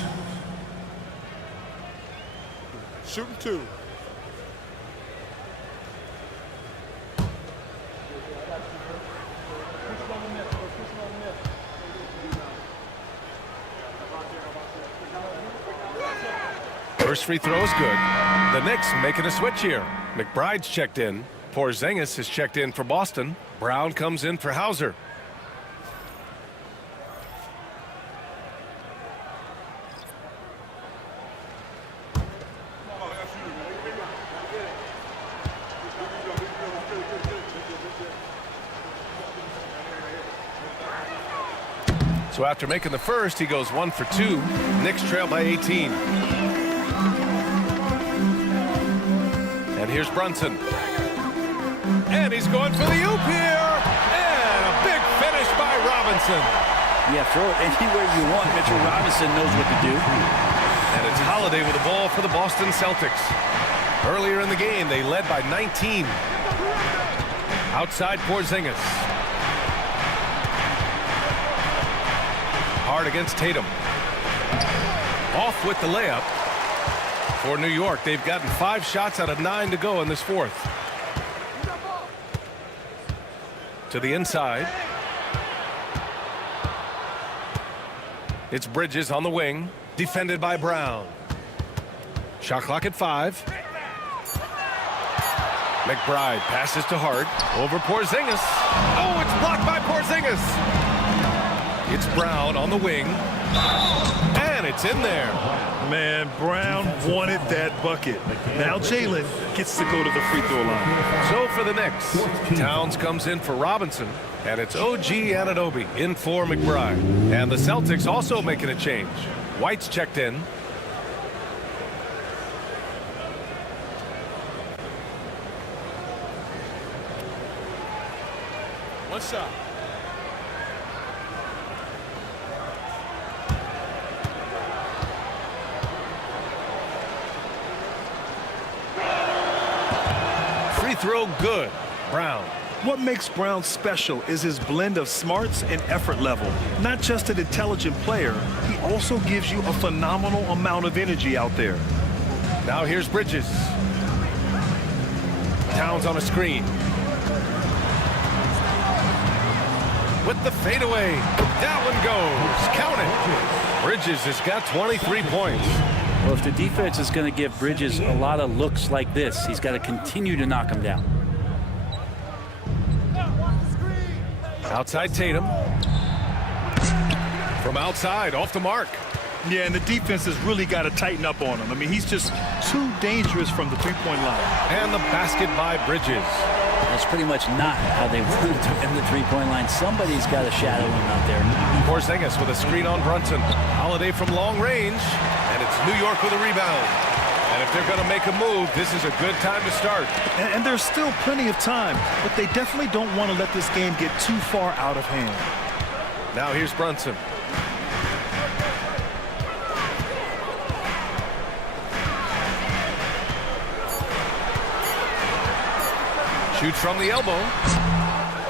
Shooting 2. First free throw is good. The Knicks making a switch here. McBride's checked in. Porzingis is checked in for Boston. Brown comes in for Hauser. So after making the first, he goes 1 for 2. Knicks trail by 18. And here's Brunson. And he's going for the oop here. And a big finish by Robinson. Yeah, throw it anywhere you want. Mitchell Robinson knows what to do. And it's Holiday with the ball for the Boston Celtics. Earlier in the game, they led by 19. Outside Porzingis. Hard against Tatum. Off with the layup. For New York, they've gotten 5 shots out of 9 to go in this fourth. To the inside. It's Bridges on the wing. Defended by Brown. Shot clock at 5. McBride passes to Hart. Over Porzingis. Oh, it's blocked by Porzingis. It's Brown on the wing. And it's in there. Man, Brown wanted that bucket. Now Jalen gets to go to the free throw line. So for the Knicks, Towns comes in for Robinson. And it's OG Anunoby in for McBride. And the Celtics also making a change. White's checked in. One shot. Free throw good. Brown. What makes Brown special is his blend of smarts and effort level. Not just an intelligent player, he also gives you a phenomenal amount of energy out there. Now here's Bridges. Towns on a screen. with the fadeaway. That one goes. Count it. Bridges has got 23 points. Well, if the defense is going to give Bridges a lot of looks like this, he's got to continue to knock him down. Outside Tatum. From outside, off the mark. Yeah, and the defense has really got to tighten up on him. I mean, he's just too dangerous from the three-point line. And the basket by Bridges. That's pretty much not how they wanted to end the three-point line. Somebody's got to shadow him out there. Porzingis with a screen on Brunson. Holiday from long range. And it's New York with a rebound. And if they're going to make a move, this is a good time to start. And there's still plenty of time, but they definitely don't want to let this game get too far out of hand. Now here's Brunson. Shoots from the elbow.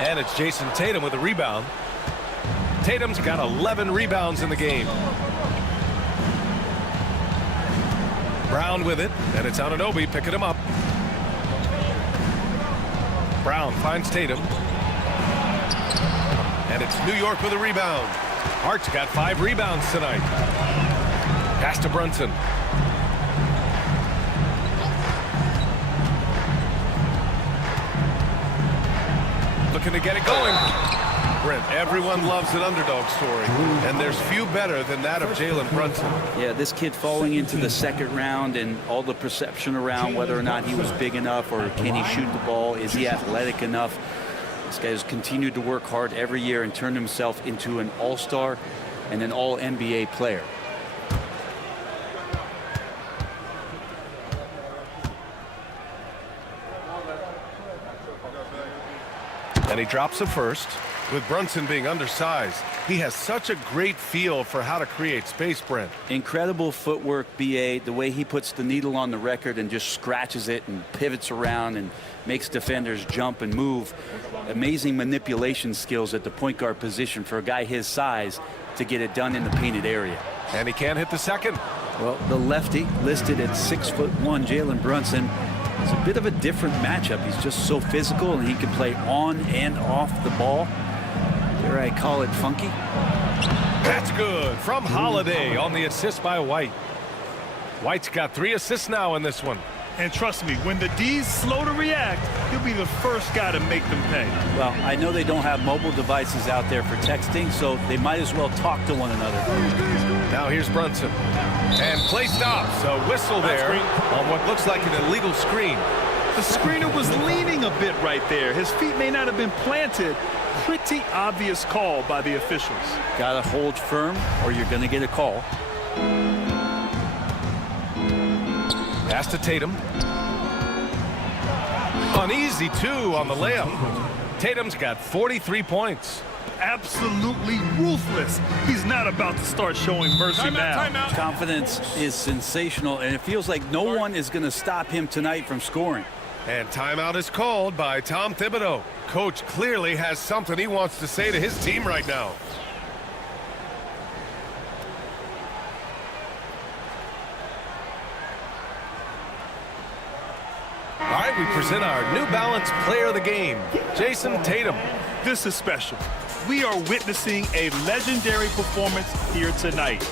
And it's Jason Tatum with a rebound. Tatum's got 11 rebounds in the game. Brown with it, and it's Anunoby picking him up. Brown finds Tatum. And it's New York with a rebound. Hart's got 5 rebounds tonight. Pass to Brunson. Looking to get it going. Brent, everyone loves an underdog story, and there's few better than that of Jalen Brunson. Yeah, this kid falling into the second round and all the perception around whether or not he was big enough or can he shoot the ball, is he athletic enough. This guy has continued to work hard every year and turned himself into an all-star and an all-NBA player. And he drops it first. With Brunson being undersized, he has such a great feel for how to create space, Brent. Incredible footwork, B.A. The way he puts the needle on the record and just scratches it and pivots around and makes defenders jump and move. Amazing manipulation skills at the point guard position for a guy his size to get it done in the painted area. And he can't hit the second. Well, the lefty listed at 6'1", Jalen Brunson. It's a bit of a different matchup. He's just so physical, and he can play on and off the ball. Dare I call it funky? That's good from Holiday on the assist by White. White's got 3 assists now in this one. And trust me, when the D's slow to react, he'll be the first guy to make them pay. Well, I know they don't have mobile devices out there for texting, so they might as well talk to one another. Now here's Brunson. And play stops. A whistle there on what looks like an illegal screen. The screener was leaning a bit right there. His feet may not have been planted. Pretty obvious call by the officials. Gotta hold firm or you're gonna get a call. Pass to Tatum. Uneasy, too, on the layup. Tatum's got 43 points. Absolutely ruthless. He's not about to start showing mercy now. Confidence is sensational, and it feels like no one is going to stop him tonight from scoring. And timeout is called by Tom Thibodeau. Coach clearly has something he wants to say to his team right now. All right, we present our New Balance player of the game, Jason Tatum. This is special. We are witnessing a legendary performance here tonight.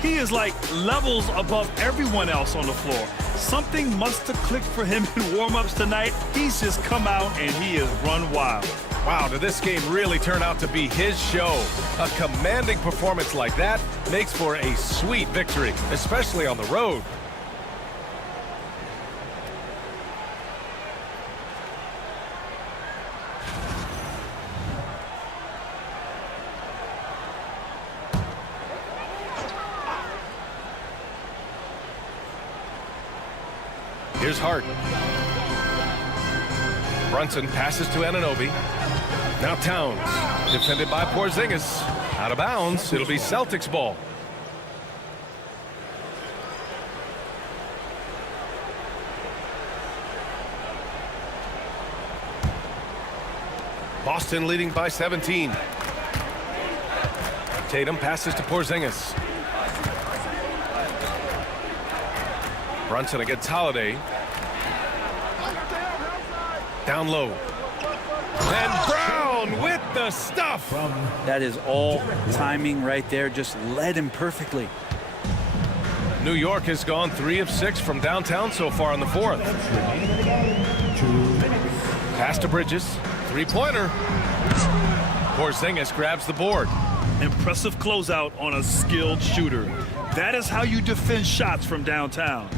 He is like levels above everyone else on the floor. Something must have clicked for him in warm-ups tonight. He's just come out and he has run wild. Wow, did this game really turn out to be his show? A commanding performance like that makes for a sweet victory, especially on the road. Here's Hart. Brunson passes to Anunoby. Now Towns, defended by Porzingis. Out of bounds, it'll be Celtics ball. Boston leading by 17. Tatum passes to Porzingis. Brunson against Holiday. Down low. And Brown with the stuff. That is all timing right there. Just led him perfectly. New York has gone 3 of 6 from downtown so far in the fourth. Pass to Bridges. Three-pointer. Porzingis grabs the board. Impressive closeout on a skilled shooter. That is how you defend shots from downtown.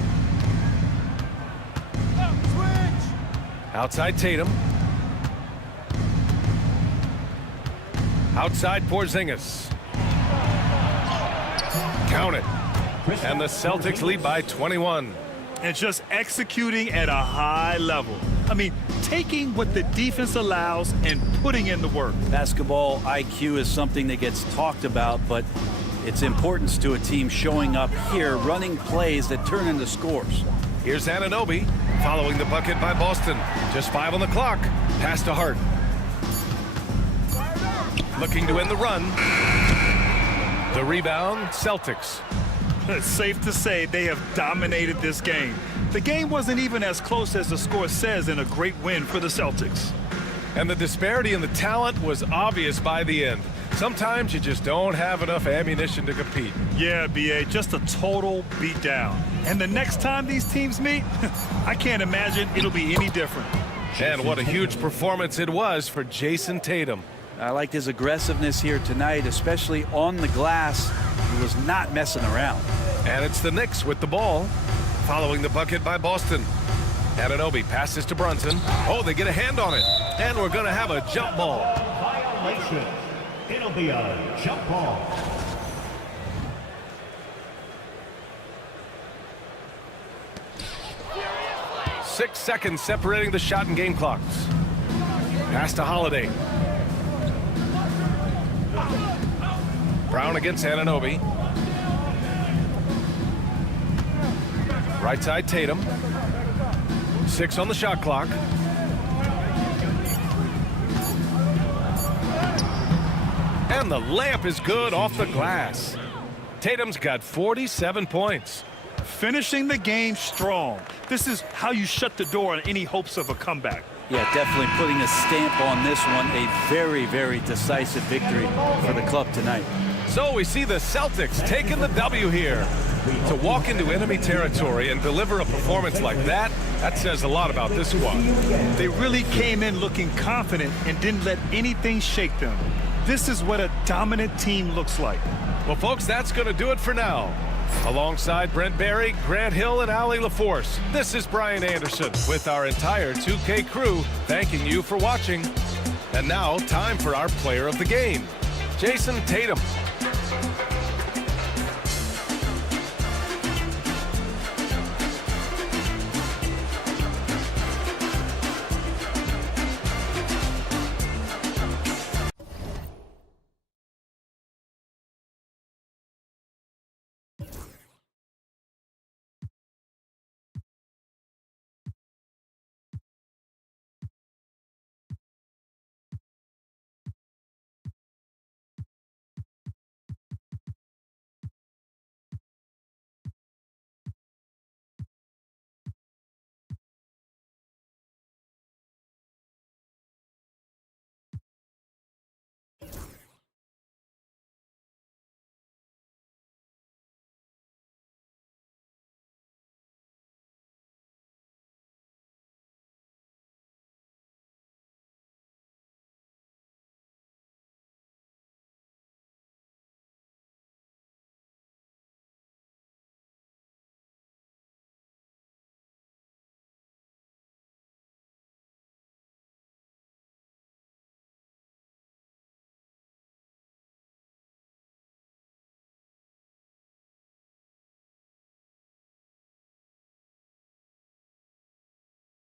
Outside Tatum. Outside Porzingis. Count it. And the Celtics lead by 21. And just executing at a high level. I mean, taking what the defense allows and putting in the work. Basketball IQ is something that gets talked about, but its importance to a team showing up here, running plays that turn into scores. Here's Anunoby following the bucket by Boston. Just 5 on the clock. Pass to Hart. Looking to end the run. The rebound, Celtics. It's safe to say they have dominated this game. The game wasn't even as close as the score says in a great win for the Celtics. And the disparity in the talent was obvious by the end. Sometimes you just don't have enough ammunition to compete. Yeah, B.A., just a total beatdown. And the next time these teams meet, I can't imagine it'll be any different. And what a huge performance it was for Jason Tatum. I liked his aggressiveness here tonight, especially on the glass. He was not messing around. And it's the Knicks with the ball, following the bucket by Boston. Anunoby passes to Brunson. Oh, they get a hand on it. And we're going to have a jump ball. Violation. It'll be a jump ball. Six seconds separating the shot and game clocks. Pass to Holiday. Brown against Anunoby. Right side Tatum. 6 on the shot clock. And the layup is good off the glass. Tatum's got 47 points. Finishing the game strong. This is how you shut the door on any hopes of a comeback. Yeah, definitely putting a stamp on this one. A very, very decisive victory for the club tonight. So we see the Celtics taking the W here. To walk into enemy territory and deliver a performance like that, that says a lot about this squad. They really came in looking confident and didn't let anything shake them. This is what a dominant team looks like. Well, folks, that's going to do it for now. Alongside Brent Barry, Grant Hill, and Allie LaForce, this is Brian Anderson with our entire 2K crew thanking you for watching. And now, time for our player of the game, Jason Tatum.